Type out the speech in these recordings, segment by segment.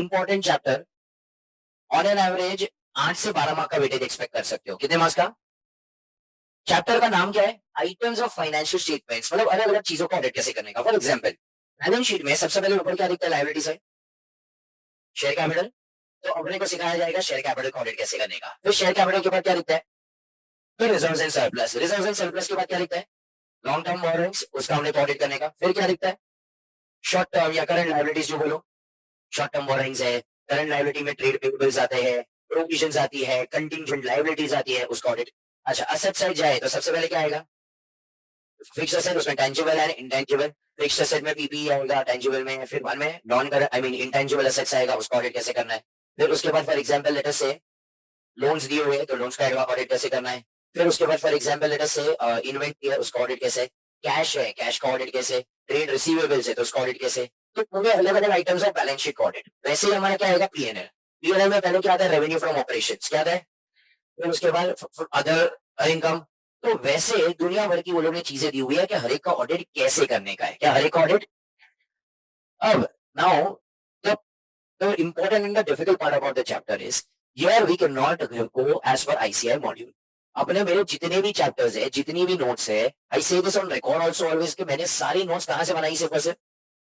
Important chapter, on an average 8 से 12 mark का weightage expect कर सकते हो। कितने मार्क्स का? चैप्टर का नाम क्या है? आइटम्स ऑफ फाइनेंशियल स्टेटमेंट्स, मतलब अलग अलग चीजों को ऑडिट कैसे करने का। फॉर एग्जाम्पल, बैलेंस शीट में सबसे पहले ऊपर क्या दिखता है? लायबिलिटीज है, शेयर कैपिटल। तो अपने को सिखाया जाएगा शेयर कैपिटल को ऑडिट कैसे करने का। फिर शेयर कैपिटल के बाद क्या दिखता है? फिर reserves and surplus. Reserves and surplus के बाद क्या दिखता है? लॉन्ग टर्म बोरोइंग्स, उसका हमने ऑडिट करने का। फिर क्या दिखता है? शॉर्ट टर्म या करंट लायबिलिटीज जो बोलो, शॉर्ट टर्म बोरोइंग्स है, करंट लायबिलिटी में ट्रेड पेबल्स आते हैं, प्रोविजंस आती है, कंटिंजेंट लायबिलिटीज आती है, उसका ऑडिट। अच्छा, असेट साइड जाए तो सबसे पहले क्या आएगा? फिक्स्ड असेट, उसमें tangible and intangible. Fixed asset में पीपी आएगा, टेंजिबल में, फिर बाद में नॉन कर आई मीन इंटेंजिबल असेट्स आएगा, उसका ऑडिट कैसे करना है। फिर उसके बाद फॉर एग्जांपल लेट अस से लोन्स दिए हुए हैं तो लोन्स का ऑडिट कैसे करना है। फिर उसके बाद फॉर एग्जांपल लेट अस से इन्वेंटरी है, उसका ऑडिट कैसे, कैश है, कैश का ऑडिट कैसे, ट्रेड रिसीवेबल्स है तो उसका ऑडिट कैसे। तो पूरे अलग अलग आइटम्स ऑफ बैलेंस शीट का ऑडिट। वैसे ही हमारा क्या आएगा? पीएनएल। पीएनएल में पहले क्या आता है? रेवेन्यू फ्रॉम ऑपरेशंस क्या आता है, फिर उसके बाद अदर इनकम। तो वैसे दुनिया भर की वो लोगों ने चीजें दी हुई है कि हर एक का ऑडिट कैसे करने का है। क्या हर एक का ऑडिट? अब now the important and the difficult part about the chapter is here we cannot go as per ICI module. अपने मेरे जितने भी चैप्टर्स है, जितनी भी नोट्स है, आई से this on record also always कि मैंने सारी नोट्स कहां से बनाई? सिर्फ और सिर्फ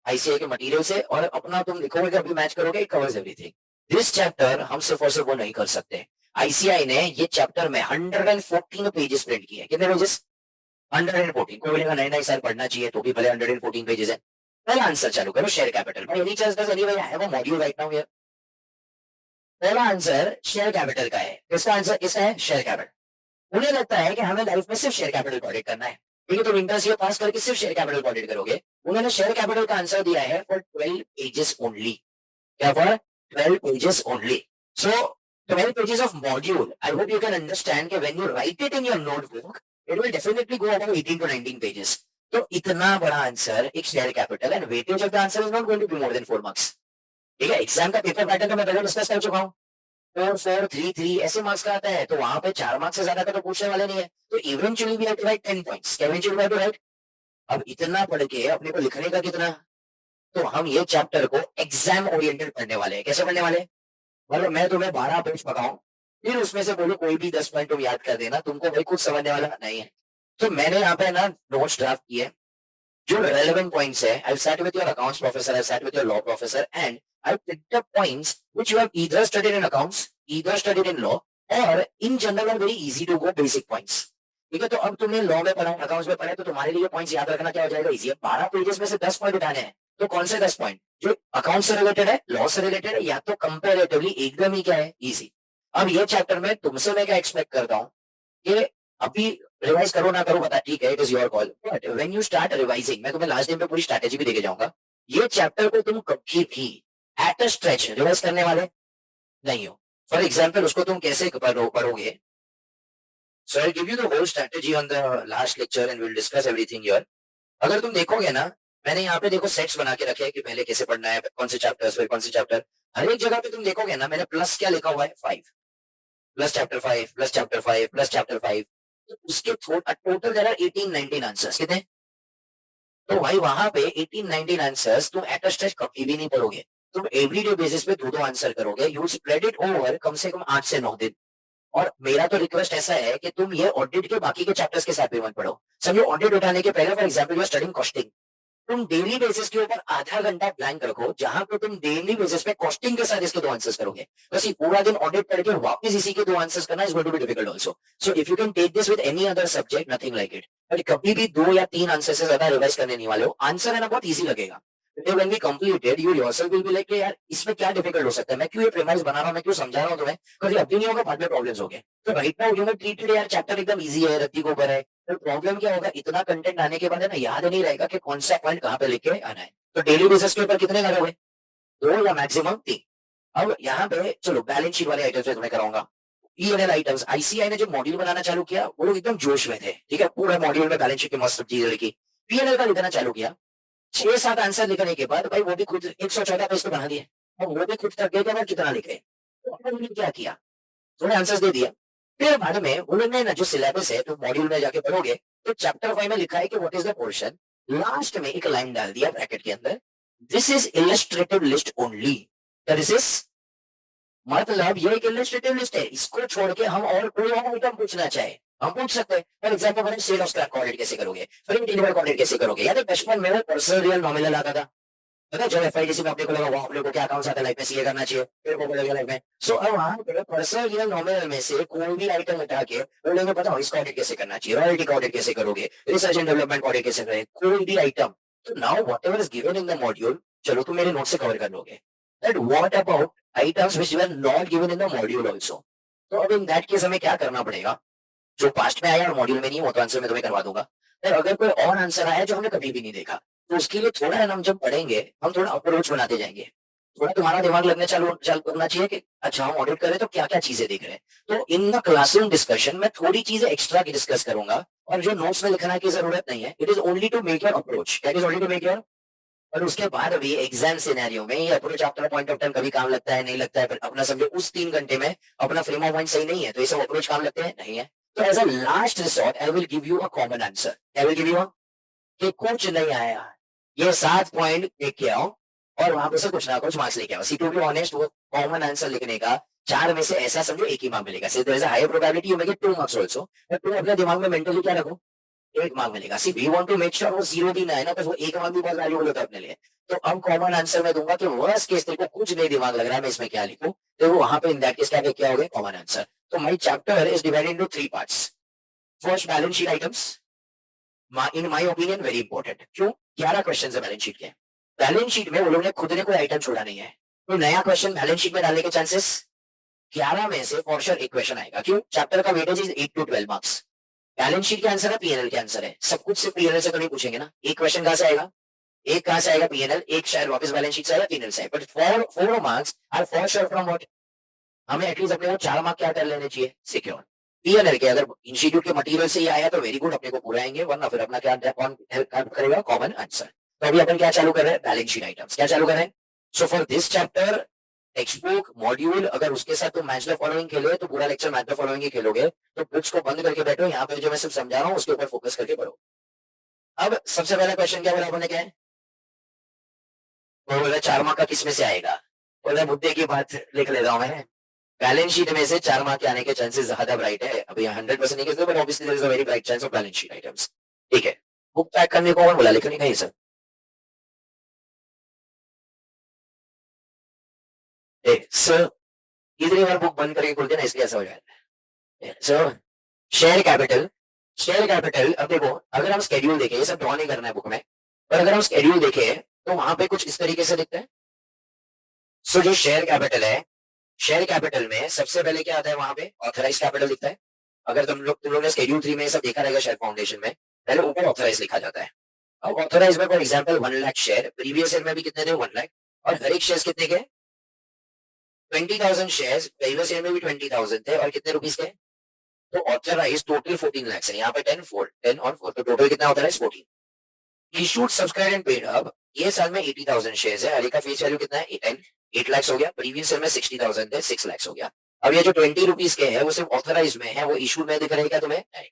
आईसीआई के मटेरियल से। और अपना तुम लिखोगे अभी मैच करोगे, it covers everything. This chapter हम सिर्फ और सिर्फ वो नहीं कर सकते। आईसीआई ने ये चैप्टर में 114 पेजेस प्रिंट किए हैं। कितने पेजेस? 114। कोई बोलेगा नहीं नहीं सर पढ़ना चाहिए, तो भी भले 114 पेजेस है। पहला आंसर चालू करो, share capital. By any chance does anyone have a module right now here? पहला आंसर शेयर कैपिटल का है। किसका आंसर? इसका है शेयर कैपिटल। उन्हें लगता है कि हमें लाइफ में सिर्फ शेयर कैपिटल को ऑडिट करना है, ठीक है, तो इंटर्स ये पास करके सिर्फ शेयर कैपिटल को ऑडिट करोगे। उन्होंने शेयर कैपिटल का आंसर दिया है फॉर 12 पेजेस ओनली। क्या? For 12 pages only. So 12 pages of module, I hope you can understand कि when you write it in your notebook it will definitely go about 18 to 19 pages. तो इतना बड़ा answer एक share capital, and weightage of the answer is not going to be more than 4 marks. ठीक है, exam का paper pattern तो मैं पहले डिस्कस कर चुका हूं। 4 4 3 3 ऐसे मार्क्स का आता है, तो वहां पे 4 मार्क्स से ज्यादा का तो पूछने वाले नहीं है। तो eventually we have to write 10 points. Eventually we have to write. अब इतना पढ़ के अपने को लिखने का कितना? तो हम ये चैप्टर को एग्जाम ओरिएंटेड पढ़ने वाले हैं। कैसे पढ़ने वाले? मतलब मैं तुम्हें 12 पेज पढ़ाऊं, फिर उसमें से बोलो कोई भी 10 पॉइंट तुम याद कर देना, तुमको भाई कुछ समझने वाला नहीं है। तो मैंने यहाँ पे ना नोट्स ड्राफ्ट किए, जो relevant points है। I've sat with your accounts professor, I've sat with your law professor, and I've picked up points which you have either studied in accounts, either studied in law, or in general are very easy to go basic points. ठीक है, तो अब तुमने law में पढ़ा, accounts में पढ़ा, तो तुम्हारे लिए पॉइंट्स याद रखना क्या हो जाएगा? इजी है। 12 पेजेस में से 10 पॉइंट उठाने हैं, तो कौन से 10 पॉइंट? जो अकाउंट से रिलेटेड है, लॉ से रिलेटेड है, या तो कंपेरेटिवली एकदम ही क्या है? इजी। अब ये चैप्टर में तुमसे मैं क्या एक्सपेक्ट करता हूँ कि अभी रिवाइज करो ना करो पता, ठीक है, it is your call, but when you start revising, मैं तुम्हें लास्ट टाइम पे पूरी स्ट्रैटेजी भी देके जाऊंगा। ये चैप्टर को तुम कभी भी एट अ स्ट्रेच रिवाइज करने वाले नहीं हो। फॉर एग्जांपल उसको तुम कैसे पढ़ोगे? So I give you the whole strategy on the last lecture and will discuss everything here. अगर तुम देखोगे ना, मैंने यहाँ पे देखो सेट्स बना के रखे हैं कि पहले कैसे पढ़ना है, कौन से चैप्टर्स, फिर कौन से चैप्टर। हर एक जगह पे तुम देखोगे ना, मैंने प्लस क्या लिखा हुआ है? 5 plus chapter 5 plus chapter 5 plus chapter 5। तो उसके टोटल देयर आर 18 19 आंसर्स। कितने? तो भाई वहां पे 18 19 आंसर्स तुम एट अ स्ट्रेच कभी भी नहीं पढ़ोगे। तुम एवरीडे बेसिस पे दो आंसर करोगे। यू स्प्रेड इट ओवर कम से कम 8 से 9 दिन। और मेरा तो रिक्वेस्ट ऐसा है कि तुम ये ऑडिट के बाकी के चैप्टर्स के साथ भी मत पढ़ो। समझो ऑडिट उठाने के पहले for example you are studying costing, तुम डेली बेसिस के ऊपर आधा घंटा ब्लैंक रखो, जहां पे तुम डेली बेसिस पे कॉस्टिंग के साथ इसके 2 आंसर्स करोगे। बस ये पूरा दिन ऑडिट करके वापस इसी के 2 आंसर्स करना is going to be difficult also. So if you can take this with any other subject, nothing like it. But कभी भी 2 या 3 आंसर से ज्यादा रिवाइज करने नहीं वाले हो। आंसर है ना बहुत इजी लगेगा। When we completed, you yourself will be like कि यार इसमें क्या डिफिकल्ट हो सकता है, मैं क्यों ये प्रीमाइज बना रहा हूँ, मैं क्यों समझा रहा हूँ तुम्हें, कभी अभी नहीं होगा, बाद में प्रॉब्लम्स हो गए। तो right now you have treated यार चैप्टर एकदम इजी है, रद्दी को ऊपर है। तो प्रॉब्लम क्या होगा? इतना कंटेंट आने के बाद है ना, याद नहीं रहेगा कि कौन सा पॉइंट कहाँ पे लेके आना है। तो डेली बेसिस के ऊपर कितने करोगे? 2 या मैक्सिमम 3। अब यहाँ पे चलो बैलेंस शीट वाले आइटम्स तुम्हें कराऊंगा। P&L आइटम्स, आईसीआई ने जो मॉड्यूल बनाना चालू किया वो लोग एकदम जोश में थे। ठीक है, पूरा मॉड्यूल में बैलेंस शीट की मस्त चीजें लिखी। P&L का लिखना चालू किया, 6-7 आंसर लिखने के बाद भाई वो भी खुद 114 पेज पे बना दिए, और वो भी खुद थक गए कि मैं कितना लिखे। तो उन्होंने क्या किया? थोड़े आंसर्स दे दिए। फिर बाद में उन्होंने ना जो सिलेबस है, तो मॉड्यूल में जाके पढ़ोगे तो चैप्टर 5 में लिखा है कि what is the portion. Last में एक लाइन डाल दिया ब्रैकेट के अंदर, this is illustrative list only. This is मतलब ये एक इलस्ट्रेटिव लिस्ट है, इसको छोड़ के हम और कोई और आइटम पूछना चाहे हम पूछ सकते हैं। फॉर एग्जाम्पल मैंने सेल ऑफ स्क्रैप ऑडिट कैसे करोगे, फिर इंटीरियर ऑडिट कैसे करोगे। याद है बचपन में पर्सनल रियल नॉमिनल आता था, पता है जब एफआईडीसी में अपने को लगा वो अपने को क्या अकाउंट्स आता है लाइफ में सीए करना चाहिए, फिर वो बोलेगा लाइफ में। सो अब वहां पे पर्सनल रियल नॉमिनल में से कोई भी आइटम हटा के बोलेंगे पता हो इसका ऑडिट कैसे करना चाहिए, रॉयल्टी का ऑडिट कैसे करोगे, रिसर्च एंड डेवलपमेंट ऑडिट कैसे करोगे, कोई भी आइटम। तो now whatever is given in the module, चलो तुम मेरे नोट से कवर कर लोगे, that what about items which were not given in the module also. तो अब इन दैट केस हमें क्या करना पड़ेगा, जो पास्ट में आया और मॉड्यूल में नहीं वो तो आंसर मैं तुम्हें करवा दूंगा, फिर अगर कोई और आंसर आया जो हमने कभी भी नहीं देखा तो उसके लिए थोड़ा है ना, हम जब पढ़ेंगे हम थोड़ा अप्रोच बनाते जाएंगे, थोड़ा तुम्हारा दिमाग लगने चालू करना चाहिए कि अच्छा हम ऑडिट करें तो क्या क्या चीजें देख रहे हैं। तो इन द क्लासरूम डिस्कशन में थोड़ी चीजें एक्स्ट्रा की डिस्कस करूंगा, और जो नोट्स में लिखना की जरूरत नहीं है, it is only to make your approach, that is only to make your. और उसके बाद अभी एग्जाम सिनेरियो में ये approach after point of time कभी काम लगता है नहीं लगता है, पर अपना समझो उस 3 घंटे में अपना फ्रेम ऑफ माइंड सही नहीं है तो ये सब अप्रोच काम लगते हैं नहीं है। तो as a last resort I will give you a common answer, I will give you कि कुछ नहीं आया, ये 7 पॉइंट देख के आओ और वहां पे से कुछ ना कुछ मार्क्स लेके आओ। सी टू बी ऑनेस्ट वो कॉमन आंसर लिखने का 4 में से ऐसा समझो एक ही मार्क मिलेगा, there is a high probability you may get 2 marks also, but तुम अपने दिमाग में मेंटली क्या रखो, 1 मार्क मिलेगा। See we want to make sure वो 0 भी ना है ना, तो वो 1 मार्क भी बहुत वैल्यूएबल होता है अपने लिए। तो अब कॉमन आंसर मैं दूंगा कि वर्स्ट केस तेरे को कुछ नहीं दिमाग लग रहा है मैं इसमें क्या लिखूं, तो वो वहां पे इन दैट केस क्या क्या होगा कॉमन आंसर। तो my chapter is divided into 3 parts. First balance sheet items, in my opinion very important. क्यों? 11 क्वेश्चन है बैलेंस शीट के, बैलेंस शीट में वो लोग ने खुद ने कोई आइटम छोड़ा नहीं है, तो नया क्वेश्चन बैलेंस शीट में डालने के चांसेस 11 में से फॉर श्योर एक क्वेश्चन आएगा। क्यों? चैप्टर का weightage is 8 to 12 marks, balance sheet के आंसर है पीएनएल के आंसर है, सब कुछ सिर्फ पीएनएल से तो नहीं पूछेंगे ना, एक क्वेश्चन कहां से आएगा, एक कहां से आएगा पीएनएल, एक शायद वापस बैलेंस शीट से आएगा पीएनएल से, but for 4 marks are for sure from what, हमें एटलीस्ट अपने को 4 मार्क क्या कर लेने चाहिए सिक्योर पीएनएल के। अगर इंस्टीट्यूट के मटेरियल से ही आया तो वेरी गुड, अपने को पूरा आएंगे, वरना फिर अपना क्या कौन हेल्प करेगा, कॉमन आंसर। तो अभी अपन क्या चालू कर रहे हैं, बैलेंस शीट आइटम्स क्या चालू कर रहे हैं। So for this chapter text book module अगर उसके साथ तुम मैच द फॉलोइंग खेलोगे तो पूरा लेक्चर मैच द फॉलोइंग ही खेलोगे, तो बुक्स को बंद करके बैठो, यहाँ पे जो मैं सिर्फ समझा रहा हूँ उसके ऊपर फोकस करके पढ़ो। अब सबसे पहला क्वेश्चन क्या बोला आपने, क्या है वो बोला 4 मार्क का किस में से आएगा, बोला मुद्दे की बात लिख लेता हूँ मैं, बैलेंस शीट में से 4 मार्क के आने के चांसेस ज्यादा ब्राइट है, अभी 100% नहीं कहते but obviously there is a very bright chance of balance sheet items. ठीक है, बुक पैक करने को कौन बोला, लिखने का ये सब सर, इतनी बार बुक बंद करके खोलते ना इसलिए ऐसा हो जाता है। सो शेयर कैपिटल, शेयर कैपिटल अब देखो अगर हम स्केड्यूल देखें, ये सब ड्रॉ नहीं करना है बुक में, पर अगर हम स्केड्यूल देखें तो वहां पे कुछ इस तरीके से दिखता है। सो जो शेयर कैपिटल है, शेयर कैपिटल में सबसे पहले क्या आता है, वहां पे ऑथराइज कैपिटल दिखता है। अगर तुम लोग ने शेड्यूल 3 में ये सब देखा रहेगा शेयर फाउंडेशन में, पहले ऊपर ऑथराइज लिखा जाता है। अब ऑथराइज में for example 1 lakh share, previous year में भी कितने थे 1 लाख, और हर एक शेयर कितने के 20,000 शेयर, प्रीवियस ईयर में भी 20,000 थे और कितने रुपीस के, तो ऑथराइज टोटल 14 लाख है, यहाँ पे 10 और 4 तो टोटल कितना authorise 14। Issued subscribe and paid, अब ये साल में 80,000 शेयर्स है, अली का फेस वैल्यू कितना है 8 लाख हो गया, प्रीवियस ईयर में 60,000 थे 6 लाख हो गया। अब ये जो 20 रुपीस के है वो सिर्फ ऑथराइज में है, वो इशू में दिख रहेगा तुम्हें नहीं।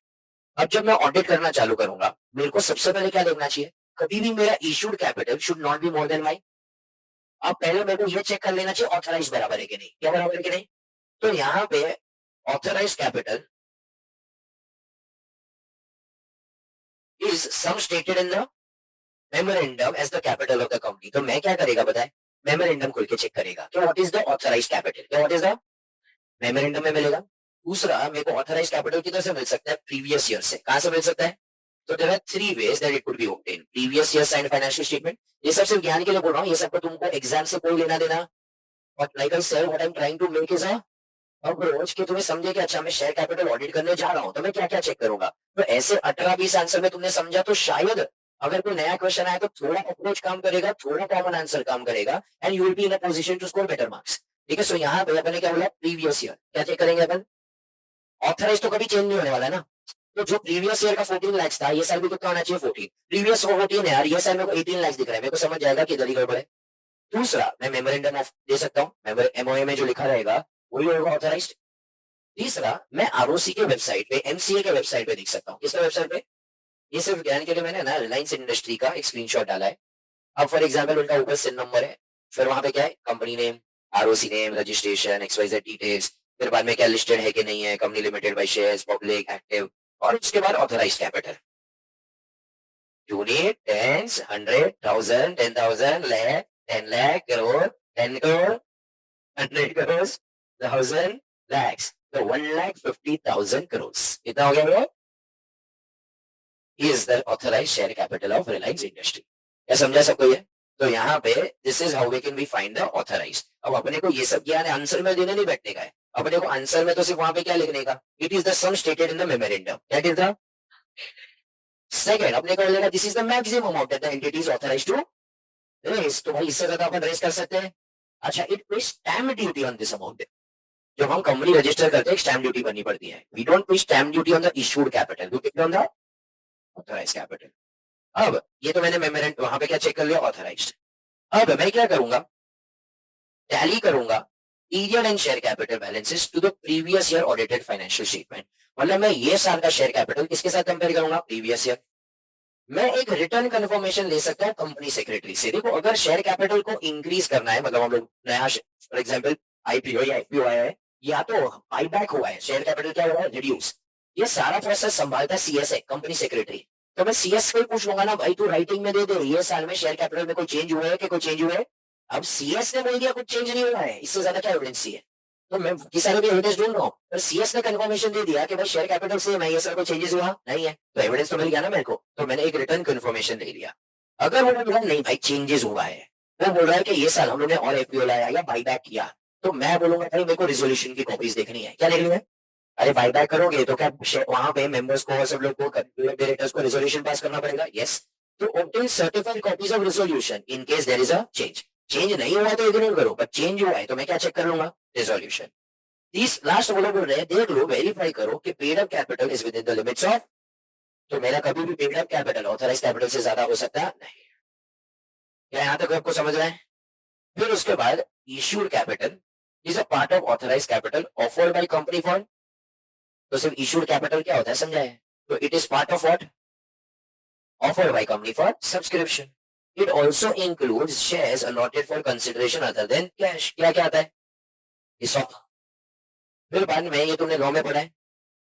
अब जब मैं ऑडिट करना चालू करूंगा मेरे को सबसे पहले क्या देखना चाहिए, कभी भी मेरा issued capital should not be more than my, अब पहले मेरे को ये चेक कर लेना चाहिए ऑथराइज बराबर है कि नहीं, क्या बराबर है कि नहीं। तो यहाँ पे authorise capital is sum stated in the memorandum as the capital of the company. तो मैं क्या करेगा बताए, मेमोरेंडम खोल के चेक करेगा कि what is the authorise capital, what is the memorandum में मिलेगा। दूसरा मेरे को ऑथराइज कैपिटल किधर से मिल सकता है, प्रीवियस ईयर से, कहां से मिल सकता है, तो there are 3 ways that it could be obtained, previous year signed financial statement. ये सब सिर्फ ज्ञान के लिए बोल रहा हूँ, ये सब को तुमको एग्जाम से कोई लेना देना, but like I said what I am trying to make is a approach कि तुम्हें समझे कि अच्छा मैं शेयर कैपिटल ऑडिट करने जा रहा हूं तो मैं क्या क्या चेक करूंगा। तो ऐसे 18-20 आंसर में तुमने समझा तो शायद अगर कोई नया क्वेश्चन आया तो थोड़ा अप्रोच काम करेगा, थोड़ा कॉमन आंसर काम करेगा, and you will be in a position to score better marks. ठीक है, सो यहाँ पे अपन ने क्या बोला, प्रीवियस ईयर क्या चेक करेंगे अपन, ऑथराइज तो कभी चेंज नहीं होने वाला है ना, तो जो प्रीवियस ईयर का 14 लाख था ये साल भी कितना होना चाहिए 14, प्रीवियस वो 14 है यार, ये साल मेरे को 18 लाख दिख रहा है, मेरे को समझ जाएगा कि इधर ही गड़बड़ है। दूसरा मैं मेमोरेंडम ऑफ दे सकता हूँ, एमओए में जो लिखा रहेगा वही होगा ऑथराइज्ड। तीसरा मैं आरओसी के वेबसाइट पे, एमसीए के वेबसाइट पे देख सकता हूँ, किसके वेबसाइट पे, ये सिर्फ ज्ञान के लिए मैंने ना रिलायंस इंडस्ट्री का एक स्क्रीनशॉट डाला है। अब फॉर एग्जांपल उनका ऊपर सिन नंबर है, फिर वहां पे क्या है company name, ROC name, registration, XYZ details, फिर बाद में क्या लिस्टेड है कि नहीं है, company limited by shares, public, active, और उसके बाद authorised capital, unit, tens, 100,000, 10,000, lakh, 10 lakh, crore, 10 crore, 100 crores, 1,000 lakhs, तो 1,50,000 crores, कितना हो गया bro? Is the authorized share capital of Reliance Industry. क्या समझा सबको ये? तो यहाँ पे this is how we can we find the authorized. अब अपने को ये सब ज्ञान आंसर में देने नहीं बैठने का है, अपने को आंसर में तो सिर्फ वहां पे क्या लिखने का, it is the sum stated in the memorandum, that is the second. अपने को लेगा this is the maximum amount that the entity is authorised to raise, तो भाई इससे ज्यादा अपन रेज कर सकते हैं. अच्छा, इट पे stamp duty on this amount. जब हम कंपनी रजिस्टर करते हैं स्टैम्प ड्यूटी भरनी पड़ती है. We don't pay stamp duty on the issued capital, we pay on the authorised capital. अब ये तो मैंने मेमोरेंडम वहां पे क्या चेक कर लिया, ऑथराइज्ड. अब मैं क्या करूंगा, टैली करूंगा period end share capital balances to the previous year audited financial statement. मतलब मैं ये साल का शेयर कैपिटल किसके साथ कंपेयर करूंगा, प्रीवियस ईयर. मैं एक रिटर्न कंफर्मेशन ले सकता हूँ कंपनी सेक्रेटरी से. देखो अगर शेयर कैपिटल को इंक्रीज करना है, मतलब हम लोग नया फॉर एग्जांपल आईपीओ या आईपीओ आया है, या तो बाईबैक हुआ है, शेयर कैपिटल क्या हुआ है, रिड्यूस, ये सारा प्रोसेस संभालता है सीएसए, कंपनी सेक्रेटरी. तो मैं सीएस को ही पूछ लूंगा ना, भाई तू राइटिंग में दे दे ये साल में शेयर कैपिटल में कोई चेंज हुआ है कि कोई चेंज हुआ है. अब सीएस ने बोल दिया कुछ चेंज नहीं हुआ है, इससे ज्यादा क्या एविडेंस चाहिए. तो मैं किसी भी एविडेंस ढूंढ रहा हूँ, पर सीएस ने कंफर्मेशन दे दिया कि भाई शेयर कैपिटल से मैं ये साल कोई चेंजेस हुआ नहीं है, तो एविडेंस तो मिल गया ना मेरे को. तो मैंने एक रिटर्न कंफर्मेशन ले लिया. अगर वो बोला नहीं भाई चेंजेस हुआ है, वो बोल रहा है कि ये साल हम लोग ने और एफपीओ लाया या बाईबैक किया, तो मैं बोलूंगा भाई मेरे को रिजोल्यूशन की कॉपीज देखनी है. क्या देखनी है, अरे बाईबैक करोगे तो क्या वहां पे मेंबर्स को और सब लोग को डायरेक्टर्स को रिजोल्यूशन पास करना पड़ेगा. यस. तो obtain certified copies of resolution in case there is a change. Change नहीं हुआ तो इग्नोर करो, पर चेंज हुआ है तो मैं क्या चेक कर लूंगा, रिजोल्यूशन. तीस लास्ट वाला बोल रहे हैं, देख लो वेरीफाई करो कि paid up capital is within the limits of. तो मेरा कभी भी paid up capital authorise capital से ज्यादा हो सकता नहीं. क्या यहां तक आपको समझ रहे हैं. फिर उसके बाद issued capital is a part of authorise capital offered by company for. तो सिर्फ इशूड कैपिटल क्या होता है समझा है. तो it is part of what, offered by company for subscription. It also includes shares allotted for consideration other than cash. क्या क्या आता है, ESOP. फिर बाद में ये तुमने लॉ में पढ़ा है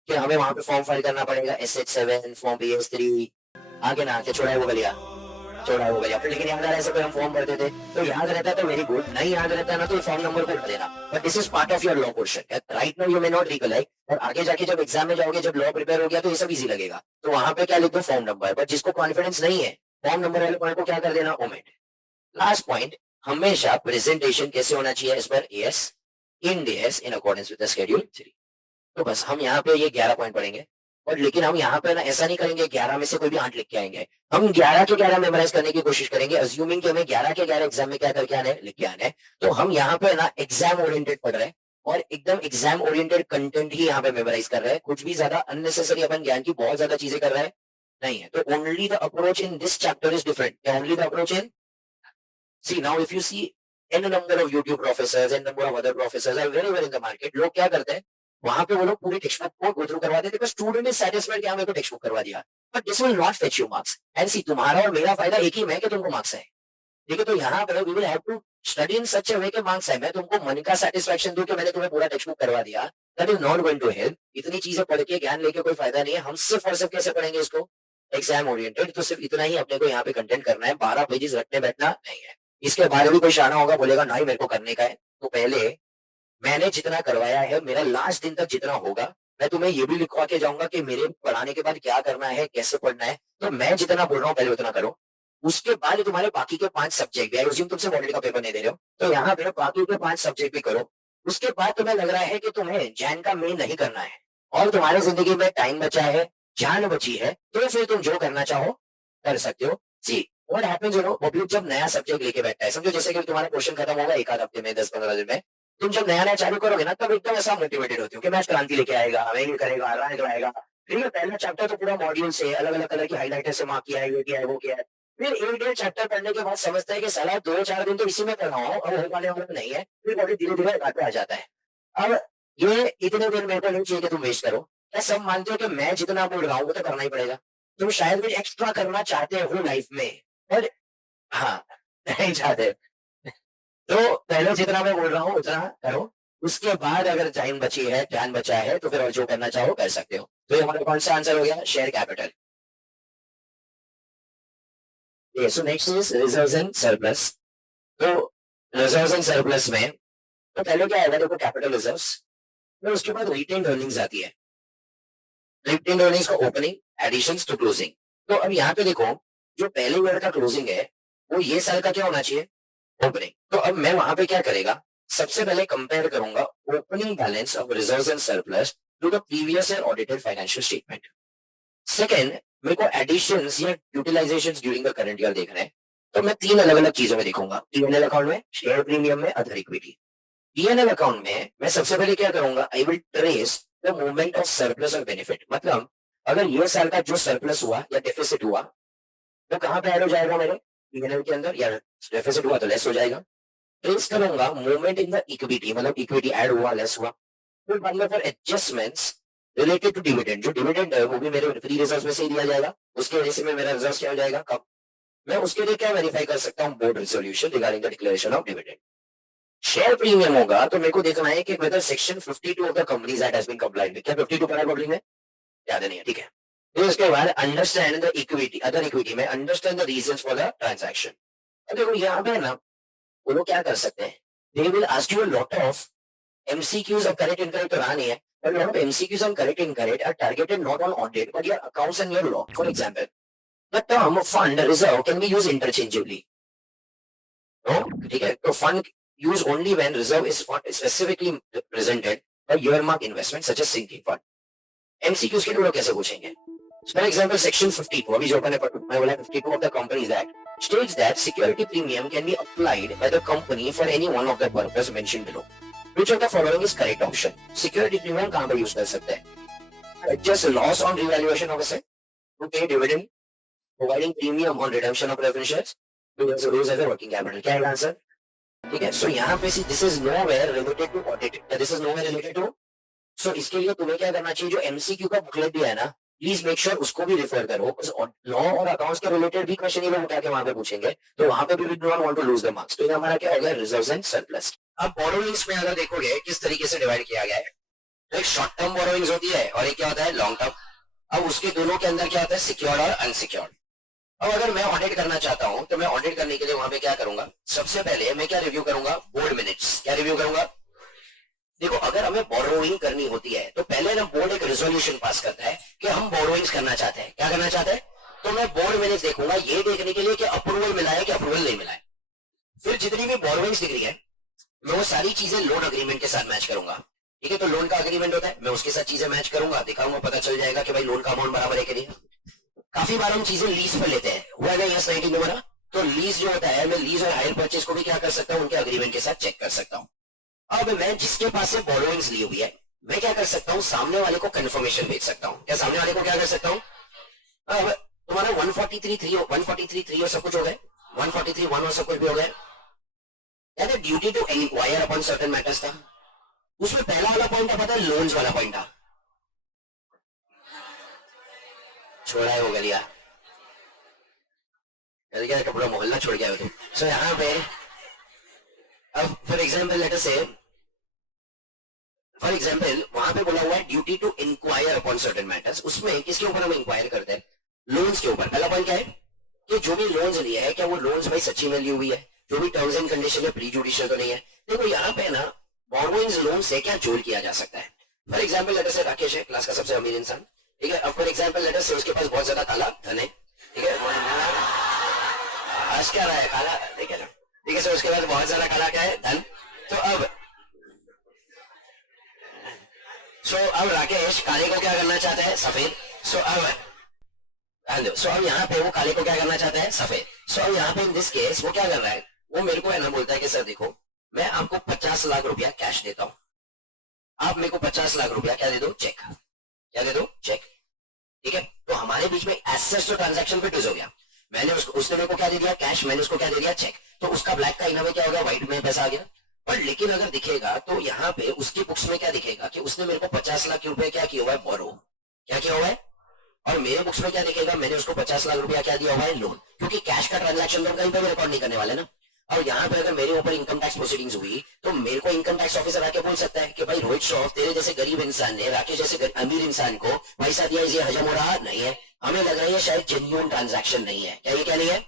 कि हमें वहां पे फॉर्म फाइल करना पड़ेगा, SH7 फॉर्म BS3, आगे ना आके छोड़ा है वो गलिया, छोड़ा है वो गलिया. लेकिन याद आ रहा है सब हम फॉर्म भरते थे, तो याद रहता है तो वेरी गुड, नहीं याद रहता है ना तो फॉर्म नंबर को भर देना. But this is part of your law portion. Right now you may not recollect, और आगे जाके जब एग्जाम में जाओगे, जब लॉ प्रिपेयर हो गया तो ये सब इजी लगेगा. तो वहां पे क्या लिख दो, फॉर्म नंबर. बट जिसको कॉन्फिडेंस नहीं है, फॉर्म नंबर वाले पॉइंट को क्या कर देना, ओमिट. लास्ट पॉइंट, हमेशा प्रेजेंटेशन कैसे होना चाहिए as per AS in days in accordance with the schedule 3. तो बस हम यहाँ पे ये 11 पॉइंट पढ़ेंगे. और लेकिन हम यहाँ पे ना ऐसा नहीं करेंगे 11 में से कोई भी 8 लिख के आएंगे. हम 11 के 11 मेमोराइज करने की कोशिश करेंगे, अज्यूमिंग कि हमें 11 के 11 एग्जाम में क्या करके आने, लिख के आने. तो हम यहाँ पे ना एग्जाम ओरिएंटेड पढ़ रहे हैं, और एकदम एग्जाम ओरिएंटेड कंटेंट ही यहाँ पे मेमोराइज कर रहे हैं. कुछ भी ज्यादा अननेसेसरी अपन ज्ञान की बहुत ज्यादा चीजें कर रहे हैं नहीं है. तो only the approach in this chapter is different. Only the approach in, see now if you see n number of YouTube professors and number of other professors are very well in the market. लोग क्या करते हैं, वहां पे वो लोग पूरी text book को गो थ्रू करवा देते हैं, स्टूडेंट इज सेटिस्फाइड कि मेरे को टेक्स्ट बुक करवा दिया. But this will not fetch you marks. And see तुम्हारा और मेरा फायदा एक ही में कि तुमको मार्क्स है. ठीक है, तो यहाँ पर we will have to study in such a way के मार्क्स है. मैं तुमको मन का सेटिस्फेक्शन दूं कि मैंने तुम्हें पूरा टेक्स्ट बुक करवा दिया, that is not going to help. इतनी चीजें पढ़ के ज्ञान लेके कोई फायदा नहीं है. हम सिर्फ और सिर्फ कैसे पढ़ेंगे इसको, एग्जाम ओरिएंटेड. तो सिर्फ इतना ही अपने को यहाँ पे कंटेंट करना है, 12 पेजेस रटने बैठना नहीं है. इसके बारे में कोई शाना होगा बोलेगा नहीं मेरे को करने का है, तो पहले मैंने जितना करवाया है, मेरा लास्ट दिन तक जितना होगा, मैं तुम्हें ये भी लिखवा के जाऊंगा कि मेरे पढ़ाने के बाद क्या करना है, कैसे पढ़ना है. तो मैं जितना बोल रहा हूँ पहले उतना करो. उसके बाद तुम्हारे बाकी के 5 सब्जेक्ट, आई अज्यूम तुमसे मॉडल का पेपर नहीं दे रहे हो, तो यहाँ पे बाकी के 5 सब्जेक्ट भी करो. उसके बाद तुम्हें लग रहा है कि तुम्हें जैन का मेन नहीं करना है, और तुम्हारी जिंदगी में टाइम बचा है, जान बची है, तो फिर तुम जो करना चाहो कर सकते हो. See what happens, you know, public जब नया सब्जेक्ट लेके बैठता है, समझो जैसे कि तुम्हारा क्वेश्चन खत्म होगा एक आध हफ्ते में, 10-15 दिन में, तुम जब नया नया चालू करोगे ना, तब एकदम ऐसा मोटिवेटेड होती हो कि मैच क्रांति लेके आएगा, हमें ये करेगा, रैंक लाएगा. ठीक है, पहला चैप्टर तो पूरा मॉड्यूल से अलग अलग कलर की हाइलाइटर से मार्क किया है, ये किया है, वो किया है. फिर एक डेढ़ चैप्टर पढ़ने के बाद समझता है कि साला 2-4 दिन तो इसी में पढ़ा हूँ, अब हो पाने वाला नहीं है. फिर बॉडी धीरे धीरे बात पे आ जाता है. अब ये इतने दिन मेरे को नहीं चाहिए कि तुम वेस्ट करो. क्या सब मानते हो कि मैं जितना बोल रहा हूँ वो तो करना ही पड़ेगा. तुम शायद कुछ एक्स्ट्रा करना चाहते हो लाइफ में, और हाँ नहीं चाहते. तो पहले जितना मैं बोल रहा हूँ उतना करो, उसके बाद अगर टाइम बची है, जान बचा है, तो फिर और जो करना चाहो कर सकते हो। तो ये हमारा कौन सा आंसर हो गया? Share capital. So next is reserves and surplus. तो रिजर्व्स एंड सरप्लस में तो पहले क्या आएगा? देखो कैपिटल रिजर्व्स, फिर उसके बाद रिटेन अर्निंग्स आती है। रिटेन अर्निंग्स का ओपनिंग, एडिशंस टू क्लोजिंग। तो अब यहाँ पे देखो, जो पहले ईयर का क्लोजिंग है वो ये साल का क्या होना चाहिए? ओपनिंग। तो अब मैं वहां पे क्या करेगा, सबसे पहले कंपेयर करूंगा opening balance of reserves and surplus to the previous year audited financial statement. Second, मेरे को एडिशंस या utilisations during the current year देखना है। तो मैं तीन अलग अलग चीजों में देखूंगा, पीएनएल अकाउंट में, शेयर प्रीमियम में, अदर इक्विटी। पीएनएल अकाउंट में मैं सबसे पहले क्या करूंगा, I will trace the movement of surplus और बेनिफिट। मतलब अगर ये साल का जो सरप्लस हुआ या डेफिसिट हुआ तो कहां पे ऐड हो जाएगा मेरे पीएनएल के अंदर, या डेफिसिट हुआ तो लेस हो जाएगा। ट्रेस करूंगा मूवमेंट इन द इक्विटी, मतलब इक्विटी ऐड हुआ लेस हुआ। फिर बाद में फिर एडजस्टमेंट्स रिलेटेड टू डिविडेंड, जो डिविडेंड है वो भी मेरे फ्री रिजर्व में से ही दिया जाएगा, उसके वजह से मेरा रिजर्व क्या हो जाएगा कम। मैं उसके लिए क्या वेरीफाई कर सकता हूँ, board resolution regarding the declaration of dividend. Share premium होगा तो मेरे को देखना है कि whether section 52 of the companies act has been complied with. क्या 52 पढ़ा है पब्लिक में? याद नहीं है, ठीक है। फिर उसके बाद understand the equity, other equity में understand the reasons for the transaction. अब देखो यहाँ पे ना वो लोग क्या कर सकते हैं, they will ask you a lot of MCQs of correct incorrect तो रहा नहीं है, but a lot of MCQs on correct incorrect are targeted not on audit but your accounts and your law. For example, the term fund reserve can be used interchangeably. No, ठीक है, तो fund used only when reserve is specifically represented by earmark investment such as sinking fund. MCQs के लिए लोग कैसे पूछेंगे? For example, section 52 अभी जो मैंने बोला 52 of the Companies Act states that security premium can be applied by the company for any one of the purpose mentioned below. Which of the following is correct option? Security premium कहाँ पे use कर सकते हैं? Adjust loss on revaluation of asset, to pay dividend, providing premium on redemption of preference shares, to use as a working capital. क्या है answer? ठीक है, सो यहाँ पे this is nowhere related to audit. This is nowhere related to. So इसके लिए तुम्हें क्या करना चाहिए, जो MCQ का बुकलेट दिया है ना, प्लीज मेक श्योर उसको भी रेफर करो। लॉ और अकाउंट्स के रिलेटेड भी क्वेश्चन ये लोग उठा के वहां पे पूछेंगे, तो वहां पे भी we do not want to lose the marks. तो ये हमारा क्या हो गया, रिजर्व्स एंड सरप्लस। अब बोरोइंग्स में अगर देखोगे किस तरीके से डिवाइड किया गया है, तो एक शॉर्ट टर्म बोरोइंग्स होती है और एक क्या होता है लॉन्ग टर्म। अब उसके दोनों के अंदर क्या होता है, सिक्योर्ड और अनसिक्योर्ड। अब अगर मैं ऑडिट करना चाहता हूं तो मैं ऑडिट करने के लिए वहां पे क्या करूंगा, सबसे पहले मैं क्या रिव्यू करूंगा, बोर्ड मिनट्स। क्या रिव्यू करूंगा? देखो अगर हमें बोरोइंग करनी होती है तो पहले ना बोर्ड एक रेजोल्यूशन पास करता है कि हम बोरोइंग्स करना चाहते हैं। क्या करना चाहते हैं? तो मैं बोर्ड मिनट्स देखूंगा ये देखने के लिए कि अप्रूवल मिला है कि अप्रूवल नहीं मिला है। फिर जितनी भी बोरोइंग्स दिख रही है मैं वो सारी चीजें लोन अग्रीमेंट के साथ मैच करूंगा। ठीक है, तो लोन का अग्रीमेंट होता है, मैं उसके साथ चीजें मैच करूंगा, दिखाऊंगा, पता चल जाएगा कि भाई लोन का अमाउंट बराबर है कि नहीं। काफी बार हम चीजें लीज पर लेते हैं, हुआ है यस 19 नंबर। तो लीज जो होता है मैं लीज और हायर परचेज को भी क्या कर सकता हूँ, उनके अग्रीमेंट के साथ चेक कर सकता हूँ। अब मैं जिसके पास से बोरोइंग्स ली हुई है मैं क्या कर सकता हूँ, सामने वाले को कंफर्मेशन भेज सकता हूँ। क्या सामने वाले को क्या कर सकता हूँ, अब तुम्हारा 143.3 और सब कुछ हो गए, 143.1 और सब कुछ भी हो गया। Duty to inquire upon certain matters था, उसमें पहला वाला पॉइंट क्या पता है, लोन्स वाला पॉइंट था, छोड़ा है वो गलिया, पूरा मोहल्ला छोड़ गया तुम। सो यहाँ पे अब फॉर एग्जाम्पल लेटर से, फॉर एग्जाम्पल वहां पे बोला हुआ है duty to inquire upon certain matters, उसमें किसके ऊपर हम इंक्वायर करते हैं, लोन्स के ऊपर। पहला पॉइंट क्या है कि जो भी लोन्स लिए है क्या वो लोन्स भाई सच्ची में ली हुई है, जो भी टर्म्स एंड कंडीशन है प्री जुडिशियल तो नहीं है। देखो यहाँ पे ना बोरोइंग्स लोन से क्या जोड़ किया जा सकता है। फॉर एग्जाम्पल लेटर से राकेश है क्लास का सबसे अमीर इंसान, ठीक है। अब फॉर एग्जाम्पल लेटर से उसके पास बहुत ज्यादा काला धन है, ठीक है, आज क्या रहा है काला, ठीक है ना, ठीक है। सो उसके बाद बहुत ज्यादा काला क्या है, धन। तो अब राकेश काले को क्या करना चाहता है, सफेद। सो अब यहाँ पे वो काले को क्या करना चाहता है, सफेद। सो अब यहाँ पे इन दिस केस वो क्या कर रहा है, वो मेरे को है ना बोलता है कि सर देखो मैं आपको 50 लाख रुपया कैश देता हूं, आप मेरे को 50 लाख रुपया क्या दे दो, चेक। क्या दे दो, चेक, ठीक है। तो हमारे बीच में एसेट्स तो ट्रांजैक्शन पे टूट हो गया, मैंने उसने मेरे को क्या दे दिया, कैश, मैंने उसको क्या दे दिया, चेक। तो उसका ब्लैक का इनाम क्या हो गया, व्हाइट में पैसा आ गया। पर लेकिन अगर दिखेगा तो यहाँ पे उसकी बुक्स में क्या दिखेगा कि उसने मेरे को 50 लाख रुपए क्या किया हुआ है, बोरो। क्या किया हुआ है, और मेरे बुक्स में क्या दिखेगा, मैंने उसको 50 लाख रुपया क्या दिया हुआ है, लोन। क्योंकि कैश का ट्रांजैक्शन तो कहीं पे भी रिकॉर्ड नहीं करने वाले ना, और यहाँ पे अगर मेरे ऊपर इनकम टैक्स प्रोसीडिंग्स हुई तो मेरे को इनकम टैक्स ऑफिसर आके बोल सकता है कि भाई रोहित श्रॉफ तेरे जैसे गरीब इंसान ने राकेश जैसे अमीर इंसान को पैसा दिया, इसे हजम हो रहा नहीं है, हमें लग रहा है शायद जेन्युइन ट्रांजैक्शन नहीं है। क्या ये क्या नहीं है?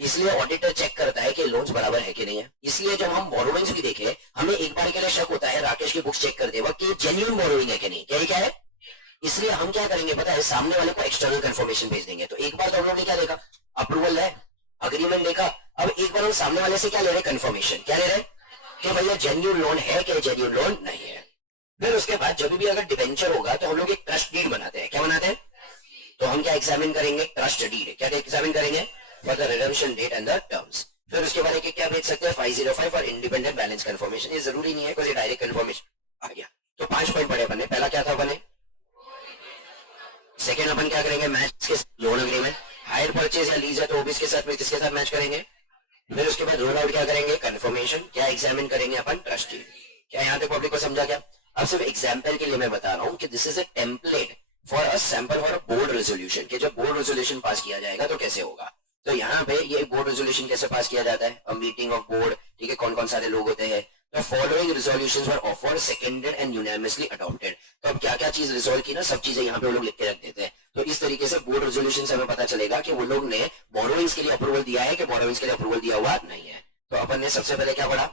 इसलिए ऑडिटर चेक करता है कि लोन्स बराबर है कि नहीं है। इसलिए जब हम बोरोइंग्स भी देखें हमें एक बार के लिए शक होता है राकेश की बुक्स चेक करते वक्त कि जेन्युइन बोरोइंग है कि नहीं। क्या ये क्या है? इसलिए हम क्या करेंगे पता है, सामने वाले को एक्सटर्नल कंफर्मेशन भेज देंगे। तो एक बार तो हम लोग ने क्या देखा, अप्रूवल है, अग्रीमेंट देखा। अब एक बार हम सामने वाले से क्या ले रहे, कंफर्मेशन। क्या ले रहे कि भैया जेन्युइन लोन है कि जेन्युइन लोन नहीं है। फिर उसके बाद जब भी अगर डिवेंचर होगा तो हम लोग एक ट्रस्ट डीड बनाते हैं। क्या बनाते हैं? तो हम क्या एग्जामिन करेंगे, ट्रस्ट डीड। क्या एग्जामिन करेंगे? For the redemption date and the terms. फिर उसके बाद एक क्या भेज सकते हैं, 505 और इंडिपेंडेंट बैलेंस कंफर्मेशन। ये जरूरी नहीं है कोई डायरेक्ट कंफर्मेशन आ गया। तो 5 पॉइंट पड़े अपने। पहला क्या था अपने, सेकेंड अपन क्या करेंगे, मैच के लोन अग्रीमेंट। हायर परचेज या लीज है तो किसके साथ में किसके साथ मैच करेंगे। फिर उसके बाद रोल आउट क्या करेंगे, कंफर्मेशन। क्या एग्जामिन करेंगे अपन, ट्रस्ट डीड। क्या यहाँ तक पब्लिक को समझा? क्या अब सिर्फ एग्जाम्पल के लिए मैं बता रहा हूँ कि this is a template for a sample for a board resolution, कि जब बोर्ड रेजोल्यूशन पास किया जाएगा तो कैसे होगा। तो यहाँ पे ये बोर्ड रेजोल्यूशन कैसे पास किया जाता है, अ मीटिंग ऑफ बोर्ड, ठीक है, कौन कौन सारे लोग होते हैं। The following resolutions were offered, seconded and unanimously adopted। तो अब क्या क्या चीज रिजोल्व की ना, सब चीजें यहाँ पे वो लोग लिख के रख देते हैं। तो इस तरीके से बोर्ड रेजोल्यूशन से हमें पता चलेगा कि वो लोग ने बोरोइंग्स के लिए अप्रूवल दिया है कि बोरोइंग्स के लिए अप्रूवल दिया हुआ नहीं है। तो अपन ने सबसे पहले क्या पढ़ा,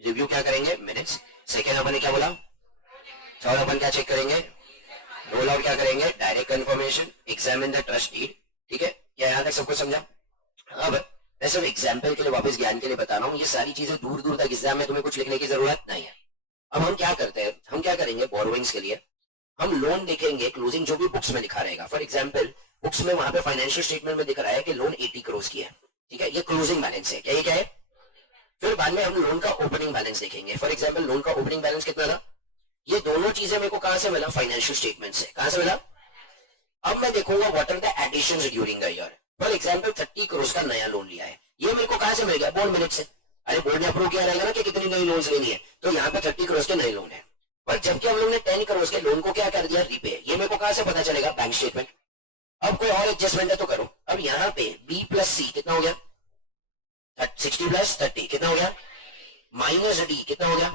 रिव्यू क्या करेंगे, मिनट्स। सेकेंड अपन ने क्या बोला, थर्ड अपन क्या चेक करेंगे, रोल आउट क्या करेंगे, direct confirmation, examine the trust deed. ठीक है, क्या यहाँ तक सबको समझा? अब मैं सिर्फ एग्जाम्पल के लिए, वापस ज्ञान के लिए बता रहा हूँ, ये सारी चीजें दूर दूर तक एग्जाम में तुम्हें कुछ लिखने की जरूरत नहीं है। अब हम क्या करते हैं, हम क्या करेंगे, बोरोइंग्स के लिए हम लोन देखेंगे, क्लोजिंग जो भी बुक्स में लिखा रहेगा। फॉर एग्जाम्पल बुक्स में वहां पे फाइनेंशियल स्टेटमेंट में दिख रहा है कि लोन 80 करोड़ की है, ठीक है, ये क्लोजिंग बैलेंस है। क्या ये क्या है? फिर बाद में हम लोन का ओपनिंग बैलेंस देखेंगे। फॉर एग्जाम्पल लोन का ओपनिंग बैलेंस कितना था, ये दोनों चीजें मेरे को कहां से मिला, फाइनेंशियल स्टेटमेंट से। कहां से मिला? अब मैं देखूंगा what are the additions during the year. For example 30 crore का नया लोन लिया है, ये मेरे को कहां से मिल गया, बोर्ड मिनट से। अरे बोर्ड ने अप्रूव किया रहेगा ना कि कितनी नई लोन्स लेनी है, तो यहाँ पे 30 करोड़ के नए लोन है। पर जबकि हम लोग ने 10 करोड़ के लोन को क्या कर दिया, रिपे। ये मेरे को कहां से पता चलेगा, बैंक स्टेटमेंट। अब कोई और एडजस्टमेंट है तो करो। अब यहाँ पे बी प्लस सी कितना हो गया, 60 प्लस 30 कितना हो गया, माइनस डी कितना हो गया,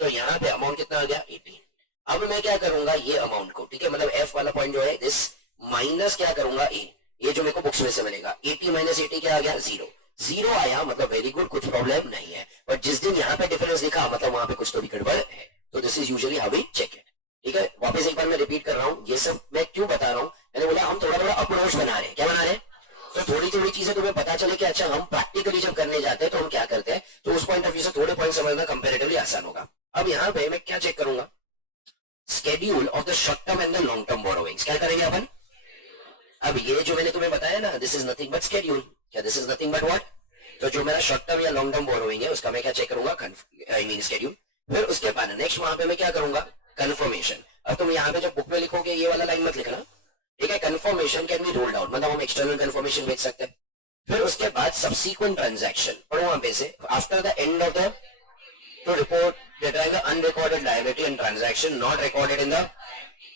तो यहाँ पे अमाउंट कितना हो गया, 80। अब मैं क्या करूंगा, ये अमाउंट को, ठीक है, मतलब एफ वाला पॉइंट जो है दिस, माइनस क्या करूंगा, ए, ये जो मेरे को बुक्स में से मिलेगा, 80 माइनस 80 क्या आ गया, 0। 0 आया मतलब वेरी गुड, कुछ प्रॉब्लम नहीं है। बट जिस दिन यहाँ पे डिफरेंस दिखा मतलब वहां पे कुछ तो भी गड़बड़ है। तो this is usually how we check it. ठीक है, वापस एक बार मैं रिपीट कर रहा हूँ, ये सब मैं क्यों बता रहा हूँ, मैंने बोला हम थोड़ा थोड़ा अप्रोच बना रहे हैं। क्या बना रहे हैं? तो थोड़ी थोड़ी चीजें तुम्हें पता चले कि अच्छा हम प्रैक्टिकली जब करने जाते हैं तो हम क्या करते हैं, तो उस पॉइंट ऑफ व्यू से थोड़े पॉइंट समझना कंपेरेटिवली आसान होगा। अब यहाँ पे मैं क्या चेक करूंगा, schedule of the short term and the long term borrowings. क्या करेंगे अपन? अब ये जो मैंने तुम्हें बताया ना, this is nothing but schedule. क्या this is nothing but what? तो जो मेरा शॉर्ट टर्म या लॉन्ग टर्म बोरोइंग है उसका मैं क्या चेक करूंगा, आई मीन स्केड्यूल। फिर उसके बाद नेक्स्ट वहां पे मैं क्या करूंगा, कंफर्मेशन। अब तुम यहाँ पे जब बुक में लिखोगे ये वाला लाइन मत लिखना, ठीक है, confirmation can be rolled out, मतलब हम एक्सटर्नल कंफर्मेशन भेज सकते हैं। फिर उसके बाद सब्सीक्वेंट ट्रांजैक्शन पढ़ो वहां पे से, after the end of the two report the unrecorded liability and transaction not recorded in the,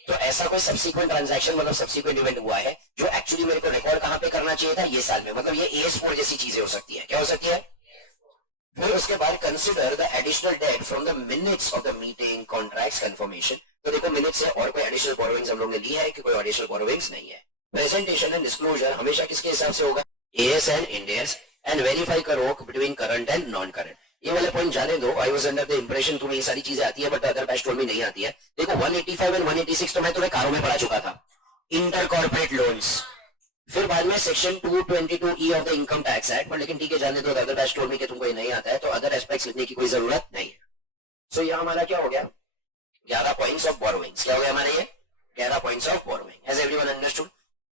तो ऐसा कोई सब्सीक्वेंट ट्रांजैक्शन मतलब सब्सीक्वेंट इवेंट हुआ है जो एक्चुअली मेरे को रिकॉर्ड कहां पे करना चाहिए था, ये साल में, मतलब ये AS4 जैसी चीजें हो सकती है। क्या हो सकती है? फिर उसके बाद consider the additional date from the minutes of the meeting contracts confirmation. तो देखो मिनट्स है और कोई एडिशनल बोरोइंग्स हम लोग ने ली है कि कोई एडिशनल बोरोइंग्स नहीं है। प्रेजेंटेशन एंड डिस्क्लोजर हमेशा किसके हिसाब से होगा, AS and Ind AS, and verify करो between current and non current. ये वाले पॉइंट जाने दो, I was under the impression तुम्हें ये सारी चीजें आती है, बट अदर बैच में नहीं आती है। देखो 185 एंड 186 तो मैं तुम्हें कारों में पढ़ा चुका था, इंटर कॉर्पोरेट लोन्स। फिर बाद में section 222E of the income tax act, पर लेकिन ठीक है जाने दो, अदर बैच में कि तुमको ये नहीं आता है तो अदर एस्पेक्ट्स लिखने की कोई जरूरत नहीं है। सो ये हमारा क्या हो गया, 11 पॉइंट्स ऑफ बोरोइंग्स। क्या हो गया हमारा ये 11 points of borrowing. Has everyone understood?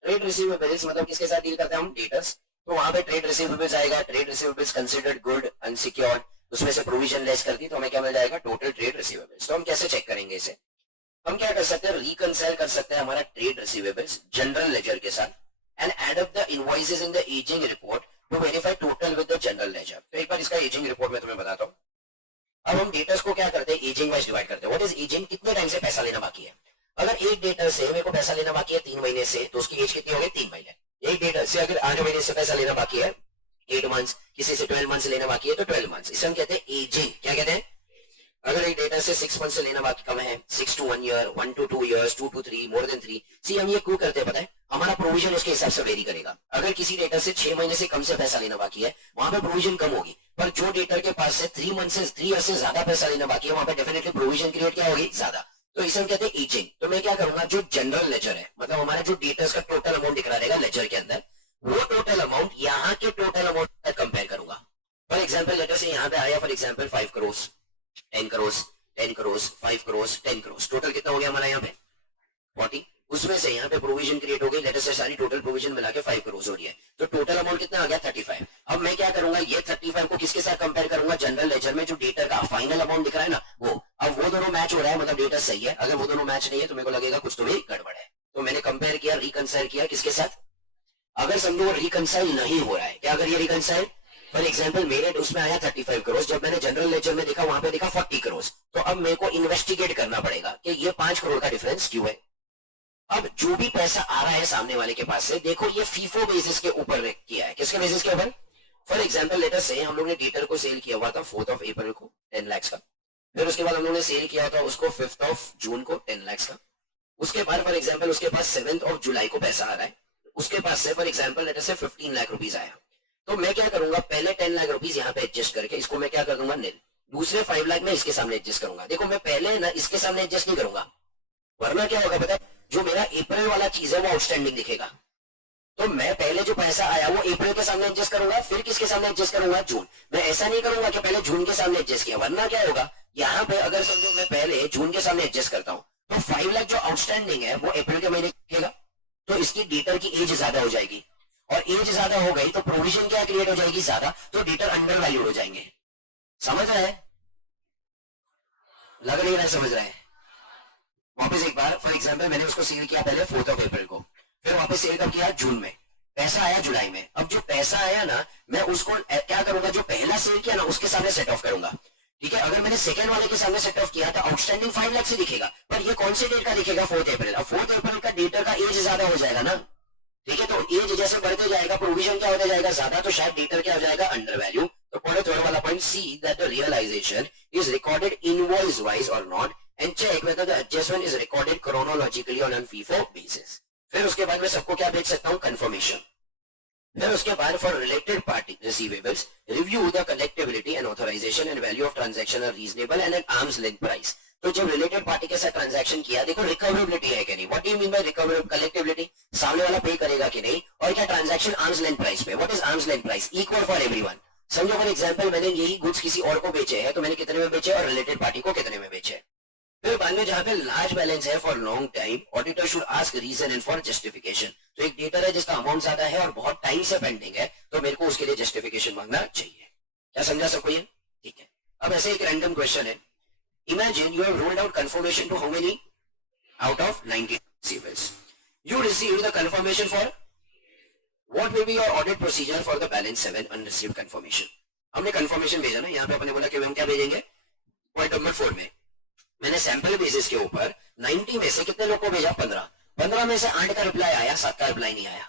Trade receivables मतलब किसके साथ डील करते हैं हम, डेटर्स। तो वहां पे ट्रेड रिसीवेबल्स आएगा, trade receivables considered good unsecured, उसमें से प्रोविजन लेस करती तो हमें क्या मिल जाएगा, टोटल ट्रेड रिसीवेबल्स। तो हम कैसे चेक करेंगे इसे, हम क्या कर सकते हैं, रिकंसाइल कर सकते हैं हमारा ट्रेड रिसीवेबल्स जनरल लेजर के साथ and add up the invoices in the ageing report to verify total with the general ledger. तो एक बार इसका एजिंग रिपोर्ट में तुम्हें बताता हूं। अब हम डेटर्स को क्या करते हैं, एजिंग वाइज डिवाइड करते हैं। व्हाट इज एजिंग, कितने टाइम से पैसा लेना बाकी है। अगर एक डेटर से मेरे को पैसा लेना बाकी है 3 महीने से, तो उसकी एज कितनी हो गई, 3 महीने। एक डेटर से अगर 8 महीने से पैसा लेना बाकी है 8 मंथ्स, किसी से 12 मंथ्स लेना बाकी है तो 12 मंथ्स, इसे हम कहते हैं एजिंग। क्या कहते हैं? अगर एक डेटा से 6 मंथ से लेना बाकी कम है, 6 to 1 year, 1 to 2 years, 2 to 3, more than 3, सी हम ये क्यों करते हैं पता है? हमारा प्रोविजन उसके हिसाब से वेरी करेगा। अगर किसी डेटा से 6 महीने से कम से पैसा लेना बाकी है, वहां पे प्रोविजन कम होगी, पर जो डेटर के पास से 3 मंथ से 3 ईयर से ज्यादा पैसा लेना बाकी है, वहां पे डेफिनेटली प्रोविजन क्रिएट क्या होगी? ज्यादा। तो इसे हम कहते हैं एजिंग। तो मैं क्या करूंगा, जो जनरल लेजर है, मतलब हमारा जो डेटर्स का टोटल अमाउंट दिख रहा रहेगा लेजर के अंदर, वो टोटल अमाउंट यहाँ के टोटल अमाउंट तक कंपेयर करूंगा। फॉर एग्जाम्पल लेटर से यहाँ पे आया for example 5 crore, 10 crore, 10 crore, 5 crore, 10 crore, total कितना हो गया हमारा यहाँ पे? 40। उसमें से यहाँ पे प्रोविजन क्रिएट हो गई, लेटर से सारी टोटल प्रोविजन मिला के 5 करोड़ हो रही है, तो टोटल अमाउंट कितना आ गया? 35। अब मैं क्या करूंगा, ये 35 को किसके साथ कंपेयर करूंगा? जनरल लेजर में जो डेटर का फाइनल अमाउंट दिख रहा है ना, वो। अब वो दोनों मैच हो रहा है, मतलब डेटा सही है। अगर वो दोनों मैच नहीं है तो मेरे को लगेगा कुछ तो भी गड़बड़ है। तो मैंने कंपेयर किया, रिकंसाइल किया, किसके साथ? अगर समझो वो रिकंसाइल नहीं हो रहा है, क्या करिए रिकंसाइल? फॉर एग्जाम्पल मेरे उसमें आया 35 करोड़, जब मैंने जनरल लेजर में देखा वहां पे देखा 40 करोड़, तो अब मेरे को इन्वेस्टिगेट करना पड़ेगा कि ये 5 करोड़ का डिफरेंस क्यों है। अब जो भी पैसा आ रहा है सामने वाले के पास से, देखो ये फीफो बेसिस के ऊपर किया है। किसके बेसिस के ऊपर? फॉर एग्जाम्पल लेटर से हम लोग ने डेटर को सेल किया हुआ था 4 अप्रैल को 10 लाख का, फिर उसके बाद हम लोग ने सेल किया था उसको 5 जून को 10 लाख का। उसके बाद फॉर एग्जाम्पल उसके पास 7 जुलाई को पैसा आ रहा है, उसके पास से फॉर एग्जाम्पल लेटर से 15 लाख रुपीज आया। तो मैं क्या करूंगा, पहले 10 लाख रुपीज यहाँ पे एडजस्ट करके इसको मैं क्या कर दूंगा नील, दूसरे 5 लाख में इसके सामने एडजस्ट करूंगा। देखो मैं पहले ना इसके सामने एडजस्ट नहीं करूंगा, वरना क्या होगा पता है, जो मेरा अप्रैल वाला चीज है वो आउटस्टैंडिंग दिखेगा। तो मैं पहले जो पैसा आया वो अप्रैल के सामने एडजस्ट करूंगा, फिर किसके सामने एडजस्ट करूंगा? जून। मैं ऐसा नहीं करूंगा कि पहले जून के सामने एडजस्ट किया, वरना क्या होगा, यहाँ पे अगर समझो मैं पहले जून के सामने एडजस्ट करता हूँ तो 5 लाख जो आउटस्टैंडिंग है वो अप्रैल के महीने दिखेगा, तो इसकी डेटर की एज ज्यादा हो जाएगी, और एज ज्यादा हो गई तो प्रोविजन क्या क्रिएट हो जाएगी? ज्यादा, तो डेटर अंडर वैल्यूड हो जाएंगे। समझ रहे हैं? लग रही है समझ रहे हैं? वापस एक बार, फॉर एग्जाम्पल मैंने उसको सेल किया पहले 4 अप्रैल को, फिर वापस सेल कब किया? जून में। पैसा आया जुलाई में। अब जो पैसा आया ना, मैं उसको क्या करूंगा, जो पहला सेल किया ना उसके सामने सेट ऑफ करूंगा। ठीक है, अगर मैंने सेकंड वाले के सामने सेट ऑफ किया तो आउटस्टैंडिंग 5 लाख से दिखेगा, पर ये कौन से डेट का दिखेगा? 4 अप्रैल। अब 4 अप्रैल का डेटर का एज ज्यादा हो जाएगा ना, ठीक है, तो एज जैसे बढ़ते जाएगा प्रोविजन क्या होता जाएगा? ज्यादा, तो शायद डेटर क्या हो जाएगा? Under value. तो पॉइंट थर्ड वाला point, see that the realisation is recorded invoice wise और not, and check whether the adjustment is recorded chronologically on a FIFO basis। फिर उसके बाद मैं सबको क्या भेज सकता हूँ? कंफर्मेशन। फिर उसके बाद for related party receivables review the collectability and authorisation and value of transaction are reasonable and at arms length price. तो जब रिलेटेड पार्टी के साथ ट्रांजैक्शन किया, देखो रिकवरेबिलिटी है कि नहीं, what do you mean by recoverable? Collectability, सामने वाला पे करेगा कि नहीं, और क्या ट्रांजैक्शन आर्म्स लेंथ प्राइस पे। What is arms length price? Equal for everyone. समझो फॉर एग्जांपल मैंने यही गुड्स किसी और को बेचे हैं, तो मैंने कितने में बेचे और रिलेटेड पार्टी को कितने में बेचे। फिर बाद में जहां पे लार्ज बैलेंस है for long time, auditor should ask reason and for justification. तो एक डेटर है जिसका अमाउंट ज्यादा है और बहुत टाइम से पेंडिंग है, तो मेरे को उसके लिए जस्टिफिकेशन मांगना चाहिए। क्या समझा सबको ये? ठीक है। अब ऐसे एक रैंडम क्वेश्चन है, imagine you have rolled out confirmation to how many out of 90 receivables, you received the confirmation for what will be your audit procedure for the balance 7 unreceived confirmation. हमने कंफर्मेशन भेजा ना, यहाँ पे अपने बोला कि हम क्या भेजेंगे, पॉइंट नंबर 4 में मैंने सैंपल बेसिस के ऊपर 90 में से कितने लोग को भेजा? 15 में से 8 का रिप्लाई आया, 7 का रिप्लाई नहीं आया।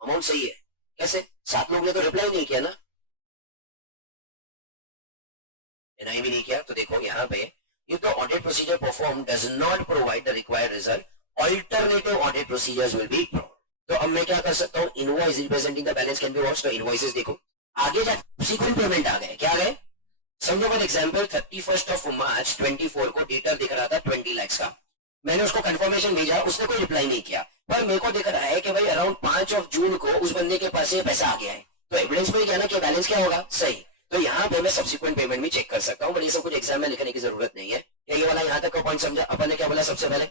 अमाउंट सही है, कैसे? 7 लोग ने तो रिप्लाई नहीं किया ना, डिनाई भी नहीं किया। तो देखो यहाँ पे, if the audit procedure performed does not provide the required result, alternative audit procedures will be performed। तो अब मैं क्या कर सकता हूँ, invoice representing the balance can be watched. तो इनवॉइसेस देखो, आगे जाकर सीक्वेंट पेमेंट आ गए, क्या आ गए? समझो फॉर एग्जाम्पल 31 मार्च 24 को डेटर दिख रहा था 20 लाख का, मैंने उसको कंफर्मेशन भेजा, उसने कोई रिप्लाई नहीं किया, पर मेरे को दिख रहा है कि भाई अराउंड 5 जून को उस बंदे के पास ये पैसा आ गया है, तो एविडेंस में क्या ना कि बैलेंस क्या होगा? सही। तो यहाँ पे मैं सब्सिक्वेंट पेमेंट भी चेक कर सकता हूँ, बट ये सब कुछ एग्जाम में लिखने की जरूरत नहीं है। ये वाला यहाँ तक का पॉइंट समझा? अपन ने क्या बोला? सबसे पहले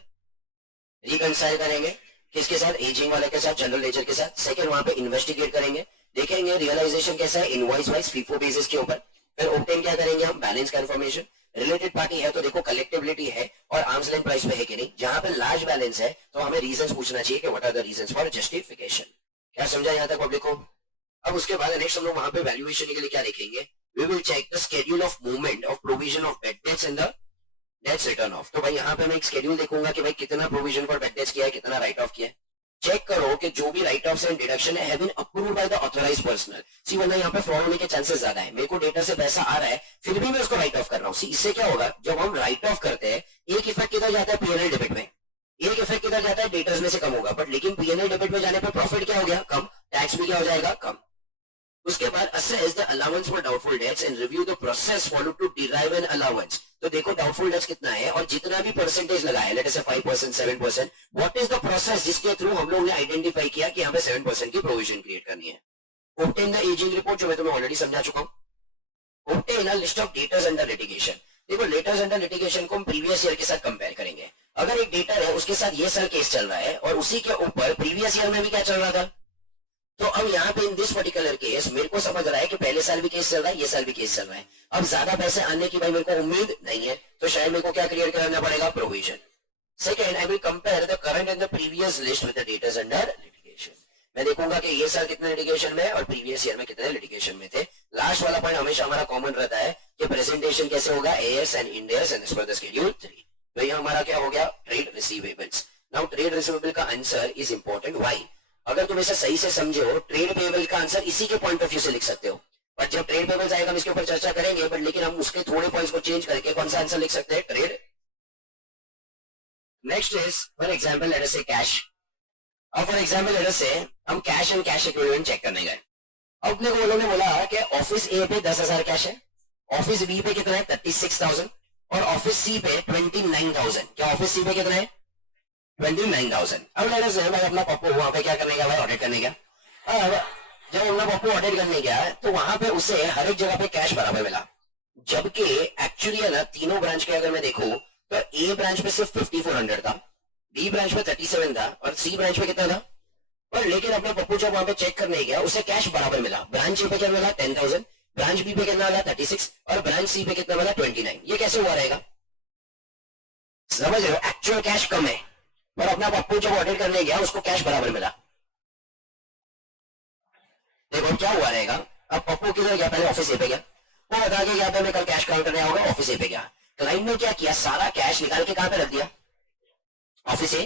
रिकंसाइल करेंगे, किसके साथ? एजिंग वाले के साथ, जनरल लेजर के साथ। सेकंड वहां पे इन्वेस्टिगेट करेंगे, देखेंगे रियलाइजेशन कैसा है इनवॉइस वाइज फीफो बेसिस के ऊपर। फिर ऑब्टेन क्या करेंगे हम? Balance confirmation. रिलेटेड पार्टी है तो देखो कलेक्टिबिलिटी है और आर्म्स लेंथ प्राइस पे है कि नहीं। जहां पे लार्ज बैलेंस है तो हमें रीजंस पूछना चाहिए कि what are the reasons for justification. क्या समझा यहाँ तक पब्लिक को? अब उसके बाद नेक्स्ट हम लोग वहां पे वैल्यूएशन के लिए क्या देखेंगे? We will check the schedule of movement of provision of bad debts and the debts return of. तो भाई यहाँ पे मैं एक शेड्यूल देखूंगा कि भाई कितना प्रोविजन फॉर बेड डेट्स किया है, कितना राइट ऑफ किया है। चेक करो कि जो भी राइट ऑफ एंड डिडक्शन है been approved by the authorized personnel. See वरना यहाँ पे फ्रॉड होने के चांसेस ज्यादा है। मेरे को डेटा से पैसा आ रहा है फिर भी मैं उसको राइट ऑफ कर रहा हूँ। सी इससे क्या होगा, जब हम राइट ऑफ करते हैं एक इफेक्ट किधर जाता है पीएनएल डेबिट में, एक इफेक्ट किधर जाता है डेटर्स में से कम होगा, बट लेकिन पीएनएल डेबिट में जाने पर प्रॉफिट क्या हो गया, कम, टैक्स भी क्या हो जाएगा, कम। उसके बाद assess the allowance for doubtful debts and review the process followed to derive an allowance। तो देखो डाउटफुल डेट्स कितना है और जितना भी परसेंटेज लगाया, लेट अस से 5%, 7%, व्हाट इज द प्रोसेस जिसके थ्रू हम लोग ने आइडेंटिफाई किया कि यहाँ पे 7% की प्रोविजन क्रिएट करनी है। obtain the aging report जो मैं तुम्हें ऑलरेडी समझा चुका हूँ। obtain a list of debtors under litigation। देखो लेटर्स अंडर लिटिगेशन को हम प्रीवियस ईयर के साथ कंपेयर करेंगे। अगर एक डेटर है उसके साथ ये साल केस चल रहा है और उसी के ऊपर प्रीवियस ईयर में भी क्या चल रहा था, तो अब यहाँ पे इन दिस पर्टिकुलर केस मेरे को समझ रहा है कि पहले साल भी केस चल रहा है, ये साल भी केस चल रहा है। अब ज्यादा पैसे आने की भाई मेरे को उम्मीद नहीं है, तो शायद मेरे को क्या क्रिएट करना पड़ेगा, provision. Second, I will compare the current and the previous list with the debtors under litigation. मैं देखूंगा कि ये साल कितने लिटिगेशन में और प्रीवियस ईयर में कितने लिटिगेशन में थे। लास्ट वाला पॉइंट हमेशा हमारा कॉमन रहता है कि प्रेजेंटेशन कैसे होगा, AS and Ind AS and as per the schedule 3। तो ये हमारा क्या हो गया, trade receivables. Now trade receivable का आंसर इज इंपॉर्टेंट। व्हाई? अगर तुम इसे सही से समझे हो, ट्रेड पेबल का आंसर इसी के पॉइंट ऑफ व्यू से लिख सकते हो, पर जब ट्रेड पेबल्स आएगा हम इसके ऊपर चर्चा करेंगे, बट लेकिन हम उसके थोड़े पॉइंट्स को चेंज करके कौन सा आंसर लिख सकते हैं, trade. Next is for example let us say cash. अब for example let us say हम cash and cash equivalent check करने गए। अब अपने को उन्होंने बोला कि ऑफिस ए पे 10,000 कैश है, ऑफिस बी पे कितना है 36,000 और ऑफिस सी पे 29,000। क्या ऑफिस सी पे कितना है 29,000। अब लेट अस से भाई अपना पप्पू वहां पे क्या करने गया भाई, ऑडिट करने गया। अब जब अपना पप्पू ऑडिट करने गया तो वहां पे उसे हर एक जगह पे कैश बराबर मिला, जबकि एक्चुअली है ना तीनों ब्रांच के अगर मैं देखूं तो ए ब्रांच पे सिर्फ 5400 था, बी ब्रांच पे 37 था और सी ब्रांच पे कितना था। पर लेकिन अपना पप्पू जब वहां पे चेक करने गया उसे कैश बराबर मिला। ब्रांच ए पे क्या मिला 10,000, ब्रांच बी पे कितना मिला 36 और ब्रांच सी पे कितना मिला 29। ये कैसे हुआ रहेगा, समझ रहे हो? एक्चुअल कैश कम है पर अपना पप्पू जब ऑडिट करने गया उसको कैश बराबर मिला। देखो क्या हुआ रहेगा, अब पप्पू किधर गया, पहले ऑफिस ए पे गया, वो बता के गया था मैं कल कैश काउंट करने आऊंगा, ऑफिस ए पे गया। क्लाइंट ने क्या किया, सारा कैश निकाल के कहां पे रख दिया, ऑफिस ए।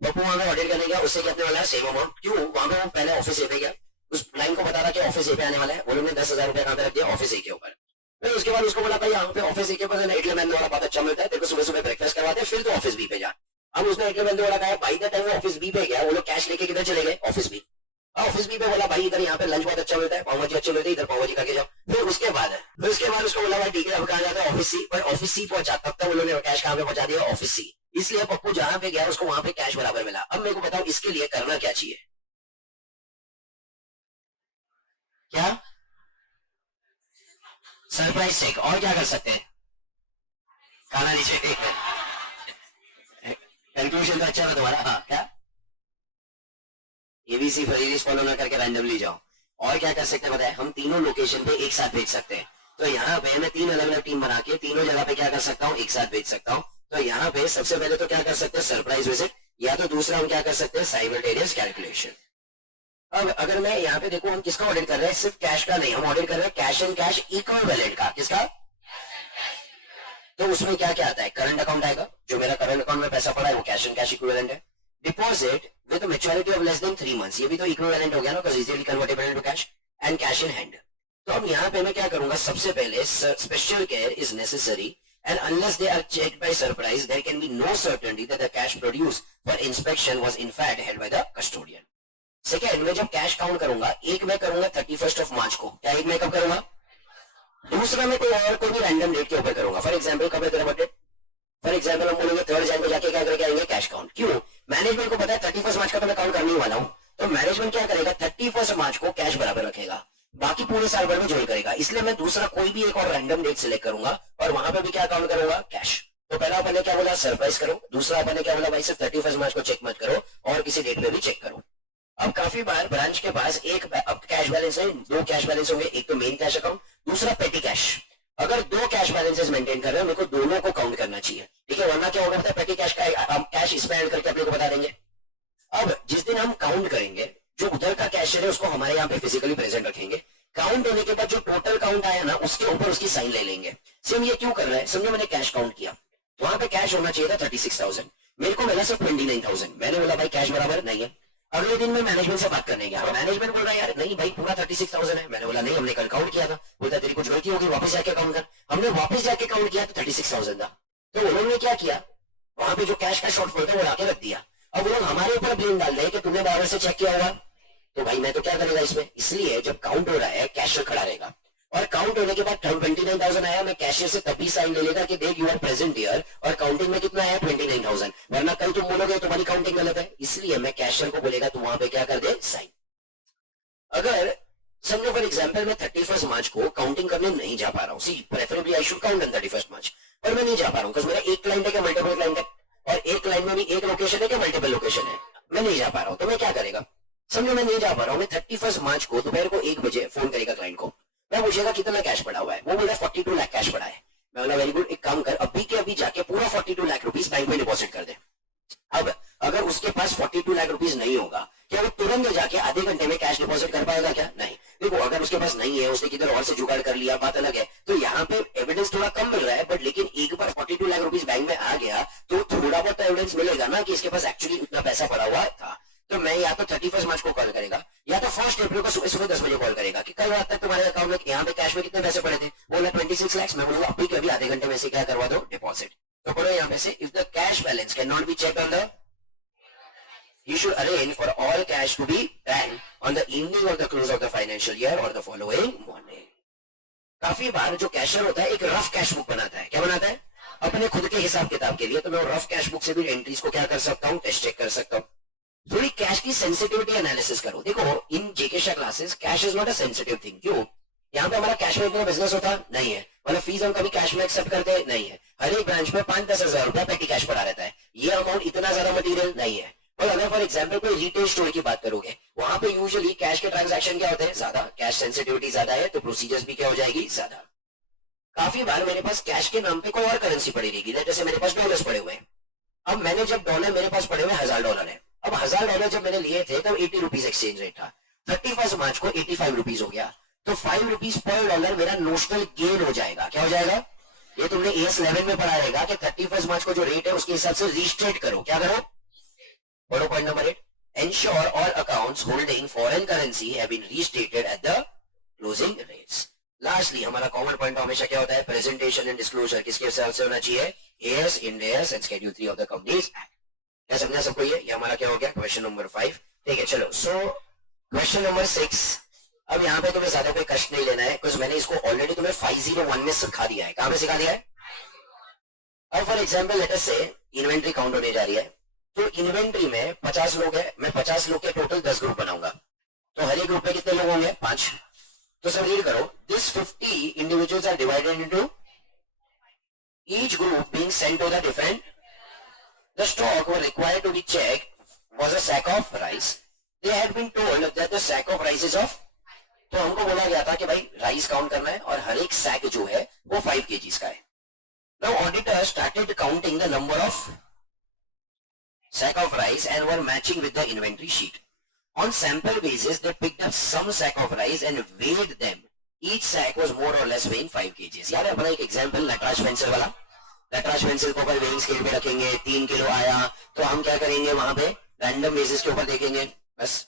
पप्पू वहां पे ऑडिट करने गया, उससे कितने वाला है सेम अमाउंट। क्यों, वहां पे वो पहले ऑफिस ए पे गया, उस क्लाइंट को बता रहा कि ऑफिस ए पे आने वाला है, वो लोग ने 10,000 रुपया कहां पे रख दिया, ऑफिस ए के ऊपर। फिर उसके बाद उसको बोला भाई यहाँ पे ऑफिस ए के ऊपर इडली मैन वाला बहुत अच्छा मिलता है, तेरे को सुबह सुबह ब्रेकफास्ट करवाते हैं, फिर तो ऑफिस बी पे जा। अब उसने इडली मैन वाला कहा, बाई द टाइम ऑफिस बी पे गया वो लोग कैश लेके किधर चले गए, ऑफिस बी। ऑफिस बी पे बोला भाई इधर यहाँ पे लंच बहुत अच्छा मिलता है, पाव भाजी अच्छे मिलते हैं, इधर पाव भाजी खाके जाओ। फिर उसके बाद उसको बोला भाई ठीक है अब कहाँ जाता है, ऑफिस सी। पर ऑफिस सी पहुंचा तब तक उन्होंने कैश कहाँ पे पहुंचा दिया, ऑफिस सी। इसलिए पप्पू जहां पे गया उसको वहां पे कैश बराबर मिला। अब मेरे को बताओ इसके लिए करना क्या चाहिए, क्या सरप्राइज चेक, और क्या कर सकते हैं, खाना नहीं चाहिए। कंक्लूजन तो अच्छा था तुम्हारा, हाँ क्या एबीसी फॉलो ना करके रैंडमली जाओ। और क्या कर सकते हैं बताए, हम तीनों लोकेशन पे एक साथ भेज सकते हैं। तो यहाँ पे मैं 3 अलग अलग टीम बना के तीनों जगह पे क्या कर सकता हूँ, एक साथ भेज सकता हूँ। तो यहाँ पे सबसे पहले तो क्या कर सकते हैं, सरप्राइज विजिट, या तो दूसरा हम क्या कर सकते हैं, साइमल्टेनियस कैलकुलेशन। अब अगर मैं यहाँ पे देखूं हम किसका ऑडिट कर रहे हैं, सिर्फ कैश का नहीं, हम ऑडिट कर रहे हैं कैश एंड कैश इक्विवेलेंट का। किसका, तो उसमें क्या क्या आता है, करंट अकाउंट आएगा, जो मेरा करंट अकाउंट में पैसा पड़ा है वो कैश एंड कैश इक्विवेलेंट है। Deposit with maturity of less than 3 months, ये भी तो इक्विवेलेंट हो गया ना, because easily convertible into cash. And cash in hand. तो अब यहाँ पे मैं क्या करूंगा, सबसे पहले special care is necessary and unless they are checked by surprise there can be no certainty that the cash produced for inspection was in fact held by the custodian. Second, मैं जब कैश काउंट करूंगा, एक मैं करूंगा 31 of March को, क्या एक मैं कब करूंगा, दूसरा मैं कोई और कोई भी रैंडम डेट के ऊपर करूंगा। फॉर एग्जांपल कब है तेरा बर्थडे, फॉर एग्जांपल हम बोलेंगे 3 जनवरी को जाके क्या करके आएंगे, कैश काउंट। क्यों, मैनेजमेंट को पता है 31 मार्च का तो मैं काउंट करने वाला हूं, तो मैनेजमेंट क्या करेगा 31 मार्च को कैश बराबर रखेगा, बाकी पूरे साल भर में जोड़ करेगा। इसलिए मैं दूसरा कोई भी एक और रैंडम डेट सिलेक्ट करूंगा और वहां पे भी क्या काउंट करूंगा, कैश। तो पहला अपन ने क्या बोला, सरप्राइज करो, दूसरा अपन ने क्या बोला भाई सिर्फ 31 मार्च को चेक मत करो और किसी डेट में भी चेक करो। अब काफी बार ब्रांच के पास एक अब कैश बैलेंस है, 2 कैश बैलेंस होंगे, एक तो मेन कैश अकाउंट, दूसरा पेटी कैश। अगर 2 कैश बैलेंसेस मेंटेन कर रहे हो, मेरे को दोनों को काउंट करना चाहिए, ठीक है, वरना क्या होगा पता है, पेटी कैश का कैश इसमें ऐड करके अपने को बता देंगे। अब जिस दिन हम काउंट करेंगे, जो उधर का कैशियर है उसको हमारे यहाँ पे फिजिकली प्रेजेंट रखेंगे, काउंट होने के बाद जो टोटल काउंट आया ना उसके ऊपर उसकी साइन ले लेंगे। सेम ये क्यों कर रहा है, समझो मैंने कैश काउंट किया, वहां पे कैश होना चाहिए था 36,000, मेरे को मिला सिर्फ 29,000। मैंने बोला भाई कैश बराबर नहीं है। अगले दिन मैं मैनेजमेंट से बात करने गया, मैनेजमेंट बोल रहा है यार नहीं भाई पूरा 36,000 है। मैंने बोला नहीं हमने कल काउंट किया था। बोलता तेरी कुछ गलती होगी, वापस जाके काउंट कर। हमने वापस जाके काउंट किया तो 36,000 था। तो उन्होंने क्या किया, वहां पे जो कैश का शॉर्टफॉल था वो लाके रख दिया। अब वो लोग हमारे ऊपर ब्लेम डाल रहे हैं कि तुमने बराबर से चेक किया होगा। तो भाई मैं तो क्या करेगा इसमें, इसलिए जब काउंट हो रहा है कैशियर खड़ा रहेगा, और काउंट होने के बाद 29,000 आया, मैं कैशियर से तभी साइन ले लेगा कि देख यू आर प्रेजेंट हियर, और काउंटिंग में कितना आया 29,000, वरना कल तुम बोलोगे तुम्हारी काउंटिंग गलत है। इसलिए मैं कैशियर को बोलेगा तू वहां पे क्या कर दे, साइन। अगर समझो फॉर एग्जाम्पल मैं 31 मार्च को काउंटिंग करने नहीं जा पा रहा हूँ, see preferably I should count on 31 March, पर मैं नहीं जा पा रहा हूँ मेरा एक क्लाइंट है क्या मल्टीपल क्लाइंट है, और एक क्लाइंट में भी एक लोकेशन है क्या मल्टीपल लोकेशन है, मैं नहीं जा पा रहा हूँ। तो मैं क्या करेगा, समझो मैं नहीं जा पा रहा हूँ, मैं 31 मार्च को दोपहर को 1 बजे फोन करेगा क्लाइंट को, मैं पूछेगा कितना कैश पड़ा हुआ है, वो बोला 42 लाख कैश पड़ा है। मैं बोला वेरी गुड, एक काम कर अभी के अभी जाके पूरा 42 लाख रुपीस बैंक में डिपॉजिट कर दे। अब अगर उसके पास 42 लाख रुपीस नहीं होगा, क्या वो तुरंत जाके आधे घंटे में कैश डिपॉजिट कर पाएगा क्या, नहीं। देखो अगर उसके पास नहीं है, उसने किधर और से जुगाड़ कर लिया, बात अलग है। तो यहाँ पे एविडेंस थोड़ा कम मिल रहा है, बट लेकिन एक बार 42 लाख रुपीस बैंक में आ गया तो थोड़ा बहुत एविडेंस मिलेगा ना कि इसके पास एक्चुअली उतना पैसा पड़ा हुआ था। तो मैं या तो 31 मार्च को कॉल करेगा, या तो 1 अप्रैल को सुबह सुबह 10 बजे कॉल करेगा कि कल रात तक तुम्हारे अकाउंट में यहाँ पे कैश में कितने पैसे पड़े थे, बोला 26 लाख। मैं बोलूंगा अभी के अभी आधे घंटे में से क्या करवा दो, डिपॉजिट। तो पढ़ो यहाँ पे से, if the cash balance can not be checked on the, you should arrange for all cash to be banked on the evening of the close of the financial year or the following morning. काफी बार जो cashier होता है एक rough cash book बनाता है, क्या बनाता है, अपने खुद के हिसाब किताब के लिए। तो मैं रफ कैश बुक से भी एंट्रीज को क्या कर सकता हूँ, टेस्ट चेक कर सकता हूँ। थोड़ी कैश की सेंसिटिविटी एनालिसिस करो। देखो in JK classes cash is not a sensitive thing. क्यों, यहाँ पे हमारा कैश में इतना बिजनेस होता नहीं है, मतलब फीस हम कभी कैश में एक्सेप्ट करते नहीं है। हर एक ब्रांच में 5-10 हजार रुपया पेटी कैश पड़ा रहता है, ये अमाउंट इतना ज्यादा मटेरियल नहीं है। और अगर फॉर एग्जाम्पल कोई रिटेल स्टोर की बात करोगे, वहां पे यूजुअली कैश के ट्रांजैक्शन क्या होते हैं, ज्यादा, कैश सेंसिटिविटी ज्यादा है, तो प्रोसीजर्स भी क्या हो जाएगी, ज्यादा। काफी बार मेरे पास कैश के नाम पे कोई और करेंसी पड़ी रहेगी, जैसे मेरे पास डॉलर्स पड़े हुए हैं। अब मैंने जब डॉलर मेरे पास पड़े हुए $1,000 है, अब $1,000 जब मैंने लिए थे तब 80 रुपीज एक्सचेंज रेट था। 31 मार्च को 85 रुपीज हो गया, तो 5 रुपीज पर डॉलर मेरा नोशनल गेन हो जाएगा। क्या हो जाएगा, ये तुमने AS11 में पढ़ा रहेगा कि 31 मार्च को जो रेट है उसके हिसाब से रीस्टेट करो। क्या करो, पढ़ो point number 8, ensure all accounts holding foreign currency have been restated at the closing rates. Lastly हमारा कॉमन पॉइंट हमेशा क्या होता है, प्रेजेंटेशन एंड डिस्क्लोजर किसके हिसाब से होना चाहिए, AS, Ind AS and schedule 3 of the companies act. क्या समझा सबको, ये हमारा क्या हो गया, क्वेश्चन नंबर 5। ठीक है चलो, सो क्वेश्चन नंबर 6। अब यहाँ पे तुम्हें ज्यादा कोई कष्ट नहीं लेना है, बिकॉज मैंने इसको ऑलरेडी तुम्हें 501 में सिखा दिया है। कहां पे सिखा दिया है, अब फॉर एग्जाम्पल लेट अस से इन्वेंट्री काउंट होने जा रही है, तो इन्वेंट्री में 50 लोग हैं, मैं 50 लोग के टोटल 10 ग्रुप बनाऊंगा, तो हर एक ग्रुप में कितने लोग होंगे, 5। तो सब रीड करो, this 50 individuals are divided into each group being sent to the different, the stock were required to be checked was a sack of rice, they had been told that the sack of rice is of, तो हमको बोला गया था कि भाई rice count करना है और हर एक सैक जो है वो 5 kg का है। Now auditor started counting the number of sack of rice and were matching with the inventory sheet. On sample basis, they picked up some sack of rice and weighed them. Each sack was more or less weighing 5 kgs. यार अपना एक example Nataraj pencil वाला, Nataraj pencil को अगर weighing scale पे रखेंगे 3 kilo आया, तो हम क्या करेंगे वहां पे रैंडम बेसिस के ऊपर देखेंगे बस।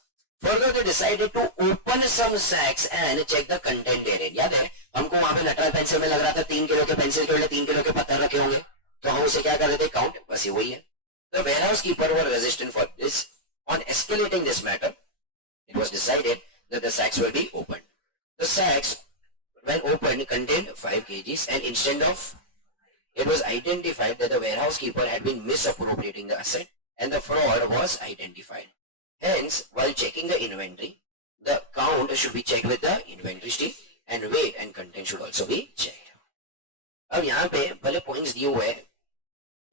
Further they decided to open some sacks and check the content therein. याद है हमको वहां पे नटराज पेंसिल में लग रहा था 3 किलो के पेंसिल के उल्टे 3 किलो के पत्थर रखे होंगे, तो हम उसे क्या कर रहे थे, काउंट, बस ये वही है। The warehouse keeper were resistant for this. On escalating this matter, it was decided that the sacks will be opened. The sacks, when opened, contained 5 kgs, and instead of, it was identified that the warehouse keeper had been misappropriating the asset, and the fraud was identified. Hence, while checking the inventory, the count should be checked with the inventory sheet, and weight and content should also be checked. अब यहाँ पे भले points दिए हुए हैं,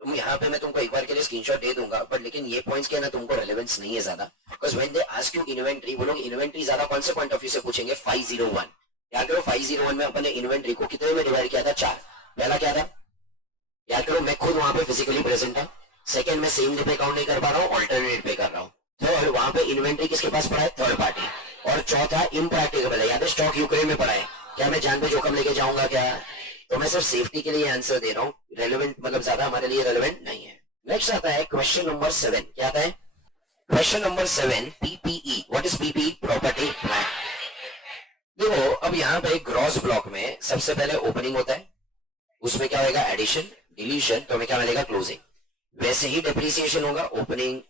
तुम यहाँ पे मैं तुमको एक बार के लिए स्क्रीनशॉट दे दूंगा, बट लेकिन ये पॉइंट्स के ना तुमको रेलेवेंस नहीं है ज्यादा, because when they ask you inventory, वो लोग इन्वेंट्री ज्यादा कौन से पॉइंट ऑफ व्यू से पूछेंगे, 501। याद करो 501 में अपन ने इन्वेंट्री को कितने में डिवाइड किया था, 4। पहला क्या था, याद करो मैं खुद वहां पे फिजिकली प्रेजेंट था। सेकंड में सेम डे पे काउंट नहीं कर पा रहा हूँ, ऑल्टरनेट पे कर रहा हूँ। थर्ड वहां पे इन्वेंट्री किसके पास पड़ा है, थर्ड पार्टी। और चौथा इम्प्रैक्टिकल है, याद है स्टॉक यूक्रेन में पड़ा है, क्या मैं जान पे जोखिम लेके जाऊंगा क्या, तो मैं सिर्फ सेफ्टी के लिए आंसर दे रहा हूँ, रेलेवेंट मतलब ज्यादा हमारे लिए रेलेवेंट नहीं है। नेक्स्ट आता है क्वेश्चन नंबर 7. क्या आता है? Question number 7, PPE. What is PPE? Property plan. देखो अब यहाँ पे ग्रॉस ब्लॉक में सबसे पहले ओपनिंग होता है, उसमें क्या होगा? एडिशन, डिलीशन, तो हमें क्या मिलेगा? क्लोजिंग. वैसे ही डेप्रिसिएशन होगा, ओपनिंग,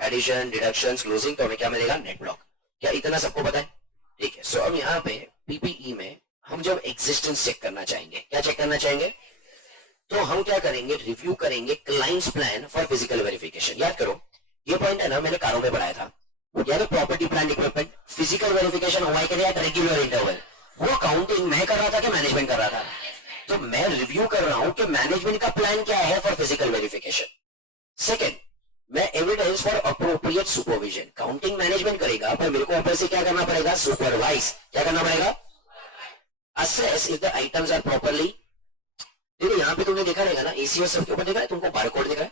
एडिशन, डिडक्शन, क्लोजिंग, तो हमें क्या मिलेगा? Net block. क्या इतना सबको पता है? ठीक है. सो अब यहाँ पे पीपीई में हम जब एग्जिस्टेंस चेक करना चाहेंगे, क्या चेक करना चाहेंगे? तो हम क्या करेंगे? रिव्यू करेंगे clients plan for physical verification. याद करो ये पॉइंट है ना, मैंने कारों में पढ़ाया था. या तो property plan equipment physical verification हुआ है कि नहीं एट रेगुलर इंटरवल. वो अकाउंटिंग मैं कर रहा था कि मैनेजमेंट कर रहा था? तो मैं रिव्यू कर रहा हूं कि मैनेजमेंट का प्लान क्या है फॉर फिजिकल वेरिफिकेशन. सेकंड, मैं evidence for appropriate supervision. Counting management करेगा पर मेरे को ऊपर से क्या करना पड़ेगा? सुपरवाइज. क्या करना पड़ेगा? Assess if the items are properly. देखो यहाँ पे तुमने देखा रहेगा ना, एसीओ सब के ऊपर देखा है तुमको बारकोड दिखा है.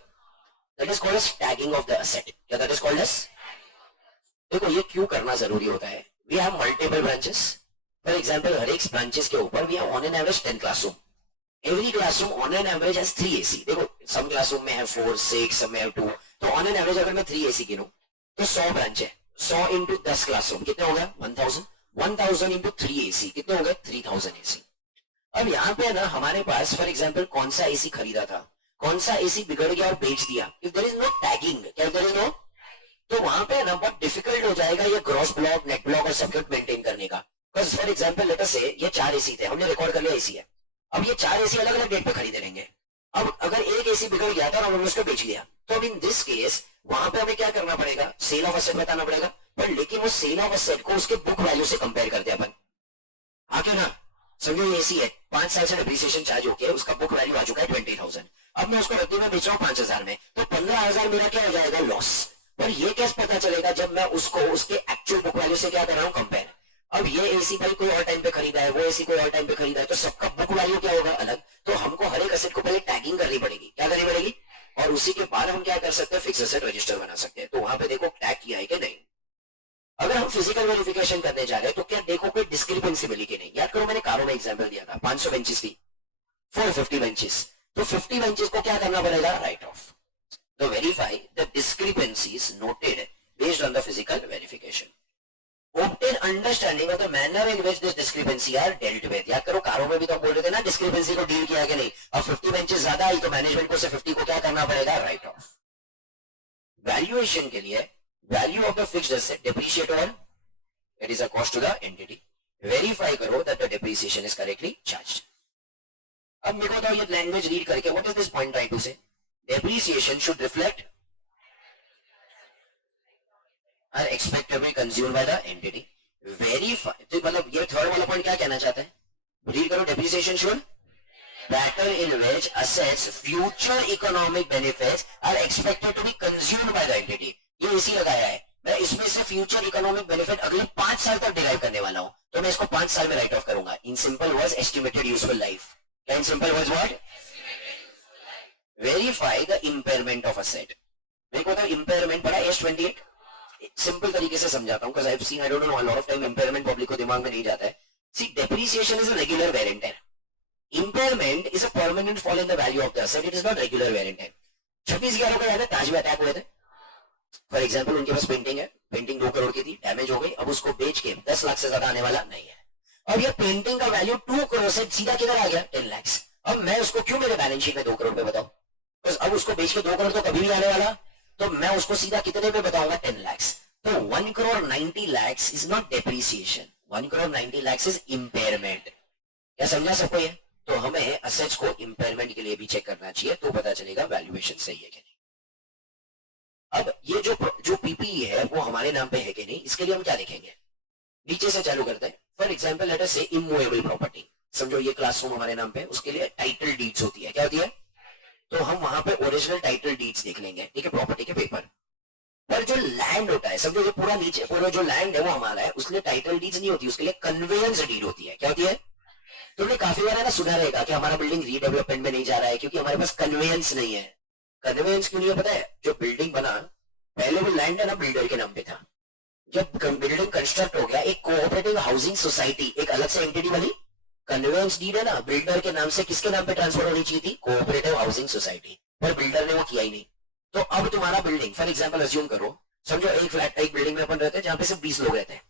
That is called as tagging of the asset. क्या दैट इज कॉल्ड एज? देखो ये क्यों करना जरूरी होता है? We have multiple branches. For example हर एक ब्रांचेस के ऊपर we have on an average 10 classroom. Every classroom on an average has 3 AC. देखो सम क्लासरूम में है 4, 6, सब में है 2. तो ऑन एन एवरेज अगर मैं 3 एसी गिनूं तो 100 ब्रांच है. 100 इंटू 10 क्लासरूम कितने हो गया? 1000. 1000 इंटू 3 एसी कितने हो गए? 3000 एसी. अब यहाँ पे ना हमारे पास फॉर एग्जांपल कौन सा एसी खरीदा था, कौन सा एसी बिगड़ गया और बेच दिया. If there is no tagging, क्या देयर इज नो, तो वहां पे ना बहुत डिफिकल्ट हो जाएगा ये ग्रॉस ब्लॉक, नेट ब्लॉक और सब मेंटेन करने का. Because for example let us से ये 4 एसी थे, हमने रिकॉर्ड कर लिया एसी है. अब ये 4 एसी अलग अलग डेट पे खरीदे रहेंगे. अब अगर एक एसी बिगड़ गया था और हमने उसको बेच लिया, तो अब इन दिस केस वहां पे हमें क्या करना पड़ेगा? सेल ऑफ एसेट बताना पड़ेगा. पर लेकिन वो सेल ऑफ एसेट को उसके बुक वैल्यू से कंपेयर करते हैं अपन. आगे ना समझो ये एसी है, 5 साल से डिप्रिसिएशन चार्ज होके उसका बुक वैल्यू आ चुका है 20,000. अब मैं उसको रद्दी में बेच रहा हूँ 5,000 में, तो 15,000 मेरा क्या हो जाएगा? लॉस. पर ये कैसे पता चलेगा? जब मैं उसको उसके एक्चुअल बुक वैल्यू से क्या कर रहा हूँ? कंपेयर. अब ये एसी भाई कोई और टाइम पे खरीदा है, वो एसी कोई और टाइम पे खरीदा है, तो सबका बुक वैल्यू क्या होगा? अलग. तो हमको हर एक एसेट को पहले टैगिंग करनी पड़ेगी. क्या करनी पड़ेगी? और उसी के बाद हम क्या कर सकते हैं? फिक्स एसेट रजिस्टर बना सकते हैं. तो वहां पे देखो टैग किया है कि नहीं. अगर हम फिजिकल वेरिफिकेशन करने जा रहे हैं तो क्या देखो कोई डिस्क्रिपेंसी मिली कि नहीं. याद करो मैंने कारों में एग्जांपल दिया था, 500 बेंचेस थी, 450 बेंचेस. तो 50 बेंचेस को क्या करना पड़ेगा? Write off. तो verify the discrepancies noted based on the physical verification. obtain understanding of the manner in which this discrepancy are dealt with. याद करो कारों में भी तो हम बोल रहे थे ना डिस्क्रिपेंसी को डील किया कि नहीं. अब 50 बेंचेस ज्यादा आई तो मैनेजमेंट को से 50 को क्या करना पड़ेगा? Write of. वैल्यूएशन के लिए value of the fixed asset depreciate over it is a cost to the entity. Verify करो that the depreciation is correctly charged. अब मेरे को तो ये लैंग्वेज रीड करके what is this point try to say? Depreciation should reflect are expected to be consumed by the entity. Verify. तो मतलब ये थर्ड वाला पॉइंट क्या कहना चाहता है? रीड करो. Depreciation should pattern in which assets future economic benefits are expected to be consumed by the entity. ये इसी लगाया है. मैं इसमें से फ्यूचर इकोनॉमिक बेनिफिट अगले 5 साल तक डिराइव करने वाला हूं, तो मैं इसको 5 साल में राइट ऑफ करूंगा. In simple words estimated useful life. क्या in simple words what? Verify the impairment of asset. मेरे को तो इंपेयरमेंट पढ़ा S28. सिंपल तरीके से समझाता हूं, because I've seen, I don't know, a lot of time impairment public को दिमाग में नहीं जाता है. See, depreciation is a regular wear and tear. Impairment is a permanent fall in the value of the asset. It is not regular wear and tear. 26/11 को याद है ताज में अटैक हुए थे. फॉर एग्जाम्पल उनके पास पेंटिंग है, पेंटिंग 2 करोड़ की थी, डैमेज हो गई. अब उसको बेच के 10 लाख से ज्यादा आने वाला नहीं है. अब ये पेंटिंग का वैल्यू 2 करोड़ से सीधा किधर आ गया? 10 लाख. अब मैं उसको क्यों मेरे बैलेंस शीट में 2 करोड़ पे बताऊं? अब उसको बेच के 2 करोड़ तो कभी नहीं आने वाला, तो मैं उसको सीधा कितने पे बताऊंगा? 10 लाख. तो 1 crore 90 lakh is not depreciation. 1 crore 90 lakh is impairment. क्या समझा सबको ये? तो हमें असेट्स को इंपेयरमेंट के लिए भी चेक करना चाहिए, तो पता चलेगा वैल्यूएशन सही है कि नहीं. अब ये जो पीपीई है वो हमारे नाम पे है कि नहीं, इसके लिए हम क्या लिखेंगे? नीचे से चालू करते हैं. फॉर एग्जाम्पल लेट अस से इमूवेबल प्रॉपर्टी. समझो ये क्लासरूम हमारे नाम पे, उसके लिए टाइटल डीड्स होती है. क्या होती है? तो हम वहां पे ओरिजिनल टाइटल डीड्स देख लेंगे, ठीक है, प्रॉपर्टी के पेपर पर. जो लैंड होता है, समझो ये पूरा नीचे पूरा जो लैंड है वो हमारा है, उसके लिए टाइटल डीड्स नहीं होती, उसके लिए कन्वेयंस डीड होती है. क्या होती है? तुमने काफी बार है ना सुना रहेगा कि हमारा बिल्डिंग रीडेवलपमेंट में नहीं जा रहा है क्योंकि हमारे पास कन्वेयंस नहीं है. कन्वेयंस क्यों नहीं है पता है? जो बिल्डिंग बना पहले वो लैंड है ना बिल्डर के नाम पे था. जब बिल्डिंग कंस्ट्रक्ट हो गया, एक कोऑपरेटिव हाउसिंग सोसाइटी एक अलग से एंटिटी बनी. कन्वेयंस डीड है ना बिल्डर के नाम से किसके नाम पे ट्रांसफर होनी चाहिए थी? Cooperative housing society. पर बिल्डर ने वो किया ही नहीं. बिल्डिंग, फॉर एग्जाम्पल अज्यूम करो, समझो एक फ्लैट, एक बिल्डिंग में अपन रहते हैं जहाँ पे सिर्फ 20 लोग रहते हैं।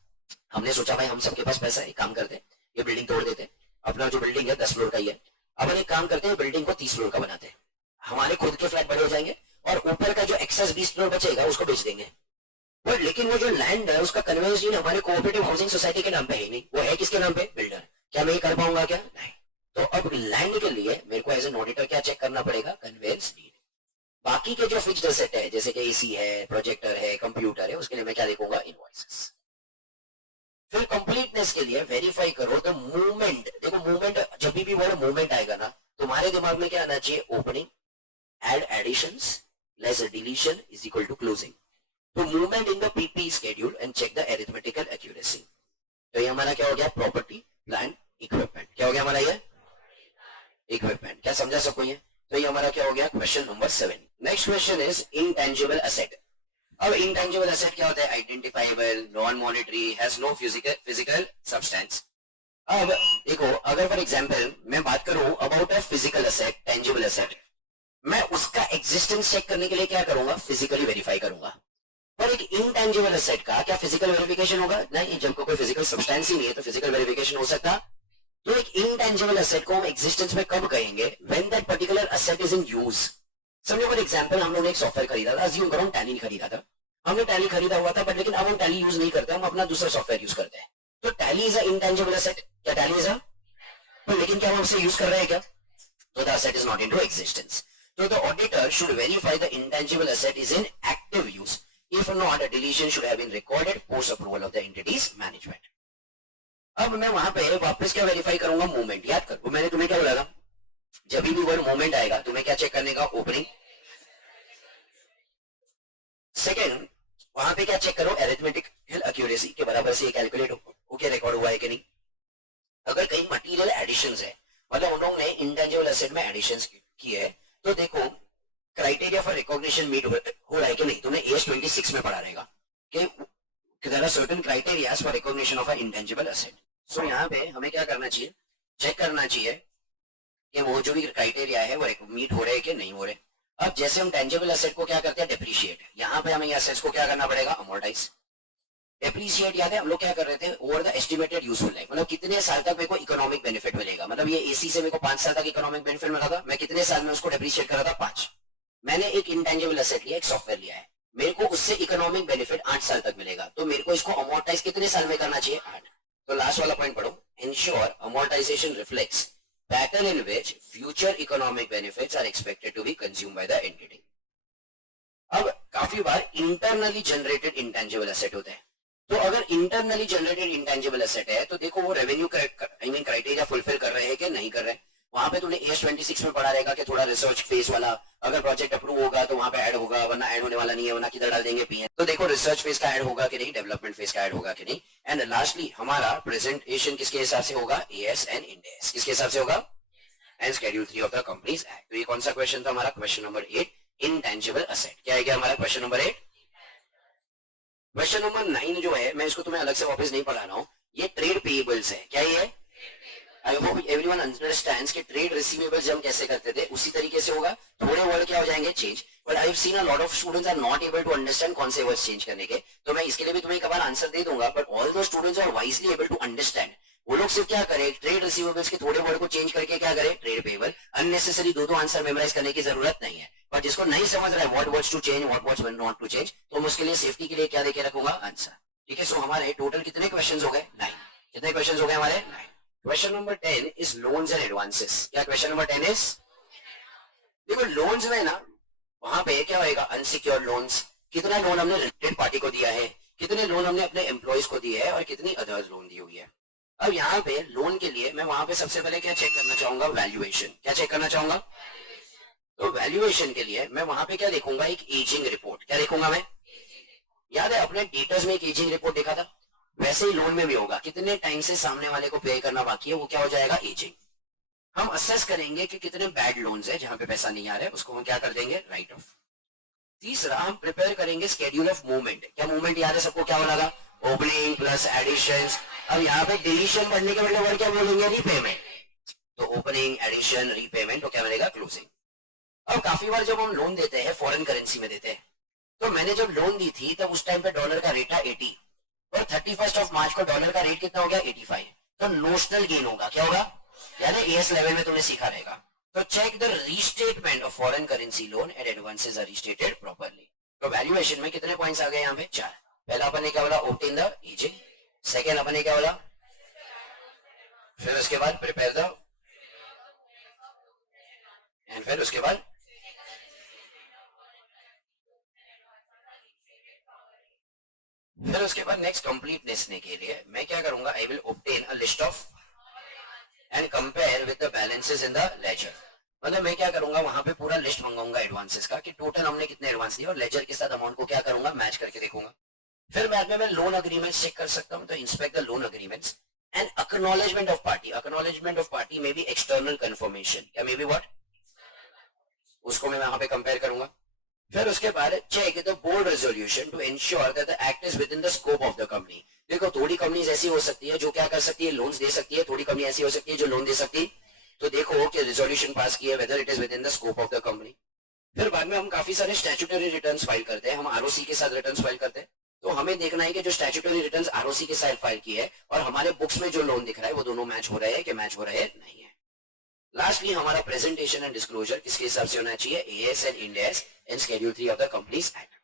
हमने सोचा भाई हम सबके पास पैसा है, एक काम करते हैं, ये बिल्डिंग तोड़ देते हैं, अपना जो बिल्डिंग है 10 फ्लोर का ही है, अपन एक काम करते हैं बिल्डिंग को 30 फ्लोर का बनाते हैं, हमारे खुद के फ्लैट बड़े हो जाएंगे और ऊपर का जो एक्सेस 20 फ्लोर बचेगा उसको बेच देंगे। पर लेकिन वो जो लैंड है उसका कन्वेंस हमारे कोऑपरेटिव हाउसिंग सोसाइटी के नाम पे है नहीं, वो है किसके नाम पे? बिल्डर। क्या मैं ये कर पाऊंगा? क्या नहीं। तो अब लैंड के लिए मेरे को एज एन ऑडिटर क्या चेक करना पड़ेगा? Conveyance deed. बाकी के जो फिक्स्ड एसेट है जैसे कि एसी है, प्रोजेक्टर है, कंप्यूटर है, उसके लिए मैं क्या देखूंगा? इनवॉइसेस। फिर कंप्लीटनेस के लिए वेरीफाई करो तो मूवमेंट, देखो मूवमेंट जब भी वर्ड मूवमेंट आएगा ना तुम्हारे दिमाग में क्या आना चाहिए? Opening, add additions, less deletion is equal to closing. तो movement in the PP schedule and check the arithmetical accuracy. तो ये हमारा क्या हो गया? Property, plant, equipment. क्या हो गया हमारा ये? इक्विपमेंट। क्या समझा सबको ये? तो ये हमारा क्या हो गया? Question number 7। Next question is intangible asset. अब इंटेंजिबल एसेट क्या होता है? Identifiable, non monetary, has no physical substance. अब देखो अगर फॉर एग्जांपल मैं बात करूं about a physical asset, tangible asset, मैं उसका एग्जिस्टेंस चेक करने के लिए क्या करूंगा? फिजिकली वेरीफाई करूंगा। पर एक इंटेंजिबल एसेट का क्या फिजिकल वेरिफिकेशन होगा? नहीं, जब कोई फिजिकल सब्सटेंस ही नहीं है तो फिजिकल वेरिफिकेशन हो सकता। तो एक इंटेंजिबल एसेट को हम एग्जिस्टेंस में कब कहेंगे? When that particular asset is in use. समझो फॉर एग्जांपल हम लोगों ने एक सॉफ्टवेयर खरीदा था, अज्यूम करो टैली खरीदा था, हमने टैली खरीदा हुआ था, बट लेकिन अब हम टैली यूज नहीं करते, हम अपना दूसरा सॉफ्टवेयर यूज करते हैं। तो tally is a intangible asset. क्या टैली इज अ? पर लेकिन क्या हम उसे यूज कर रहे हैं क्या? तो the asset is not into existence. तो the auditor should verify the intangible asset is in active use. If not, a deletion should have been recorded post approval of the entity's management. अब मैं वहां पे वापस क्या verify करूंगा? Movement. याद करो मैंने तुम्हें क्या बोला था? जब भी वर्ड मूवमेंट आएगा तुम्हें क्या चेक करने का? ओपनिंग। सेकेंड, वहां पे क्या चेक करो? अरिथमेटिकल एक्यूरेसी के बराबर से ये कैलकुलेट हो क्या रिकॉर्ड हुआ है कि नहीं। अगर कहीं मटीरियल एडिशंस है, मतलब उन्होंने इंटेंजिबल एसेट में एडिशंस की है, तो देखो क्राइटेरिया फॉर रिकॉग्निशन मीट हो रहा है कि नहीं। तुमने एज 26 में पढ़ा रहेगा कि there are certain criterias for recognition of a intangible asset. So यहाँ पे हमें क्या करना चाहिए? चेक करना चाहिए कि वो जो भी क्राइटेरिया है वो मीट हो रहे हैं कि नहीं हो रहे। अब जैसे हम टेंजिबल एसेट को क्या करते हैं? डेप्रिशिएट। यहाँ पे हमें एसेट्स को क्या करना पड़ेगा? अमोर्टाइज। डेप्रिशिएट याद है हम लोग क्या कर रहे थे? Over the estimated useful life, मतलब कितने साल तक मेरे को इकोनॉमिक बेनिफिट मिलेगा। मतलब ये एसी से मेरे को 5 साल तक इकोनॉमिक बेनिफिट मिला था, मैं कितने साल में उसको डेप्रिशिएट कर रहा था? 5। मैंने एक इंटेंजिबल एसेट लिया, एक सॉफ्टवेयर लिया है, मेरे को उससे इकोनॉमिक बेनिफिट 8 साल तक मिलेगा, तो मेरे को इसको अमोर्टाइज कितने साल में करना चाहिए? 8। तो लास्ट वाला पॉइंट पढ़ो, ensure amortisation reflects pattern in which future economic benefits are expected to be consumed by the entity. अब काफी बार इंटरनली जनरेटेड इंटेंजिबल एसेट होते हैं, तो अगर इंटरनली जनरेटेड इंटेंजिबल एसेट है तो देखो वो रेवेन्यू क्राइटेरिया फुलफिल कर रहे हैं कि नहीं कर रहे हैं। वहां पे तूने एज 26 में पढ़ा रहेगा कि थोड़ा रिसर्च फेज वाला, अगर प्रोजेक्ट अप्रूव होगा तो वहां पे ऐड होगा, वरना ऐड होने वाला नहीं है, वरना किधर डाल देंगे पीएन। तो देखो रिसर्च फेज का ऐड होगा कि नहीं, डेवलपमेंट फेज का ऐड होगा कि नहीं। एंड लास्टली हमारा प्रेजेंटेशन किसके हिसाब से होगा? एएस एंड इंड एस किसके हिसाब से होगा? And schedule 3 of the companies act. तो ये कौन सा क्वेश्चन था हमारा? Question number 8, intangible asset. क्या है क्या हमारा क्वेश्चन नंबर 8? क्वेश्चन नंबर 9 जो है मैं इसको तुम्हें अलग से वापस नहीं पढ़ा रहा हूँ, ये ट्रेड पेएबल्स है। क्या ये? आई होप एवरीवन अंडरस्टैंड्स कि ट्रेड रिसीवेबल्स हम कैसे करते थे उसी तरीके से होगा, थोड़े वर्ड क्या हो जाएंगे? Change. But I have seen a lot of students are not able to understand कौन से वर्ड्स चेंज करने के, तो मैं इसके लिए भी तुम्हें एक बार आंसर दे दूंगा, but all the students are wisely able to understand. वो लोग सिर्फ क्या करें? ट्रेड रिसीवेबल्स के थोड़े वर्ड को चेंज करके क्या करें? Trade payable. अननेसेसरी दो आंसर मेमोराइज करने की जरूरत नहीं है, पर जिसको नहीं समझ रहा है what words to change, what words not to change, तो उसके लिए सेफ्टी के लिए क्या देके रखूंगा? आंसर। ठीक है, सो हमारे टोटल कितने क्वेश्चंस हो गए? 9। कितने क्वेश्चंस हो गए हमारे? 9। Question number 10 is loans and advances. क्या क्वेश्चन नंबर 10 इज? देखो लोन्स में ना वहां पे क्या होएगा? अनसिक्योर्ड लोन्स, कितना लोन हमने रिलेटेड पार्टी को दिया है, कितने लोन हमने अपने एम्प्लॉयज को दिए है, और कितनी अदर्स लोन दी हुई है। अब यहाँ पे लोन के लिए मैं वहां पे सबसे पहले क्या चेक करना चाहूंगा? वैल्यूएशन। क्या चेक करना चाहूंगा? तो वैल्यूएशन के लिए मैं वहां पे क्या देखूंगा? एक एजिंग रिपोर्ट। क्या देखूंगा मैं? याद है अपने डेटर्स में एक एजिंग रिपोर्ट देखा था, वैसे ही लोन में भी होगा, कितने टाइम से सामने वाले को पे करना बाकी है, वो क्या हो जाएगा? एजिंग। हम असेस करेंगे कि कितने बैड लोन्स है जहां पे पैसा नहीं आ रहा है, उसको हम क्या कर देंगे? Write off. तीसरा हम प्रिपेयर करेंगे स्केड्यूल ऑफ मूवमेंट। क्या मूवमेंट याद है सबको? क्या होगा? Opening plus additions. अब यहाँ पे डिलीशन पढ़ने के बदले क्या बोलेंगे? रीपेमेंट। तो ओपनिंग, एडिशन, रीपेमेंट, तो क्या मिलेगा? क्लोजिंग। अब काफी बार जब हम लोन देते हैं फॉरेन करेंसी में देते हैं, तो मैंने जब लोन दी थी तब उस टाइम पे डॉलर का रेट था 80 और 31 मार्च को डॉलर का रेट कितना हो गया 85। तो नोशनल गेन होगा, क्या होगा, यानी एएस लेवल में तुमने सीखा रहेगा। तो check the restatement of foreign currency loan and advances are restated properly. तो वैल्यूएशन में कितने पॉइंट्स आ गए यहाँ पे, 4। पहला अपन ने क्या बोला, ऑब्टेन द एजिंग। सेकेंड अपन ने क्या बोला, फिर उसके बाद प्रिपेयर द, एंड फिर उसके बाद नेक्स्ट कंप्लीटनेस के लिए मैं क्या करूंगा, I will obtain a list of and compare with the balances in the ledger. मतलब मैं क्या करूंगा, वहां पे पूरा लिस्ट मंगाऊंगा एडवांसेस का कि टोटल हमने कितने एडवांस दिए और लेजर के साथ अमाउंट को क्या करूंगा, मैच करके देखूंगा। फिर बाद में मैं लोन अग्रीमेंट्स चेक कर सकता हूं, तो inspect the loan agreements and acknowledgement of party. Acknowledgement of party में भी एक्सटर्नल कंफर्मेशन या मे बी व्हाट, उसको मैं वहां पे कंपेयर करूंगा। फिर उसके बाद check the board resolution to ensure that the act is within the scope of the company. देखो थोड़ी कंपनीज ऐसी हो सकती है जो क्या कर सकती है, लोन्स दे सकती है, थोड़ी कंपनी ऐसी हो सकती है जो लोन दे सकती है। तो देखो कि रेजोल्यूशन पास किया whether it is within the scope of the company. फिर बाद में हम काफी सारे स्टैट्यूटरी रिटर्न्स फाइल करते हैं, हम आरओसी के साथ रिटर्न्स फाइल करते हैं। तो हमें देखना है कि जो स्टैट्यूटरी रिटर्न्स आरओसी के साथ फाइल की है और हमारे बुक्स में जो लोन दिख रहा है वो दोनों मैच हो रहे हैं कि मैच हो रहे नहीं है। लास्टली हमारा प्रेजेंटेशन एंड डिस्क्लोजर किसके हिसाब से होना चाहिए, as and Ind S in schedule 3 of the companies act.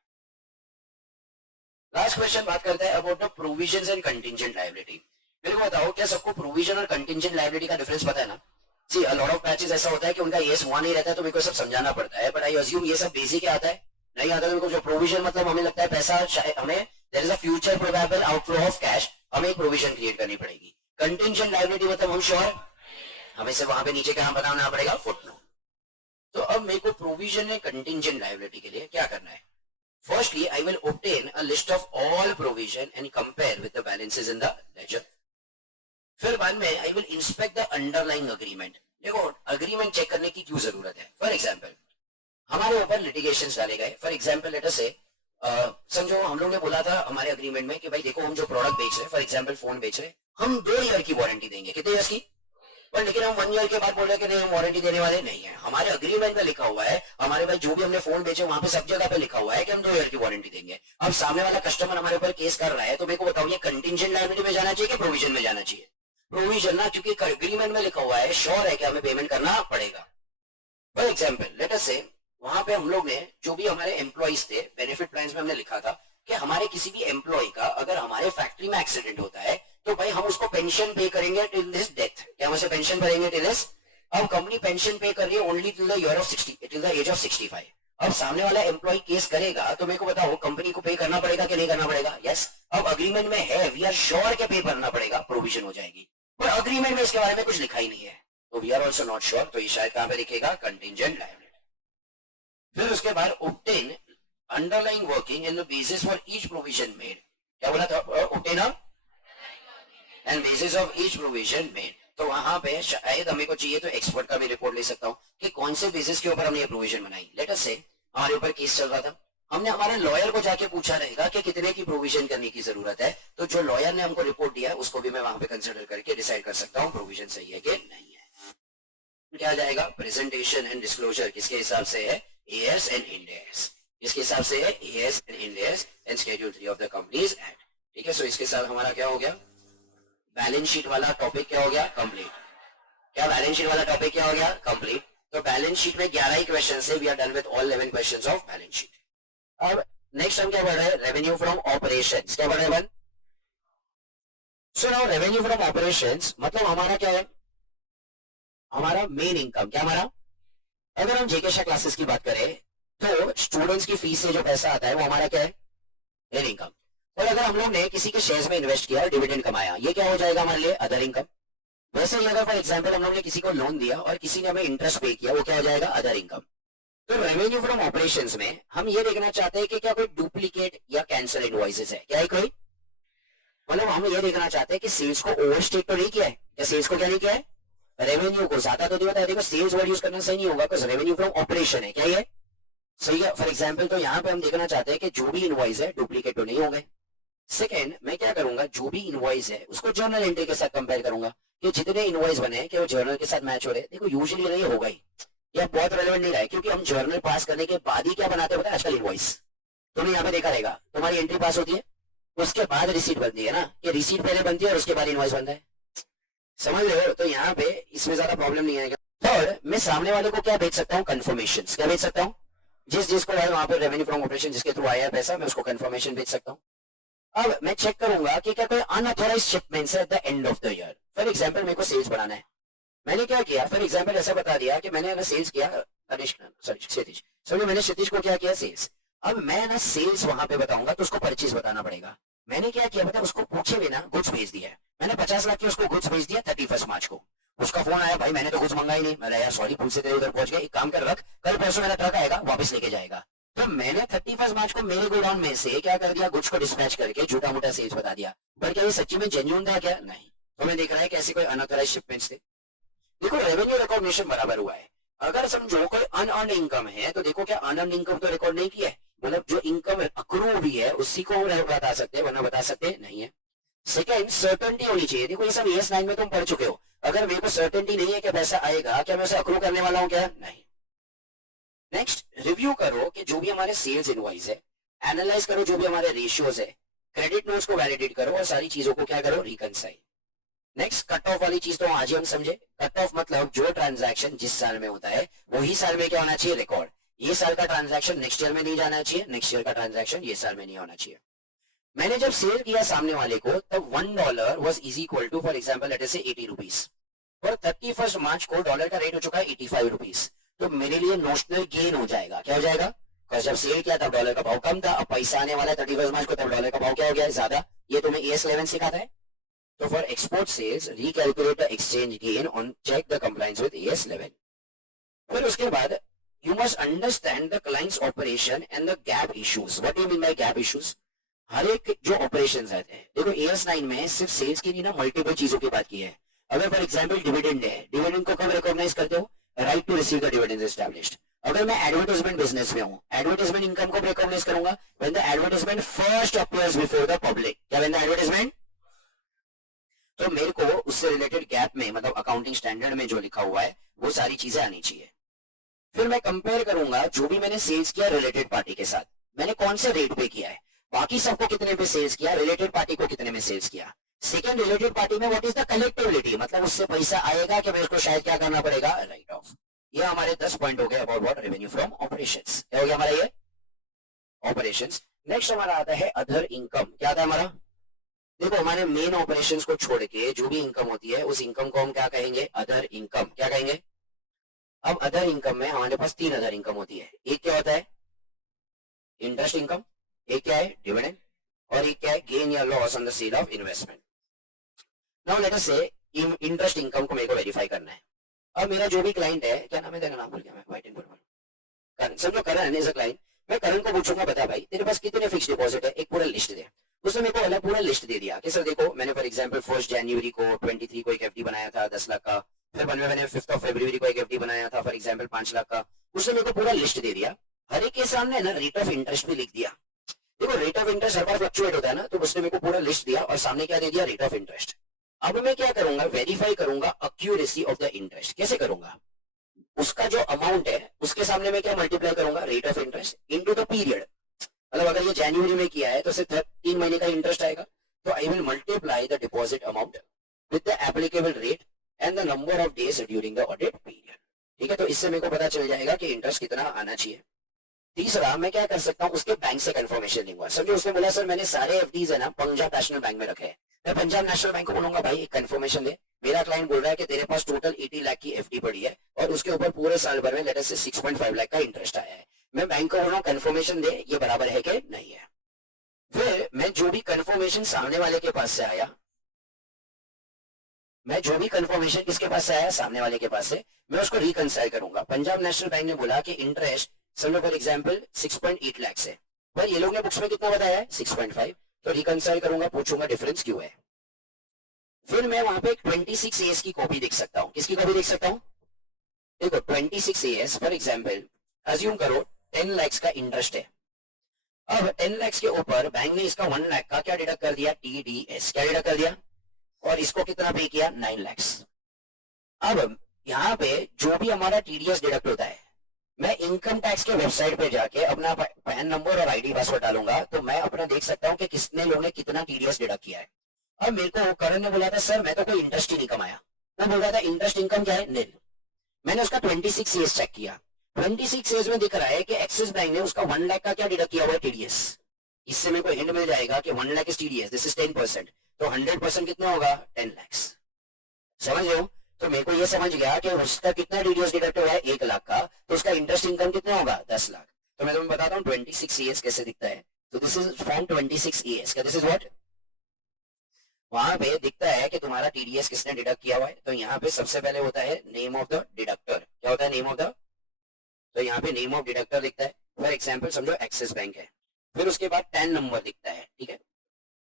Last question बात करते हैं about the provisions and contingent liability. मेरे को बताओ क्या सबको प्रोविजन और कंटिंजेंट लायबिलिटी का डिफरेंस पता है ना? सी अ लॉट ऑफ बैचेस ऐसा होता है कि उनका एएस वहां नहीं रहता है तो मेरे को सब समझाना पड़ता है, बट आई अज्यूम ये सब बेसिक ही आता है, नहीं आता तो मेरे को जो प्रोविजन मतलब हमें लगता है पैसा हमें there is a future probable outflow of cash, हमें एक प्रोविजन क्रिएट करनी पड़ेगी। कंटिंजेंट लायबिलिटी मतलब हम श्योर हमें से वहां पे नीचे क्या बनाना पड़ेगा, फुटनोट। तो अब मेरे को प्रोविजन है कंटिंजेंट लायबिलिटी के लिए क्या करना है, firstly I will obtain a list of all provision and compare with the balances in the ledger. फिर बाद में I will inspect the underlying agreement. देखो अग्रीमेंट चेक करने की क्यों जरूरत है, फॉर एग्जाम्पल हमारे ऊपर लिटिगेशन डाले गए, फॉर एग्जाम्पल लेट अस से समझो हम लोग ने बोला था हमारे अग्रीमेंट में कि भाई देखो हम जो प्रोडक्ट बेच रहे हैं, फॉर एग्जाम्पल फोन बेच रहे हैं, हम 2 ईयर की वारंटी देंगे, कितने ईयर्स की, पर लेकिन हम 1 ईयर के बाद बोल रहे हैं कि नहीं हम वारंटी देने वाले नहीं है। हमारे अग्रीमेंट में लिखा हुआ है, हमारे भाई जो भी हमने फोन बेचे वहां पे सब जगह पे लिखा हुआ है कि हम 2 ईयर की वारंटी देंगे। अब सामने वाला कस्टमर हमारे ऊपर केस कर रहा है तो मेरे को बताओ ये कंटिंजेंट लायबिलिटी में जाना चाहिए कि प्रोविजन में जाना चाहिए? प्रोविजन ना, क्योंकि अग्रीमेंट में लिखा हुआ है, श्योर है कि हमें पेमेंट करना पड़ेगा। फॉर एग्जाम्पल लेट अस से वहां पे हम लोग ने जो भी हमारे एम्प्लॉइज थे बेनिफिट प्लान में हमने लिखा था कि हमारे किसी भी एम्प्लॉय का अगर हमारे फैक्ट्री में एक्सीडेंट होता है तो भाई हम उसको पेंशन पे करेंगे टिल दिस डेथ, क्या हम उसे पेंशन भरेंगे टिल दिस। अब कंपनी पेंशन पे कर रही है only till the year of 60 till the age of 65। अब सामने वाला एम्प्लॉय केस करेगा तो मेरे को बताओ कंपनी को पे करना पड़ेगा कि नहीं करना पड़ेगा? यस। अब अग्रीमेंट में है वी आर श्योर के पे करना पड़ेगा, प्रोविजन हो जाएगी, पर अग्रीमेंट में इसके बारे में कुछ लिखा ही नहीं है, तो we are also not sure, तो ये शायद कहां पे लिखेगा, कंटिंजेंट लायबिलिटी। फिर उसके बाद obtain underlying working and the basis for each provision made, क्या बोला था, obtain and bases of each provision made. तो वहां पे शायद हमें को चाहिए तो एक्सपर्ट का भी रिपोर्ट ले सकता हूं कि कौन से बेसिस के ऊपर हमने ये प्रोविजन बनाई। लेट अस से हमारे ऊपर केस चल रहा था, हमने हमारे लॉयर को जाके पूछा रहेगा कि कितने की प्रोविजन करने की जरूरत है, तो जो लॉयर ने हमको रिपोर्ट दिया है उसको भी मैं वहां पे कंसिडर करके डिसाइड कर सकता हूँ प्रोविजन सही है कि नहीं है। क्या जाएगा, प्रेजेंटेशन एंड डिस्क्लोजर किसके हिसाब से है, एएस एंड इंड एस, इसके हिसाब से है as and Ind AS and schedule 3 of the companies act. ठीक है, सो इसके साथ हमारा क्या हो गया, बैलेंस शीट वाला टॉपिक क्या हो गया, कंप्लीट। क्या बैलेंस शीट वाला टॉपिक क्या हो गया, कंप्लीट। तो बैलेंस शीट में 11 ही क्वेश्चन से we are done with all 11 questions of balance sheet. अब नेक्स्ट हम क्या पढ़ रहे हैं, रेवेन्यू फ्रॉम ऑपरेशंस, क्या पढ़ रहे हैं? So now revenue from operations मतलब हमारा क्या है, हमारा मेन इनकम। क्या हमारा, अगर हम जेके क्लासेस की बात करें तो स्टूडेंट्स की फीस से जो पैसा आता है वो हमारा क्या है, मेन इनकम। और अगर हम लोग ने किसी के शेयर्स में इन्वेस्ट किया और डिविडेंड कमाया, ये क्या हो जाएगा हमारे लिए, अदर इनकम। वैसे ही अगर फॉर एग्जांपल हम लोग ने किसी को लोन दिया और किसी ने हमें इंटरेस्ट पे किया, वो क्या हो जाएगा, अदर इनकम। तो रेवेन्यू फ्रॉम ऑपरेशंस में हम ये देखना चाहते हैं कि क्या कोई डुप्लीकेट या कैंसल इनवॉइसेस है, क्या है कोई, मतलब हम ये देखना चाहते हैं कि सेल्स को ओवरस्टेट तो नहीं किया है, या सेल्स को क्या नहीं किया है, रेवेन्यू को ज्यादा तो नहीं बताया। देखो सेल्स वर्ड यूज करना सही नहीं होगा बिकॉज़ रेवेन्यू फ्रॉम ऑपरेशन है, क्या ये सही है। फॉर एग्जांपल तो यहाँ पे हम देखना चाहते हैं कि जो भी इनवॉइस है डुप्लीकेट तो नहीं होंगे। सेकंड मैं क्या करूंगा, जो भी इनवॉइस है उसको जर्नल एंट्री के साथ कंपेयर करूंगा कि जितने इनवॉइस बने हैं कि वो जर्नल के साथ मैच हो रहे हैं। देखो यूजुअली नहीं होगा ही, यह बहुत रेलेवेंट नहीं रहा है क्योंकि हम जर्नल पास करने के बाद ही क्या बनाते हैं आजकल, इनवॉइस। तुमने यहाँ पे देखा रहेगा, तुम्हारी एंट्री पास होती है, उसके बाद रिसीट बनती है ना, कि रिसीट पहले बनती है और उसके बाद इनवॉइस बनता है, समझ रहे हो? तो यहाँ पे इसमें ज्यादा प्रॉब्लम नहीं आएगा। थर्ड, मैं सामने वाले को क्या भेज सकता हूँ? कंफर्मेशन। क्या भेज सकता हूँ? जिसको वहां पे रेवेन्यू फ्रॉम ऑपरेशन जिसके थ्रू आया है पैसा, मैं उसको कंफर्मेशन भेज सकता हूँ। अब मैं चेक करूंगा कि क्या कोई अनऑथोराइज शिपमेंट्स है at the end of the year. For example मेरे को सेल्स बढ़ाना है, मैंने क्या किया, फॉर एग्जांपल ऐसा बता दिया कि मैंने सेल्स किया, क्षितिज, समझो मैंने क्षितिज को क्या किया, सेल्स। अब मैं ना सेल्स वहां पे बताऊंगा तो उसको परचेज बताना पड़ेगा। मैंने क्या किया पता, उसको पूछे बिना गुड्स भेज दिया। मैंने 50 लाख की उसको गुड्स भेज दिया 31 मार्च को। उसका फोन आया, भाई मैंने तो कुछ मंगाई नहीं। मैं यार सॉरी, भूल से तेरे उधर पहुंच गया, एक काम कर रख, कल परसों मेरा ट्रक आएगा वापस लेके जाएगा। तो मैंने 31 मार्च को मेरे गोडाउन में से क्या कर दिया, गुड्स को डिस्पैच करके झूठा मोटा सेल्स बता दिया। पर क्या ये सच्ची में जेन्युइन था क्या? नहीं। तो मैं देख रहा है कैसे कोई अनऑथराइज्ड शिपमेंट्स थे। देखो रेवेन्यू रिकॉग्निशन बराबर हुआ है। अगर समझो कोई अनअर्न्ड इनकम है तो देखो क्या अनअर्न्ड इनकम तो रिकॉर्ड नहीं किया है, मतलब जो इनकम अक्रू हुई है उसी को हम बता सकते हैं, वरना बता सकते नहीं है। सेकंड, सर्टेनिटी होनी चाहिए। देखो ये सब ES 9 में तुम पढ़ चुके हो। अगर मेरे को सर्टेनिटी नहीं है कि पैसा आएगा, क्या मैं उसे अक्रू करने वाला हूं क्या? नहीं। नेक्स्ट, रिव्यू करो कि जो भी हमारे सेल्स इनवॉइस है, एनालाइज करो जो भी हमारे रेशियोज है, क्रेडिट नोट्स को वैलिडेट करो और सारी चीजों को क्या करो, रिकंसाइल। नेक्स्ट, कट ऑफ वाली चीज तो आज ही हम समझे। कट ऑफ मतलब जो ट्रांजैक्शन जिस साल में होता है वही साल में क्या होना चाहिए, रिकॉर्ड। ये साल का ट्रांजैक्शन नेक्स्ट ईयर में नहीं जाना चाहिए, नेक्स्ट ईयर का ट्रांजैक्शन ये साल में नहीं होना चाहिए। मैंने जब सेल किया सामने वाले को तब $1 was is equal to, for example let us say 80 rupees, और 31 मार्च को डॉलर का रेट हो चुका है 85 रुपीज। तो मेरे लिए नोशनल गेन हो जाएगा। क्या हो जाएगा? जब सेल किया तब डॉलर का भाव कम था, अब पैसा आने वाला है 31 मार्च को, तब डॉलर का भाव क्या हो गया है, ज्यादा। ये तुम्हें ES 11 सिखाता है। तो for export sales recalculate the exchange gain on check the compliance with ES 11। फिर उसके बाद you must understand the client's operation and the gap issues. What do mean by gap issues? हर एक जो ऑपरेशंस आते हैं, देखो ES 9 में सिर्फ सेल्स की नहीं ना, मल्टीपल चीजों की बात की है। अगर फॉर एग्जांपल डिविडेंड है, डिविडेंड को कब रिकॉग्नाइज करते हो? Right to receive the dividend established. अगर मैं एडवर्टाइजमेंट बिजनेस में हूं, एडवर्टाइजमेंट इनकम को रिकॉग्नाइज करूंगा when the advertisement first appears before the public. क्या व्हेन द एडवर्टाइजमेंट, तो मेरे को उससे रिलेटेड गैप में, मतलब अकाउंटिंग स्टैंडर्ड में जो लिखा हुआ है वो सारी चीजें आनी चाहिए। फिर मैं कंपेयर करूंगा जो भी मैंने सेल्स किया रिलेटेड पार्टी के साथ, मैंने कौन से रेट पे किया है, बाकी सबको कितने पे सेल्स किया, रिलेटेड पार्टी को कितने में सेल्स किया। सेकंड, रिलेटेड पार्टी में व्हाट इज द कलेक्टिबिलिटी, मतलब उससे पैसा आएगा कि मैं उसको शायद क्या करना पड़ेगा, राइट ऑफ। ये हमारे 10 पॉइंट हो गए about what, revenue from operations. क्या हो गया हमारा ये ऑपरेशंस। नेक्स्ट हमारा आता है अदर इनकम। क्या आता है हमारा? देखो हमारे मेन ऑपरेशंस को छोड़ के जो भी इनकम होती है उस इनकम को हम क्या कहेंगे, अदर इनकम। क्या कहेंगे? अब अदर इनकम में हमारे पास 3 अदर इनकम होती है। एक क्या होता है, इंटरेस्ट इनकम, एक क्या है, डिविडेंड, और एक क्या है, गेन या loss on the sale of investment. Now let us say interest income को मेरे को वेरीफाई करना है। अब मेरा जो भी क्लाइंट है, क्या नाम है तेरा, नाम भूल गया मैं, वाइट एंड करण, समझो करण इज अ क्लाइंट। मैं करण को पूछूंगा बता भाई तेरे पास कितने फिक्स डिपॉजिट है, एक पूरा लिस्ट दे। उसने मेरे को अलग पूरा लिस्ट दे दिया कि सर देखो मैंने फॉर एग्जांपल 1 जनवरी को 23 को एक FD बनाया था 10 लाख का, फिर मैंने 5 फरवरी को एक FD बनाया था फॉर एग्जांपल 5 लाख का। उसने मेरे को पूरा लिस्ट दे दिया। हर एक के सामने ना रेट ऑफ इंटरेस्ट भी लिख दिया। देखो rate of interest her bar fluctuate होता है ना, तो उसने मेरे को पूरा लिस्ट दिया और सामने क्या दे दिया, रेट ऑफ इंटरेस्ट। अब मैं क्या करूंगा, वेरीफाई करूंगा एक्यूरेसी ऑफ द इंटरेस्ट। कैसे करूंगा? उसका जो अमाउंट है उसके सामने मैं क्या मल्टीप्लाई करूंगा, rate of interest into the period. मतलब अगर ये जनवरी में किया है तो सिर्फ 3 महीने का इंटरेस्ट आएगा, तो I will multiply the deposit amount with the applicable rate and the number of days during the audit period. ठीक है, तो इससे मेरे को पता चल जाएगा कि इंटरेस्ट कितना आना चाहिए। तीसरा, मैं क्या कर सकता हूँ, उसके बैंक से कंफर्मेशन लूंगा। समझो उसने बोला सर मैंने सारे FDs है ना पंजाब नेशनल बैंक में रखे हैं, मैं पंजाब नेशनल बैंक को बोलूंगा भाई एक कंफर्मेशन दे। मेरा क्लाइंट बोल रहा है कि तेरे पास टोटल 80 लाख की FD पड़ी है और उसके ऊपर पूरे साल भर में लेट अस से 6.5 लाख का इंटरेस्ट आया है। मैं बैंक को बोल रहा हूँ कंफर्मेशन दे, ये बराबर है कि नहीं है। फिर मैं जो भी कंफर्मेशन सामने वाले के पास से आया, मैं जो भी कंफर्मेशन किसके पास से आया, सामने वाले के पास से, मैं उसको रिकंसाइल करूंगा। पंजाब नेशनल बैंक ने बोला कि इंटरेस्ट समझो फॉर एग्जांपल 6.8 लाख से, पर ये लोग ने बुक्स में कितना बताया है, 6.5, तो रिकंसाइल करूंगा, पूछूंगा डिफरेंस क्यों है। फिर मैं वहां पे 26 AS की कॉपी देख सकता हूँ। किसकी कॉपी देख सकता हूँ? देखो 26 AS फॉर एग्जांपल अज्यूम करो 10 लाख का इंटरेस्ट है। अब 10 लाख के ऊपर बैंक ने इसका 1 लाख का क्या डिडक्ट कर दिया, TDS। क्या डिडक्ट कर दिया, और इसको कितना पे किया, 9 लाख। अब यहाँ पे जो भी हमारा TDS डिडक्ट होता है मैं इनकम टैक्स के वेबसाइट पे जाके अपना पैन नंबर और आईडी पासवर्ड डालूंगा तो मैं अपना देख सकता हूँ कि किसने लोगों ने कितना टीडीएस डिडक्ट किया है। अब मेरे को करण ने बोला था सर मैं तो कोई इंटरेस्ट ही नहीं कमाया। मैं बोल रहा था इंटरेस्ट इनकम क्या है, नील। मैंने उसका 26 ईयर्स चेक किया, 26 ईयर्स में दिख रहा है कि एक्सिस बैंक ने उसका 1 लाख का क्या डिडक्ट किया हुआ है, टीडीएस। इससे मेरे को हिंट मिल जाएगा कि 1 lakh is TDS, this is 10%, तो 100% कितना होगा, 10 लाख। समझ रहे हो? तो मेरे को ये समझ गया कि उसका कितना टीडीएस डिडक्ट हुआ है, 1 लाख का, तो उसका इंटरेस्ट इनकम कितना होगा, 10 लाख। तो मैं तुम्हें बताता हूँ 26 ईयर्स कैसे दिखता है। तो दिस इज फॉर्म 26 ईयर्स का, दिस इज व्हाट, वहां पे दिखता है कि तुम्हारा टीडीएस किसने डिडक्ट किया हुआ है। तो यहाँ पे सबसे पहले होता है नेम ऑफ द डिडक्टर। क्या होता है नेम ऑफ द, तो यहाँ पे नेम ऑफ डिडक्टर दिखता है। फॉर एग्जाम्पल समझो एक्सिस बैंक है, फिर उसके बाद पैन नंबर दिखता है, ठीक है,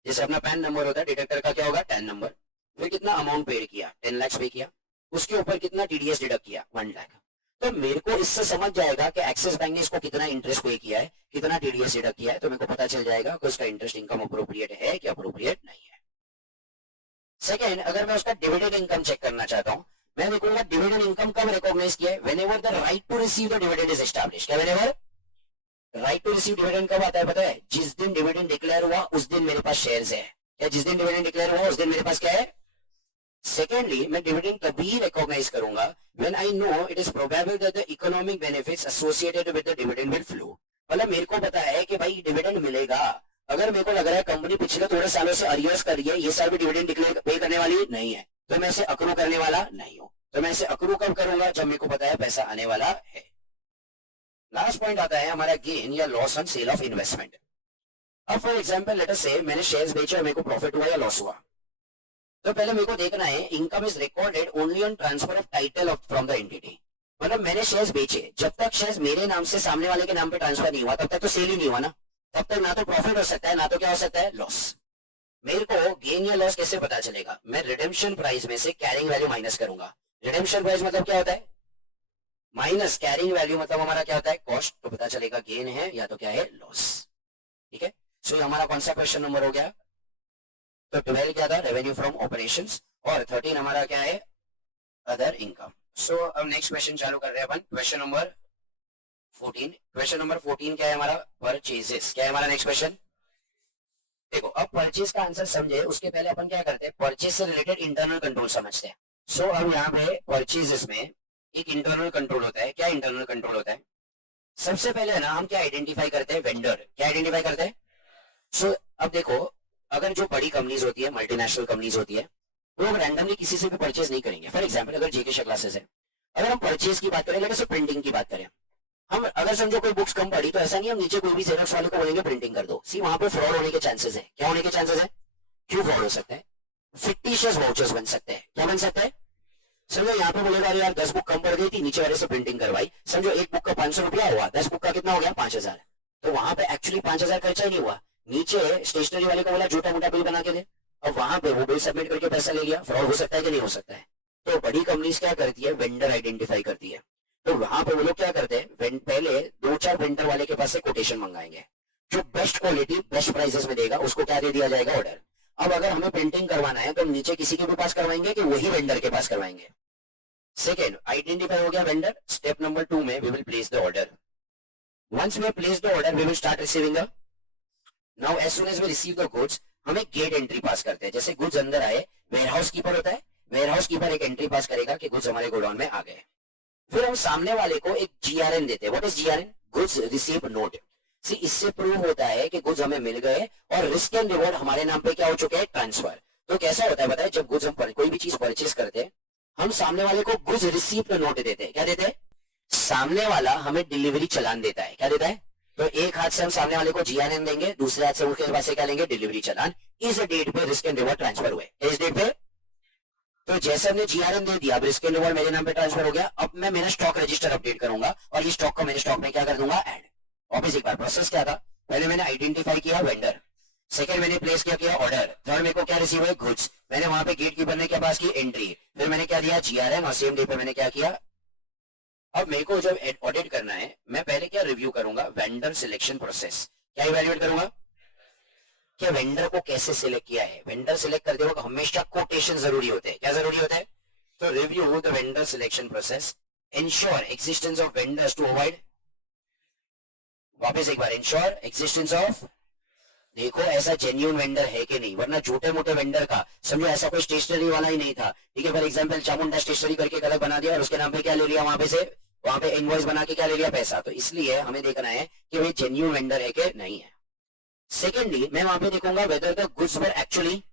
जैसे अपना पैन नंबर होता है, डिडक्टर का क्या होगा, पैन नंबर। फिर कितना अमाउंट पेड किया, 10 लाख पे किया, उसके ऊपर कितना टीडीएस डिडक्ट किया, 1 लाख। तो मेरे को इससे समझ जाएगा कि एक्सिस बैंक ने इसको कितना इंटरेस्ट पे किया है, कितना टीडीएस डिडक्ट किया है, तो मेरे को पता चल जाएगा कि उसका इंटरेस्ट इनकम अप्रोप्रिएट है कि अप्रोप्रिएट नहीं है। सेकेंड, अगर मैं उसका डिविडेंड इनकम चेक करना चाहता हूं, मैं देखूंगा डिविडेंड इनकम कब रिकॉग्नाइज किया है, whenever the right to receive the dividend is established. क्या whenever right to receive dividend कब आता है पता है, जिस दिन डिविडेंड डिक्लेयर हुआ उस दिन मेरे पास शेयर्स है। क्या जिस दिन डिविडेंड डिक्लेयर हुआ उस दिन मेरे पास क्या है। सेकेंडली, मैं डिविडेंड तभी रिकॉग्नाइज करूंगा when I know it is probable that the economic benefits associated with the dividend will flow. मतलब मेरे को पता है कि भाई डिविडेंड मिलेगा। अगर मेरे को लग रहा है कंपनी पिछले थोड़े सालों से अरियर्स कर रही है, ये साल भी डिविडेंड डिक्लेयर पे करने वाली नहीं है, तो मैं इसे अक्रू करने वाला नहीं हूं। तो मैं इसे अक्रू कब करूंगा, जब मेरे को पता है पैसा आने वाला है। लास्ट पॉइंट आता है हमारा गेन या loss on sale of investment. अब फॉर एग्जांपल लेट अस से मैंने शेयर्स बेचे और मेरे को प्रॉफिट हुआ या लॉस हुआ, तो पहले मेरे को देखना है income is recorded only on transfer of title of from the entity. मतलब मैंने शेयर्स बेचे, जब तक शेयर्स मेरे नाम से सामने वाले के नाम पे ट्रांसफर नहीं हुआ तब तक तो सेल ही नहीं हुआ ना, तब तक ना तो प्रॉफिट हो सकता है ना तो क्या हो सकता है, लॉस। मेरे को गेन या लॉस कैसे पता चलेगा, मैं रिडेम्पशन प्राइस में से कैरिंग वैल्यू माइनस करूंगा। रिडेम्पशन प्राइस मतलब क्या होता है, माइनस कैरिंग वैल्यू मतलब हमारा क्या होता है, कॉस्ट। तो पता चलेगा गेन है या तो क्या है, लॉस। ठीक है, सो हमारा कौन सा क्वेश्चन नंबर हो गया, तो 12 क्या था, रेवेन्यू फ्रॉम ऑपरेशंस, और 13 हमारा क्या है, अदर इनकम। सो अब नेक्स्ट क्वेश्चन चालू कर रहे हैं अपन, क्वेश्चन नंबर 14। क्वेश्चन नंबर 14 क्या है हमारा, परचेजेस। क्या है हमारा नेक्स्ट क्वेश्चन, देखो अब परचेज का आंसर समझे उसके पहले अपन क्या करते हैं, परचेज से रिलेटेड इंटरनल कंट्रोल समझते हैं। सो अब यहाँ पे परचेजेस में एक इंटरनल कंट्रोल होता है। क्या इंटरनल कंट्रोल होता है, सबसे पहले ना हम क्या आइडेंटिफाई करते हैं, वेंडर। क्या आइडेंटिफाई करते हैं, सो अब देखो अगर जो बड़ी कंपनीज होती है, मल्टीनेशनल कंपनीज होती है, वो लोग रैंडमली किसी से भी परचेज नहीं करेंगे। फॉर एग्जांपल अगर जेके शाह क्लासेस है, अगर हम परचेज की बात करें, जैसे प्रिंटिंग की बात करें, हम अगर समझो कोई बुक्स कम पड़ी तो ऐसा नहीं हम नीचे कोई भी जेरॉक्स वाले को बोलेंगे प्रिंटिंग कर दो। सी वहां पे फ्रॉड होने के चांसेस है। क्या होने के चांसेस है, क्यों फ्रॉड हो सकता है, फिक्टिशियस वाउचर्स बन सकते हैं। क्या बन सकता है, समझो यहाँ पे बोलेगा अरे यार 10 बुक कम पड़ गई थी, नीचे वाले से प्रिंटिंग करवाई, समझो एक बुक का 500 रुपया हुआ, 10 बुक का कितना हो गया, 5000। तो वहां पे एक्चुअली 5000 खर्चा ही नहीं हुआ, नीचे स्टेशनरी वाले को बोला छोटा मोटा बिल बना के दे, अब वहां पे वो बिल सबमिट करके पैसा ले गया। फ्रॉड हो सकता है कि नहीं हो सकता है। तो बड़ी कंपनीज क्या करती है, वेंडर आइडेंटिफाई करती है। तो वहां पे वो लोग क्या करते हैं, पहले 2-4 वेंडर वाले के पास से कोटेशन मंगाएंगे, जो बेस्ट क्वालिटी बेस्ट प्राइसेस में देगा उसको क्या दे दिया जाएगा, ऑर्डर। अब अगर हमें प्रिंटिंग करवाना है तो हम नीचे किसी के भी पास करवाएंगे कि वही वेंडर के पास करवाएंगे। सेकेंड, आइडेंटिफाई हो गया वेंडर। स्टेप नंबर 2 में we will place the order. Once we place the order we will start receiving the, now as soon as we receive the goods हम एक गेट एंट्री पास करते हैं। जैसे गुड्स अंदर आए, वेयरहाउस कीपर होता है, वेयरहाउस कीपर एक एंट्री पास करेगा कि गुड्स हमारे गोडाउन में आ गए। फिर हम सामने वाले को एक जीआरएन देते हैं। What is GRN, goods received note. See इससे प्रूव होता है कि गुड्स हमें मिल गए और रिस्क एंड रिवॉर्ड हमारे नाम पे क्या हो चुके हैं, ट्रांसफर। तो कैसा होता है बताए, जब गुड्स हम कोई भी चीज परचेज करते हैं हम सामने वाले को गुड्स रिसीव्ड नोट देते हैं। क्या देते हैं, सामने वाला हमें डिलीवरी चलान देता है। क्या देता है, तो एक हाथ से हम सामने वाले को जीआरएन देंगे, दूसरे हाथ से उसके पास से क्या लेंगे, डिलीवरी चलान। इस डेट पे रिस्क एंड रिवॉर्ड ट्रांसफर हुए, इस डेट पे। तो जैसे हमने जीआरएन दे दिया, अब रिस्क एंड रिवॉर्ड मेरे नाम पे ट्रांसफर हो गया। अब मैं मेरा स्टॉक रजिस्टर अपडेट करूंगा और ये स्टॉक को मेरे स्टॉक में क्या कर दूंगा, ऐड। वापस एक बार प्रोसेस क्या था, पहले मैंने आइडेंटिफाई किया वेंडर, सेकंड मैंने प्लेस किया ऑर्डर, थर्ड मेरे को क्या रिसीव है, गुड्स। मैंने वहां पे गेट कीपर ने क्या पास की, एंट्री, फिर मैंने क्या दिया, जीआरएन, और सेम डे पे मैंने क्या किया। अब मेरे को जब ऑडिट करना है मैं पहले क्या रिव्यू करूंगा, वेंडर सिलेक्शन प्रोसेस। क्या इवैल्यूएट करूंगा, क्या वेंडर को कैसे सिलेक्ट किया है। वेंडर सिलेक्ट करते वक्त हमेशा कोटेशन जरूरी होते हैं। क्या जरूरी होता है, तो review the vendor selection process, ensure existence of vendors to avoid, वापस एक बार, इंश्योर एग्जिस्टेंस ऑफ, देखो ऐसा जेन्यून वेंडर है कि नहीं, वरना छोटे मोटे वेंडर का समझो ऐसा कोई स्टेशनरी वाला ही नहीं था, ठीक है, फॉर एग्जांपल चामुंडा स्टेशनरी करके एक अलग बना दिया और उसके नाम पे क्या ले लिया, वहां पे से वहां पे इनवॉइस बना के क्या ले लिया, पैसा। तो इसलिए हमें देखना है कि भाई जेन्यून वेंडर है कि नहीं है। सेकेंडली मैं वहां पे देखूंगा whether the goods were actually,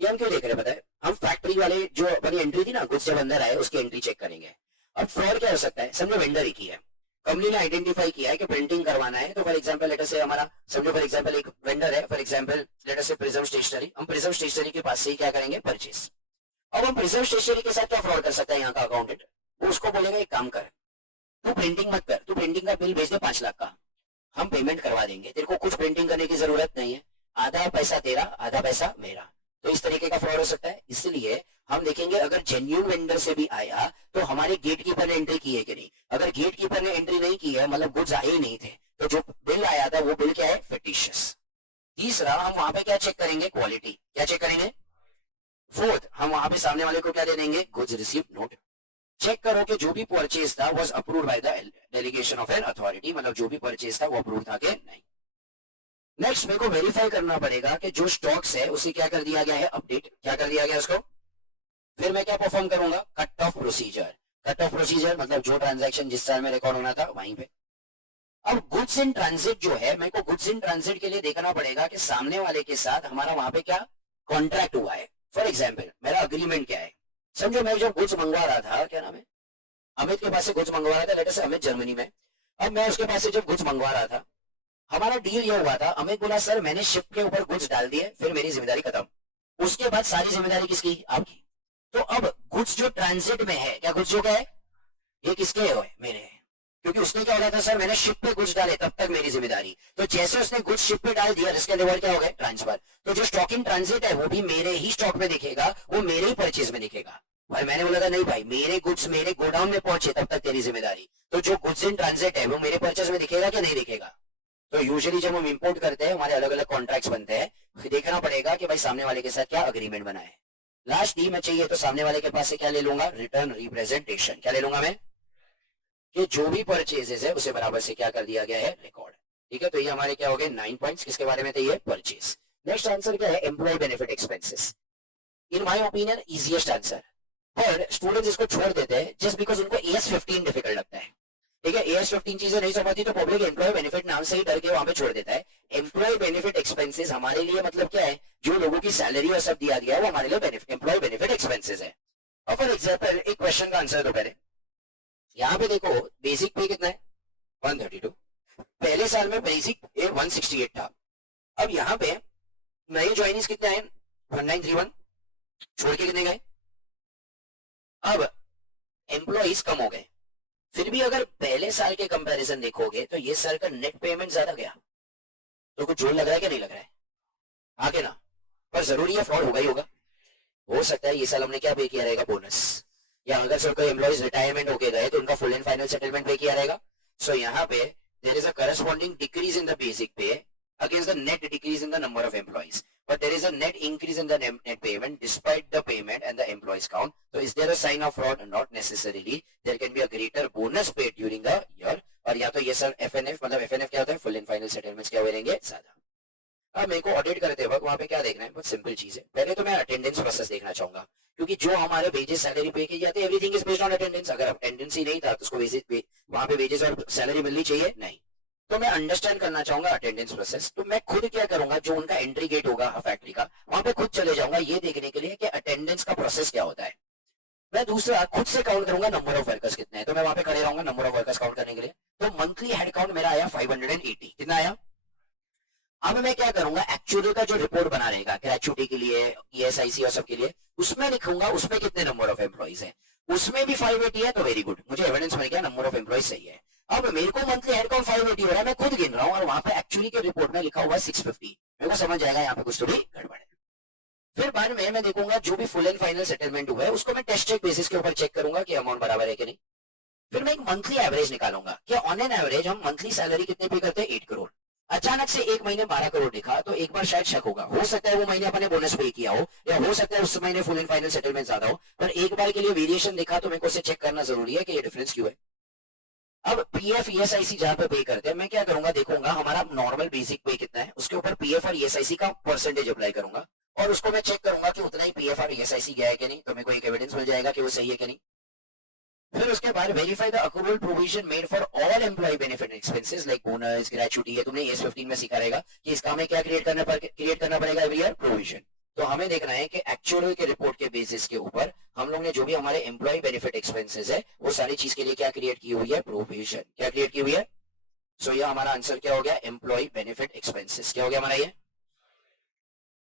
ये हम क्यों देख रहे हैं पता है, हम फैक्ट्री वाले जो अपनी एंट्री थी ना, गुड्स जब अंदर आए उसकी एंट्री चेक करेंगे। अब फ्रॉड क्या हो सकता है, समझो वेंडर ही की है, कंपनी ने आइडेंटिफाई किया है कि प्रिंटिंग करवाना है, तो फॉर एग्जांपल लेटर से हमारा समझो फॉर एग्जांपल एक वेंडर है, फॉर एग्जांपल लेटर से प्रिज्म स्टेशनरी, हम प्रिज्म स्टेशनरी के पास से ही क्या करेंगे, परचेस। अब हम प्रिज्म स्टेशनरी के साथ क्या फ्रॉड कर सकता है यहाँ का अकाउंटेंट, वो उसको बोलेगा एक काम कर, तू प्रिंटिंग मत कर, तू प्रिंटिंग का बिल भेज दे 5 लाख का, हम पेमेंट करवा देंगे, तेरे को कुछ प्रिंटिंग करने की जरूरत नहीं है, आधा पैसा तेरा आधा पैसा मेरा। तो इस तरीके का फ्रॉड हो सकता है। इसलिए हम देखेंगे अगर जेन्यून वेंडर से भी आया तो हमारे गेट कीपर ने एंट्री की है कि नहीं, अगर गेट कीपर ने एंट्री नहीं की है मतलब गुड्स आए ही नहीं थे, तो जो बिल आया था वो बिल क्या है, फिटिशियस। तीसरा हम वहां पे क्या चेक करेंगे, क्वालिटी, क्या चेक करेंगे। फोर्थ हम वहां पे सामने वाले को क्या दे देंगे, गुड्स रिसीव नोट, चेक करो कि जो भी परचेज था was approved by the delegation of an authority, मतलब जो भी परचेज था वो अप्रूव था कि नहीं। नेक्स्ट मेरे को वेरीफाई करना पड़ेगा कि जो स्टॉक्स है उसे क्या कर दिया गया है, अपडेट, क्या कर दिया गया उसको। फिर मैं क्या परफॉर्म करूंगा, cut off procedure, cut off procedure मतलब जो ट्रांजैक्शन जिस साल में रिकॉर्ड होना था वहीं पे। अब गुड्स इन ट्रांजिट जो है, मेरे को गुड्स इन ट्रांजिट के लिए देखना पड़ेगा कि सामने वाले के साथ हमारा वहां पे क्या कॉन्ट्रैक्ट हुआ है। फॉर एग्जाम्पल मेरा अग्रीमेंट क्या है, समझो मैं जब गुड्स मंगवा रहा था, क्या नाम है, अमित के पास से गुड्स मंगवा रहा था, लेटर से अमित जर्मनी में, अब मैं उसके पास से जब गुड्स मंगवा रहा था, हमारा डील ये हुआ था, अमित बोला सर मैंने शिप के ऊपर गुड्स डाल दिए, फिर मेरी जिम्मेदारी खत्म, उसके बाद सारी जिम्मेदारी किसकी, आपकी। तो अब गुड्स जो ट्रांजिट में है, क्या गुड्स जो क्या है, ये किसके है, मेरे है, क्योंकि उसने क्या बोला था, सर मैंने शिप पे गुड्स डाले तब तक मेरी जिम्मेदारी, तो जैसे उसने गुड्स शिप पे डाल दिया जिसके रिवॉर्ड क्या हो गए, ट्रांसफर, तो जो स्टॉक इन ट्रांजिट है वो भी मेरे ही स्टॉक में दिखेगा, वो मेरे ही परचेज में दिखेगा। भाई मैंने बोला था नहीं भाई मेरे गुड्स मेरे गोडाउन में पहुंचे तब तक तेरी जिम्मेदारी, तो जो गुड्स इन ट्रांजिट है वो मेरे परचेज में दिखेगा क्या नहीं दिखेगा। तो यूजुअली जब हम इंपोर्ट करते हैं हमारे अलग अलग कॉन्ट्रैक्ट्स बनते हैं, देखना पड़ेगा कि भाई सामने वाले के साथ क्या अग्रीमेंट बना है। लास्ट डी में चाहिए तो सामने वाले के पास से क्या ले लूंगा, रिटर्न रिप्रेजेंटेशन, क्या ले लूंगा मैं, कि जो भी परचेजेस है उसे बराबर से क्या कर दिया गया है, रिकॉर्ड। ठीक है, तो ये हमारे क्या हो गए 9 पॉइंट्स, किसके बारे में थे, ये परचेज। नेक्स्ट आंसर क्या है, employee benefit expenses. In my opinion easiest answer, पर स्टूडेंट्स इसको छोड़ देते हैं जस्ट बिकॉज उनको AS15 डिफिकल्ट लगता है। ठीक है, AS15 चीजें नहीं समझती तो पब्लिक एम्प्लॉय बेनिफिट नाम से ही डर के वहां पे छोड़ देता है। एम्प्लॉय बेनिफिट एक्सपेंसेस हमारे लिए मतलब क्या है, जो लोगों की सैलरी और सब दिया गया है वो हमारे लिए बेनिफिट, एम्प्लॉय बेनिफिट एक्सपेंसेस है। और फॉर एग्जाम्पल एक क्वेश्चन का आंसर दो पहले, यहाँ पे देखो बेसिक पे कितना है 132, पहले साल में बेसिक 168 था, अब यहाँ पे नए ज्वाइनिंग कितने आए 1931, छोड़ के कितने गए, अब एम्प्लॉइज कम हो गए, फिर भी अगर पहले साल के कंपैरिजन देखोगे तो ये साल का नेट पेमेंट ज्यादा गया, तो कुछ जोर लग रहा है क्या नहीं लग रहा है, आगे ना, पर जरूरी है फ्रॉड होगा ही होगा। हो सकता है ये साल हमने क्या पे किया रहेगा, बोनस, या अगर सर कोई एम्प्लॉइज रिटायरमेंट होके गए तो उनका फुल एंड फाइनल सेटलमेंट पे किया रहेगा। सो यहाँ पे there is a corresponding decrease in the basic pay against the net decrease in the number of employees, but there is a net increase in the net payment despite the payment and the employees count. So is there a sign of fraud? Not necessarily. There can be a greater bonus paid during the year. और या तो ये sir FNF, मतलब FNF क्या होता है, full and final settlements क्या हुए रहेंगे ज्यादा। अब मेरे को ऑडिट करते वक्त वहां पे क्या देखना है, बहुत सिंपल चीज है, पहले तो मैं अटेंडेंस प्रोसेस देखना चाहूंगा, क्योंकि जो हमारे वेजेस सैलरी पे की जाती है everything is based on attendance, अगर अटेंडेंस ही नहीं था तो उसको वेजेस पे वहां पे वेजेस और सैलरी मिलनी चाहिए नहीं, तो मैं अंडरस्टैंड करना चाहूंगा अटेंडेंस प्रोसेस। तो मैं खुद क्या करूंगा, जो उनका एंट्री गेट होगा फैक्ट्री का वहां पे खुद चले जाऊंगा ये देखने के लिए कि अटेंडेंस का प्रोसेस क्या होता है। मैं दूसरा खुद से काउंट करूंगा नंबर ऑफ वर्कर्स कितने हैं, तो मैं वहां पे खड़े रहूंगा नंबर ऑफ वर्कर्स काउंट करने के लिए। तो मंथली हेड काउंट मेरा आया 580, कितना आया। अब मैं क्या करूंगा, एक्चुअल का जो रिपोर्ट बना रहेगा ग्रेचुटी के लिए, ESIC और सब के लिए, उसमें लिखूंगा उसमें कितने नंबर ऑफ एम्प्लॉइज है, उसमें भी 580 है तो वेरी गुड, मुझे एविडेंस मिल गया नंबर ऑफ एम्प्लॉइज सही है। अब मेरे को मंथली हेड काउंट 580 हो रहा है, मैं खुद गिन रहा हूँ और वहां पे एक्चुअली के रिपोर्ट में लिखा हुआ 650, मेरे को समझ जाएगा यहाँ पे कुछ तो भी गड़बड़ है। फिर बाद में मैं देखूंगा जो भी फुल एंड फाइनल सेटलमेंट हुआ है उसको मैं टेस्ट चेक बेसिस के ऊपर चेक करूंगा कि अमाउंट बराबर है कि नहीं। फिर मैं एक मंथली एवरेज निकालूंगा कि ऑन एन एवरेज हम मंथली सैलरी कितने पे करते हैं, 8 करोड़। अचानक से एक महीने 12 करोड़ दिखा तो एक बार शायद शक होगा, हो सकता है वो महीने अपने बोनस पे किया हो, या हो सकता है उस महीने फुल एंड फाइनल सेटलमेंट ज्यादा हो, पर एक बार के लिए वेरिएशन दिखा तो मेरे को उसे चेक करना जरूरी है कि ये डिफरेंस क्यों है। अब पीएफ ईएसआईसी जहां पे पे करते हैं, मैं क्या करूंगा, देखूंगा हमारा नॉर्मल बेसिक पे कितना है, उसके ऊपर पीएफ और ईएसआईसी का परसेंटेज अप्लाई करूंगा, और उसको मैं चेक करूंगा कि उतना ही पीएफ और ईएसआईसी गया है कि नहीं, तो मेरे को एक एविडेंस मिल जाएगा कि वो सही है कि नहीं। फिर उसके बाद verify the accrual provision made for all employ benefit expenses like bonus gratuity, है तुमने एस 15 में सीखा रहेगा कि इसका हमें क्या क्रिएट करना पड़ेगा एवरी ईयर, प्रोविजन। तो हमें देखना है कि एक्चुअल के रिपोर्ट के बेसिस के ऊपर हम लोग ने जो भी हमारे एम्प्लॉय बेनिफिट एक्सपेंसेस है वो सारी चीज के लिए क्या क्रिएट की हुई है, प्रोविजन। क्या क्रिएट की हुई है? सो ये हमारा आंसर क्या हो गया, एम्प्लॉय बेनिफिट एक्सपेंसेस। क्या हो गया हमारा ये?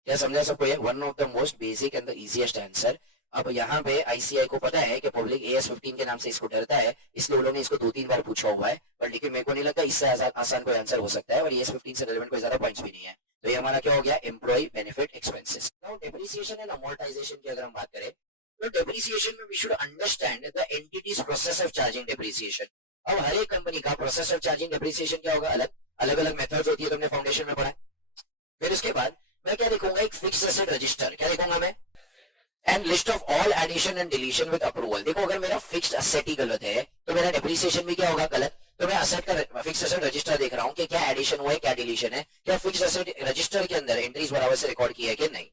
क्या समझा सबको? ये one of the most basic and the easiest answer. अब यहाँ पे आईसीआई को पता है कि पब्लिक एएस 15 के नाम से इसको डरता है, इसलिए उन्होंने इसको 2-3 बार पूछा हुआ है, पर लेकिन मेरे को नहीं लगता इससे आसान कोई आंसर हो सकता है, और एएस 15 से रिलेवेंट कोई ज्यादा पॉइंट्स भी नहीं है। तो ये हमारा क्या हो गया, employee benefit expenses. Now depreciation and amortisation की अगर हम बात करें तो डेप्रिसिएशन में we should understand the entity's process of charging depreciation. अब हर एक कंपनी का प्रोसेस ऑफ चार्जिंग डेप्रिसिएशन क्या होगा, अलग अलग मेथड्स होती है, तुमने फाउंडेशन में पढ़ा है। फिर उसके बाद मैं क्या देखूंगा, एक फिक्स्ड एसेट रजिस्टर, क्या देखूंगा मैं, and list of all addition and deletion with approval. देखो अगर मेरा फिक्स्ड एसेट ही गलत है तो मेरा डेप्रिसिएशन भी क्या होगा, गलत। तो मैं एसेट का फिक्स्ड एसेट रजिस्टर देख रहा हूँ कि क्या एडिशन हुआ है, क्या डिलीशन है, क्या फिक्स्ड एसेट रजिस्टर के अंदर एंट्रीज बराबर से रिकॉर्ड किया है कि नहीं।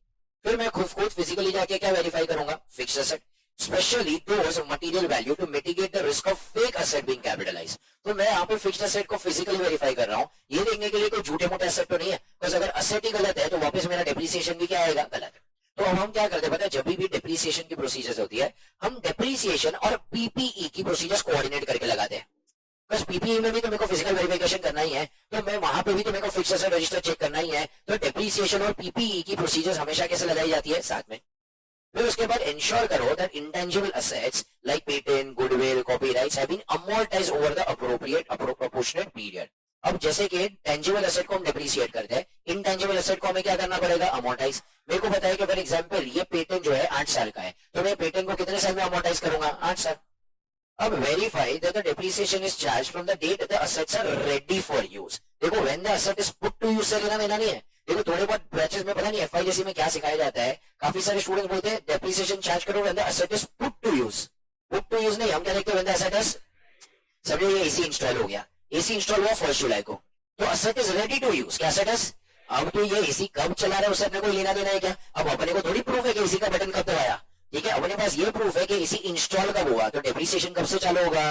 फिर मैं खुद फिजिकली जाके क्या वेरीफाई करूंगा, fixed asset, specially those material value to mitigate the risk of fake asset being capitalised. तो मैं यहाँ पे फिक्स्ड एसेट को फिजिकली वेरीफाई कर रहा हूँ, ये देखने के लिए कोई झूठे मोटे एसेट तो नहीं है, बिकॉज अगर एसेट ही गलत है तो वापस मेरा डेप्रिसिएशन भी क्या आएगा, गलत। तो अब हम क्या करते हैं पता है, जब भी डेप्रिसिएशन की प्रोसीजर्स होती है हम डेप्रिसिएशन और पीपीई की प्रोसीजर्स कोऑर्डिनेट करके लगाते हैं। बस पीपीई में भी तो मेरे को फिजिकल वेरिफिकेशन करना ही है, तो मैं वहां पे भी तो मेरे को फिक्स्ड एसेट रजिस्टर चेक करना ही है, तो डेप्रिसिएशन और पीपीई की प्रोसीजर्स हमेशा कैसे लगाई जाती है, साथ में। फिर उसके बाद इंश्योर करो that intangible assets like patent, goodwill, copyrights have been amortised over the proportionate period. अब जैसे कि टेंजिबल एसेट को हम डेप्रिसिएट करते हैं, इनटेंजिबल एसेट को हमें क्या करना पड़ेगा, अमोर्टाइज। मेरे को पता है कि फॉर एग्जांपल ये पेटेंट जो है 8 साल का है, तो मैं पेटेंट को कितने साल में अमोर्टाइज करूंगा, 8 साल। अब verify that the depreciation is charge from the date the assets are ready for use. देखो when the asset is put to use से लेना देना नहीं है। देखो थोड़े बहुत बैचेस में पता नहीं एफआईडीसी में क्या सिखाया जाता है, काफी सारे स्टूडेंट्स बोलते हैं डेप्रिसिएशन चार्ज करो when the asset is put to use. Put to use नहीं, हम क्या देखते हैं, व्हेन द एसेट इज, समझो ये एसी इंस्टॉल हो गया, एसी इंस्टॉल हुआ 1 जुलाई को, तो asset is ready to use. क्या एसेट इज, अब तो ये एसी कब चला रहा है उससे अपने को लेना देना है क्या। अब अपने को थोड़ी प्रूफ है कि एसी का बटन कब दबाया, ठीक है, अपने पास ये प्रूफ है कि एसी इंस्टॉल कब हुआ, तो डेप्रिसिएशन कब से चालू होगा,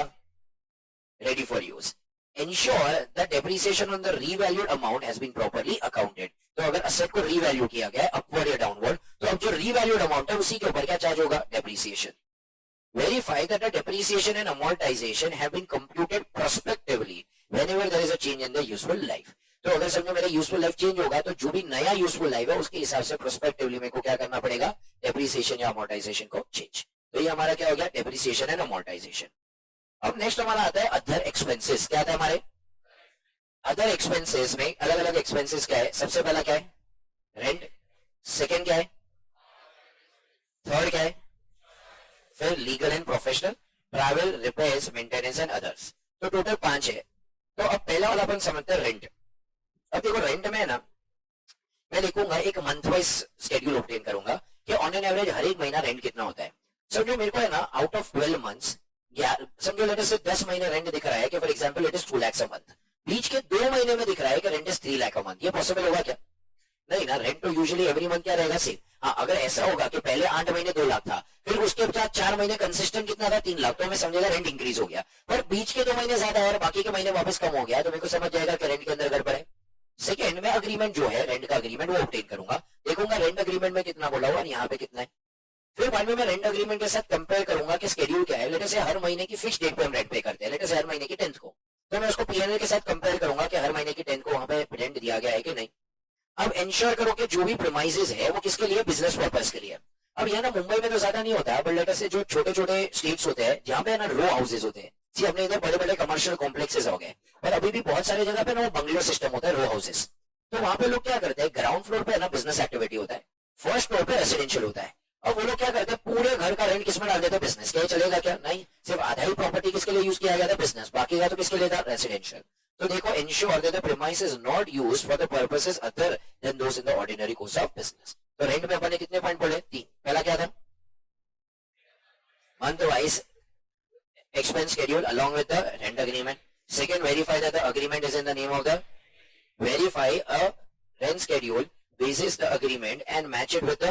ready for use. Ensure that depreciation on the revalued amount has been properly accounted। तो अगर एसेट को रीवैल्यू किया गया है अपवर्ड या डाउनवर्ड, तो अब जो रीवैल्यूड अमाउंट है उसी के ऊपर क्या चार्ज होगा, depreciation. Verify that the depreciation and amortization have been computed prospectively whenever there is a change in the useful life। तो अगर समझो मेरा यूजफुल लाइफ चेंज होगा तो जो भी नया यूजफुल लाइफ है उसके हिसाब से प्रोस्पेक्टिवली मेरे को क्या करना पड़ेगा, डेप्रिसिएशन या अमोर्टाइजेशन को चेंज। तो ये हमारा क्या हो गया, डेप्रिसिएशन एंड अमोर्टाइजेशन। अब नेक्स्ट हमारा आता है अदर एक्सपेंसेस। क्या आता है हमारे अदर एक्सपेंसेस में, अलग अलग एक्सपेंसेस क्या है, सबसे पहला क्या है, रेंट, सेकंड क्या है, थर्ड क्या है, फिर legal and professional, travel, repairs, maintenance and others. तो टोटल 5 है। तो अब पहला वाला अपन समझते हैं रेंट। अब देखो रेंट में ना मैं देखूंगा एक मंथ वाइज स्केड्यूल ऑब्टेन करूंगा कि ऑन एन एवरेज हर एक महीना रेंट कितना होता है। समझो मेरे को है ना आउट ऑफ 12 मंथ्स, समझो लेट अस से 10 महीने रेंट दिख रहा है कि for example it is 2 lakhs a month, बीच के 2 महीने में दिख रहा है कि rent is 3 lakh a month. ये पॉसिबल होगा क्या, नहीं ना, रेंट तो यूजुअली एवरी मंथ क्या रहेगा, सेम। हाँ अगर ऐसा होगा कि पहले 8 महीने 2 लाख था, फिर उसके बाद 4 महीने कंसिस्टेंट कितना था, 3 लाख, तो हमें समझेगा रेंट इंक्रीज हो गया। पर बीच के 2 महीने ज्यादा है और बाकी के महीने वापस कम हो गया, तो मेरे को समझ जाएगा कि रेंट के अंदर गड़बड़ है। सेकेंड में अग्रीमेंट जो है रेंट का अग्रीमेंट वो ऑब्टेन करूंगा, देखूंगा रेंट अग्रीमेंट में कितना बोला हुआ और यहाँ पे कितना है। फिर बाद में मैं रेंट अग्रीमेंट के साथ कंपेयर करूंगा कि स्केड्यूल क्या है। लेट अस से हर महीने की फिक्स डेट पे हम रेंट पे करते हैं, लेट अस से हर महीने की 10th को, तो मैं उसको पीएनएल के साथ कंपेयर करूंगा कि हर महीने की 10th को वहां पे रेंट दिया गया है कि नहीं। अब इंश्योर करो कि जो भी प्रीमाइसेस है वो किसके लिए, बिजनेस पर्पस के लिए। अब यहाँ ना मुंबई में तो ज्यादा नहीं होता है, बट लेट अस से जो छोटे छोटे स्टेट्स होते हैं जहाँ पे ना रो हाउसेज होते हैं, जी अपने इधर बड़े बड़े कमर्शियल कॉम्प्लेक्सेस हो गए, पर अभी भी बहुत सारी जगह पे ना वो बंगलो सिस्टम होता है, रो हाउसेस। तो वहां पे लोग क्या करते हैं, ग्राउंड फ्लोर पे ना बिजनेस एक्टिविटी होता है, फर्स्ट फ्लोर पे रेसिडेंशियल होता है। अब वो लोग क्या करते हैं, पूरे घर का रेंट किसमें डाल देते हैं, बिजनेस। क्या चलेगा क्या, नहीं, सिर्फ आधा ही प्रॉपर्टी किसके लिए यूज किया गया था, बिजनेस, बाकी का तो किसके लिए था, रेसिडेंशियल। तो देखो, ensure that the premise is not used for the purposes other than those in the ordinary course of business. तो रेंट में अपन ने कितने पॉइंट पढ़े? 3. पहला क्या था? Month wise expense schedule along with the rent agreement. Second, verify that the agreement is in the name of the, verify a rent schedule basis the agreement and match it with the,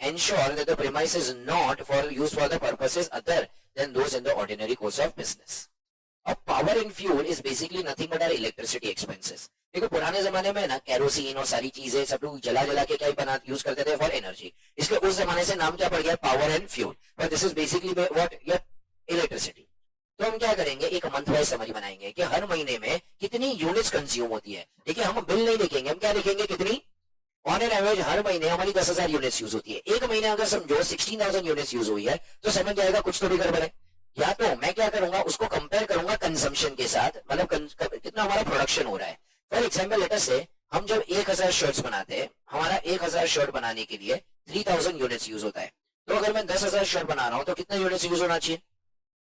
ensure that the premise is not for used for the purposes other than those in the ordinary course of business. अब power and fuel is basically nothing but our electricity expenses. देखो, पुराने जमाने में ना kerosene और सारी चीजें सब लोग जला जला के क्या बना यूज करते थे फॉर एनर्जी, इसलिए उस जमाने से नाम क्या पड़ गया? Power and fuel. But this is basically what? Your electricity. तो हम क्या करेंगे? एक मंथ वाइज समरी बनाएंगे कि हर महीने में कितनी यूनिट्स कंज्यूम होती है. देखिए, हम बिल नहीं देखेंगे, हम क्या देखेंगे? कितनी ऑन एन एवरेज हर महीने हमारी 10,000 यूनिट्स यूज होती है. एक महीने अगर समझो 16,000 यूनिट्स यूज हुई है तो समझ जाएगा कुछ तो भी गड़बड़ है. या तो मैं क्या करूंगा? उसको कंपेयर करूंगा कंजम्पशन के साथ, मतलब कितना हमारा प्रोडक्शन हो रहा है. फॉर एग्जाम्पल लेटर से हम जब 1,000 शर्ट्स बनाते हैं, हमारा 1,000 शर्ट बनाने के लिए 3,000 यूनिट्स यूज होता है. तो अगर मैं 10,000 शर्ट बना रहा हूं तो कितना यूनिट्स यूज होना चाहिए?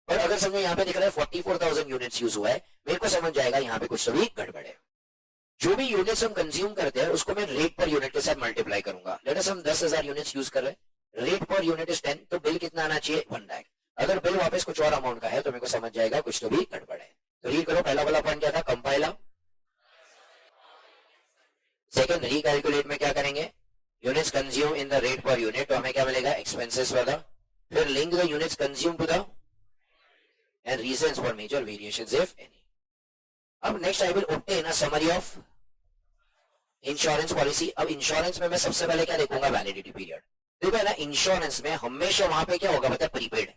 और अगर समझो यहाँ पे दिख रहा है 44,000 यूनिट्स यूज हुआ है, मेरे को समझ जाएगा यहाँ पे कुछ तो भी गड़बड़ है. जो भी यूनिट्स हम कंज्यूम करते हैं उसको मैं रेट पर यूनिट के साथ मल्टीप्लाई करूंगा. लेट अस हम 10,000 यूनिट्स यूज कर रहे हैं, रेट पर यूनिट इज 10, तो बिल कितना आना चाहिए? 1 लाख. अगर बिल वापस कुछ और अमाउंट का है तो मेरे को समझ जाएगा कुछ तो भी गड़बड़ है. तो रीड करो, पहला वाला पॉइंट क्या था? कंपाइलर. सेकंड, रिकैलकुलेट में क्या करेंगे? Units consume in the rate per unit, तो हमें क्या मिलेगा? Expenses for the. फिर link the units consume to the and reasons for major variations if any. अब next I will obtain a summary of insurance policy. अब insurance में मैं सबसे पहले क्या देखूंगा? Validity period. देखो ना, इंश्योरेंस में हमेशा वहां पे क्या होगा पता है? प्रीपेड.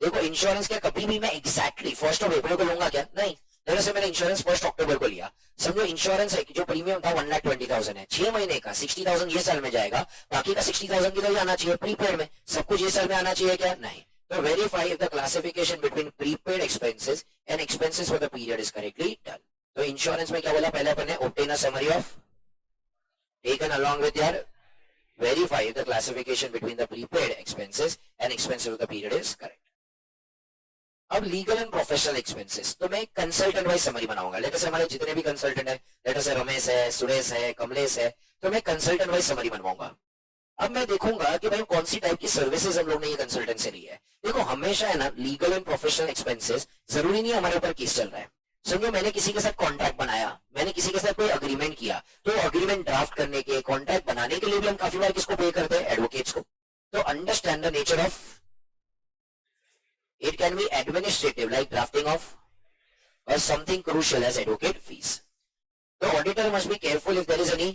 देखो, इंश्योरेंस क्या कभी भी मैं एग्जैक्टली 1 अप्रैल को लूंगा क्या? नहीं. जैसे मैंने इंश्योरेंस 1 अक्टूबर को लिया, समझो इंश्योरेंस है कि जो प्रीमियम था 1,20,000 है, 6 महीने का 60,000 ये साल में जाएगा, बाकी का 60,000 किधर जाना चाहिए? प्रीपेड में. सब कुछ ये साल में आना चाहिए क्या? नहीं. So verify if the classification between prepaid expenses and expenses for the period is correctly done. तो इंश्योरेंस में क्या बोला? पहले अपन ने obtain a summary of taken along with your verify if the classification between the prepaid expenses and expenses of the period is correct. अब legal and professional expenses, तो मैं consultant wise summary बनाऊंगा. Let us हमारे जितने भी consultant है, let us Ramesh है, सुरेश है, कमलेश है, तो मैं कंसल्टेंट वाइज समरी बनवाऊंगा. अब मैं देखूंगा कि भाई कौन सी टाइप की सर्विसेज हम लोग ने ये कंसल्टेंट से ली है. देखो, हमेशा है ना, लीगल एंड प्रोफेशनल एक्सपेंसेस जरूरी नहीं हमारे ऊपर केस चल रहा है. समझो मैंने किसी के साथ कॉन्ट्रैक्ट बनाया, मैंने किसी के साथ कोई अग्रीमेंट किया, तो अग्रीमेंट ड्राफ्ट करने के, कॉन्ट्रैक्ट बनाने के लिए भी हम काफी बार किसको पे करते हैं? एडवोकेट्स को. तो understand the nature of it. Can be administrative like drafting of, और something crucial as advocate fees. तो auditor must be careful if there is any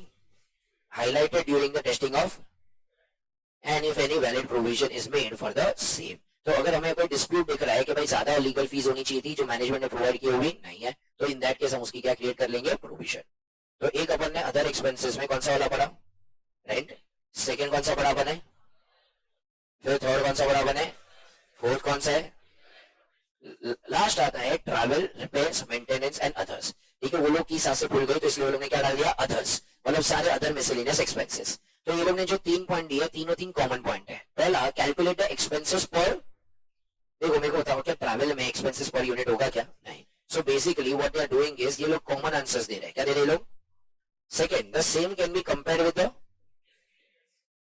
highlighted during the testing of and if any valid provision is made for the same. तो अगर हमें कोई dispute दिख रहा है कि भाई ज्यादा लीगल फीस होनी चाहिए थी जो मैनेजमेंट ने प्रोवाइड की हुई नहीं है, तो इन दैट केस हम उसकी क्या क्रिएट कर लेंगे? प्रोविजन. तो एक अपन ने अदर एक्सपेंसेस में कौन सा वाला पढ़ा? रेंट. सेकंड कौन सा पढ़ा अपन ने? फिर थर्ड कौन सा पढ़ा अपन ने? फोर्थ कौन सा है? लास्ट आता है travel, repairs, maintenance and others. ठीक है, वो लोग की सांस से भूल गए तो इसलिए वो लोग ने क्या डाल दिया? अदर्स. मतलब सारे अदर मिसलेनियस एक्सपेंसेस. तो ये लोग ने जो 3 पॉइंट दिए, तीनों 3 कॉमन पॉइंट है. पहला, कैलकुलेट द एक्सपेंसेस पर. देखो, मेरे को बताओ क्या ट्रैवल में एक्सपेंसेस पर यूनिट होगा क्या? नहीं. So basically what they are doing is, ये लोग कॉमन आंसर्स दे रहे हैं. क्या दे रहे लोग? Second, the same can be compared with the,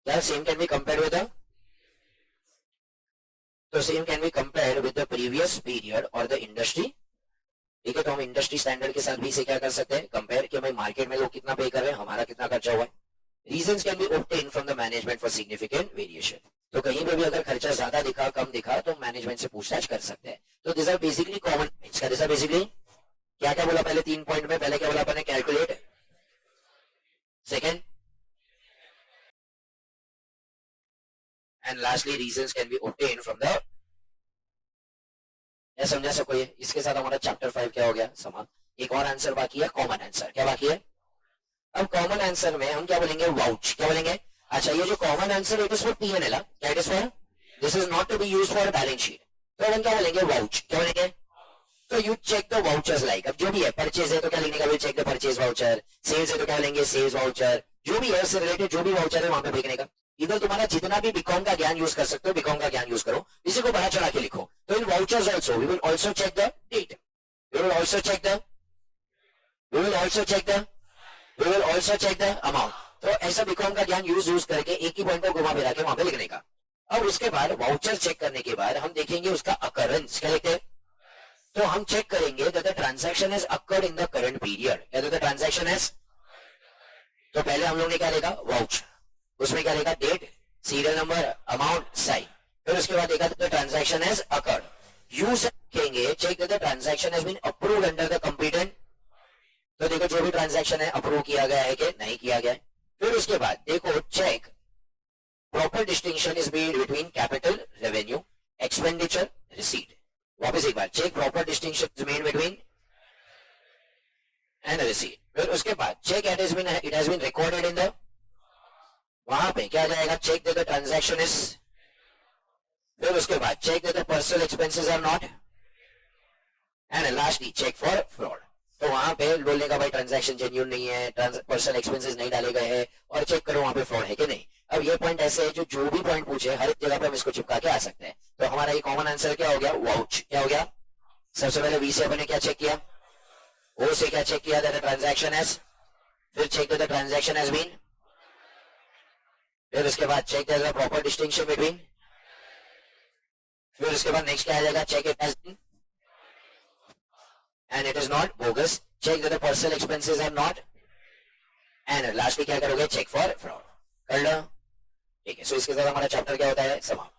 क्या same can be compared with the, तो same can be compared with the previous period और द इंडस्ट्री. ठीक है, तो हम इंडस्ट्री स्टैंडर्ड के साथ भी इसे क्या कर सकते हैं? कंपेयर, कि भाई मार्केट में लोग कितना पे कर रहे हैं, हमारा कितना खर्चा हुआ है. Reasons can be obtained from the management for significant variation. तो कहीं पे भी अगर खर्चा ज्यादा दिखा, कम दिखा, तो मैनेजमेंट से पूछताछ कर सकते हैं. तो this are basically common points. This are basically क्या क्या बोला पहले 3 पॉइंट में? पहले क्या बोला अपने? Calculate. Second, and lastly reasons can be obtained from the. या समझा सको ये? इसके साथ हमारा चैप्टर 5 क्या हो गया? समाप्त. एक और आंसर बाकी है, कॉमन आंसर. क्या बाकी है? अब कॉमन आंसर में हम क्या बोलेंगे? वाउच. क्या बोलेंगे? अच्छा, ये जो common answer it is for P&L. क्या it is for? This is not to be used for balance sheet. तो हम क्या बोलेंगे? वाउच. क्या बोलेंगे? तो you check the vouchers like, अब जो भी है, परचेज है तो क्या लिखने का? Will check the purchase voucher. Sales है तो क्या लेंगे? Sales voucher. जो भी है उससे रिलेटेड जो भी वाउचर है वहां पे फेंकने का. इधर तुम्हारा जितना भी बीकॉम का ज्ञान यूज कर सकते हो, बीकॉम का ज्ञान यूज करो, इसी को बढ़ा चढ़ा के लिखो. तो in vouchers also we will also check the date, we will also check the we will also check the amount. तो ऐसा बीकॉम का ज्ञान यूज करके एक ही पॉइंट को घुमा फिरा के वहां पे लिखने का। अब उसके बाद वाउचर चेक करने के बाद हम देखेंगे उसका अकरेंस क्या लिखते हैं। तो हम चेक करेंगे that the transaction has occurred in the current period, या द ट्रांजैक्शन हैज। तो पहले हम लोग ने क्या लिखा, वाउच, उसमें क्या लिखा, date, serial number, amount, sign. फिर उसके बाद देखा द ट्रांजैक्शन हैज अकर्ड। यूज कहेंगे check the transaction has been approved under the competent. तो देखो जो भी ट्रांजैक्शन है अप्रूव किया गया है कि नहीं किया गया है। फिर उसके बाद देखो check proper distinction is made between capital, revenue, expenditure, receipt. वापस एक बार, check proper distinction is made between and receipt. फिर उसके बाद check it has been recorded in the, वहां पे क्या जाएगा, चेक द ट्रांजैक्शन इज। फिर उसके बाद check the personal expenses are not, and lastly check for fraud. तो वहां पे बोलने का भाई ट्रांजैक्शन जेन्युइन नहीं है, पर्सनल एक्सपेंसेस नहीं डाले गए हैं, और चेक करो वहां पे फ्रॉड है कि नहीं। अब ये पॉइंट ऐसे है जो भी पॉइंट पूछे हर एक जगह पे हम इसको चिपका के आ सकते हैं। तो हमारा ये कॉमन आंसर क्या हो गया, वाउच। क्या हो गया, सबसे पहले वी से अपने क्या चेक किया, ओ से क्या चेक किया, दैट ट्रांजैक्शन हैज। फिर check the transaction has been. फिर उसके बाद check the proper distinction between. फिर उसके बाद नेक्स्ट क्या आ जाएगा, check it has been and it is not bogus, check that the personal expenses are not, and lastly क्या करोगे, check for fraud। कर लो, ठीक है। सो इसके साथ हमारा चैप्टर क्या होता है, समाप्त।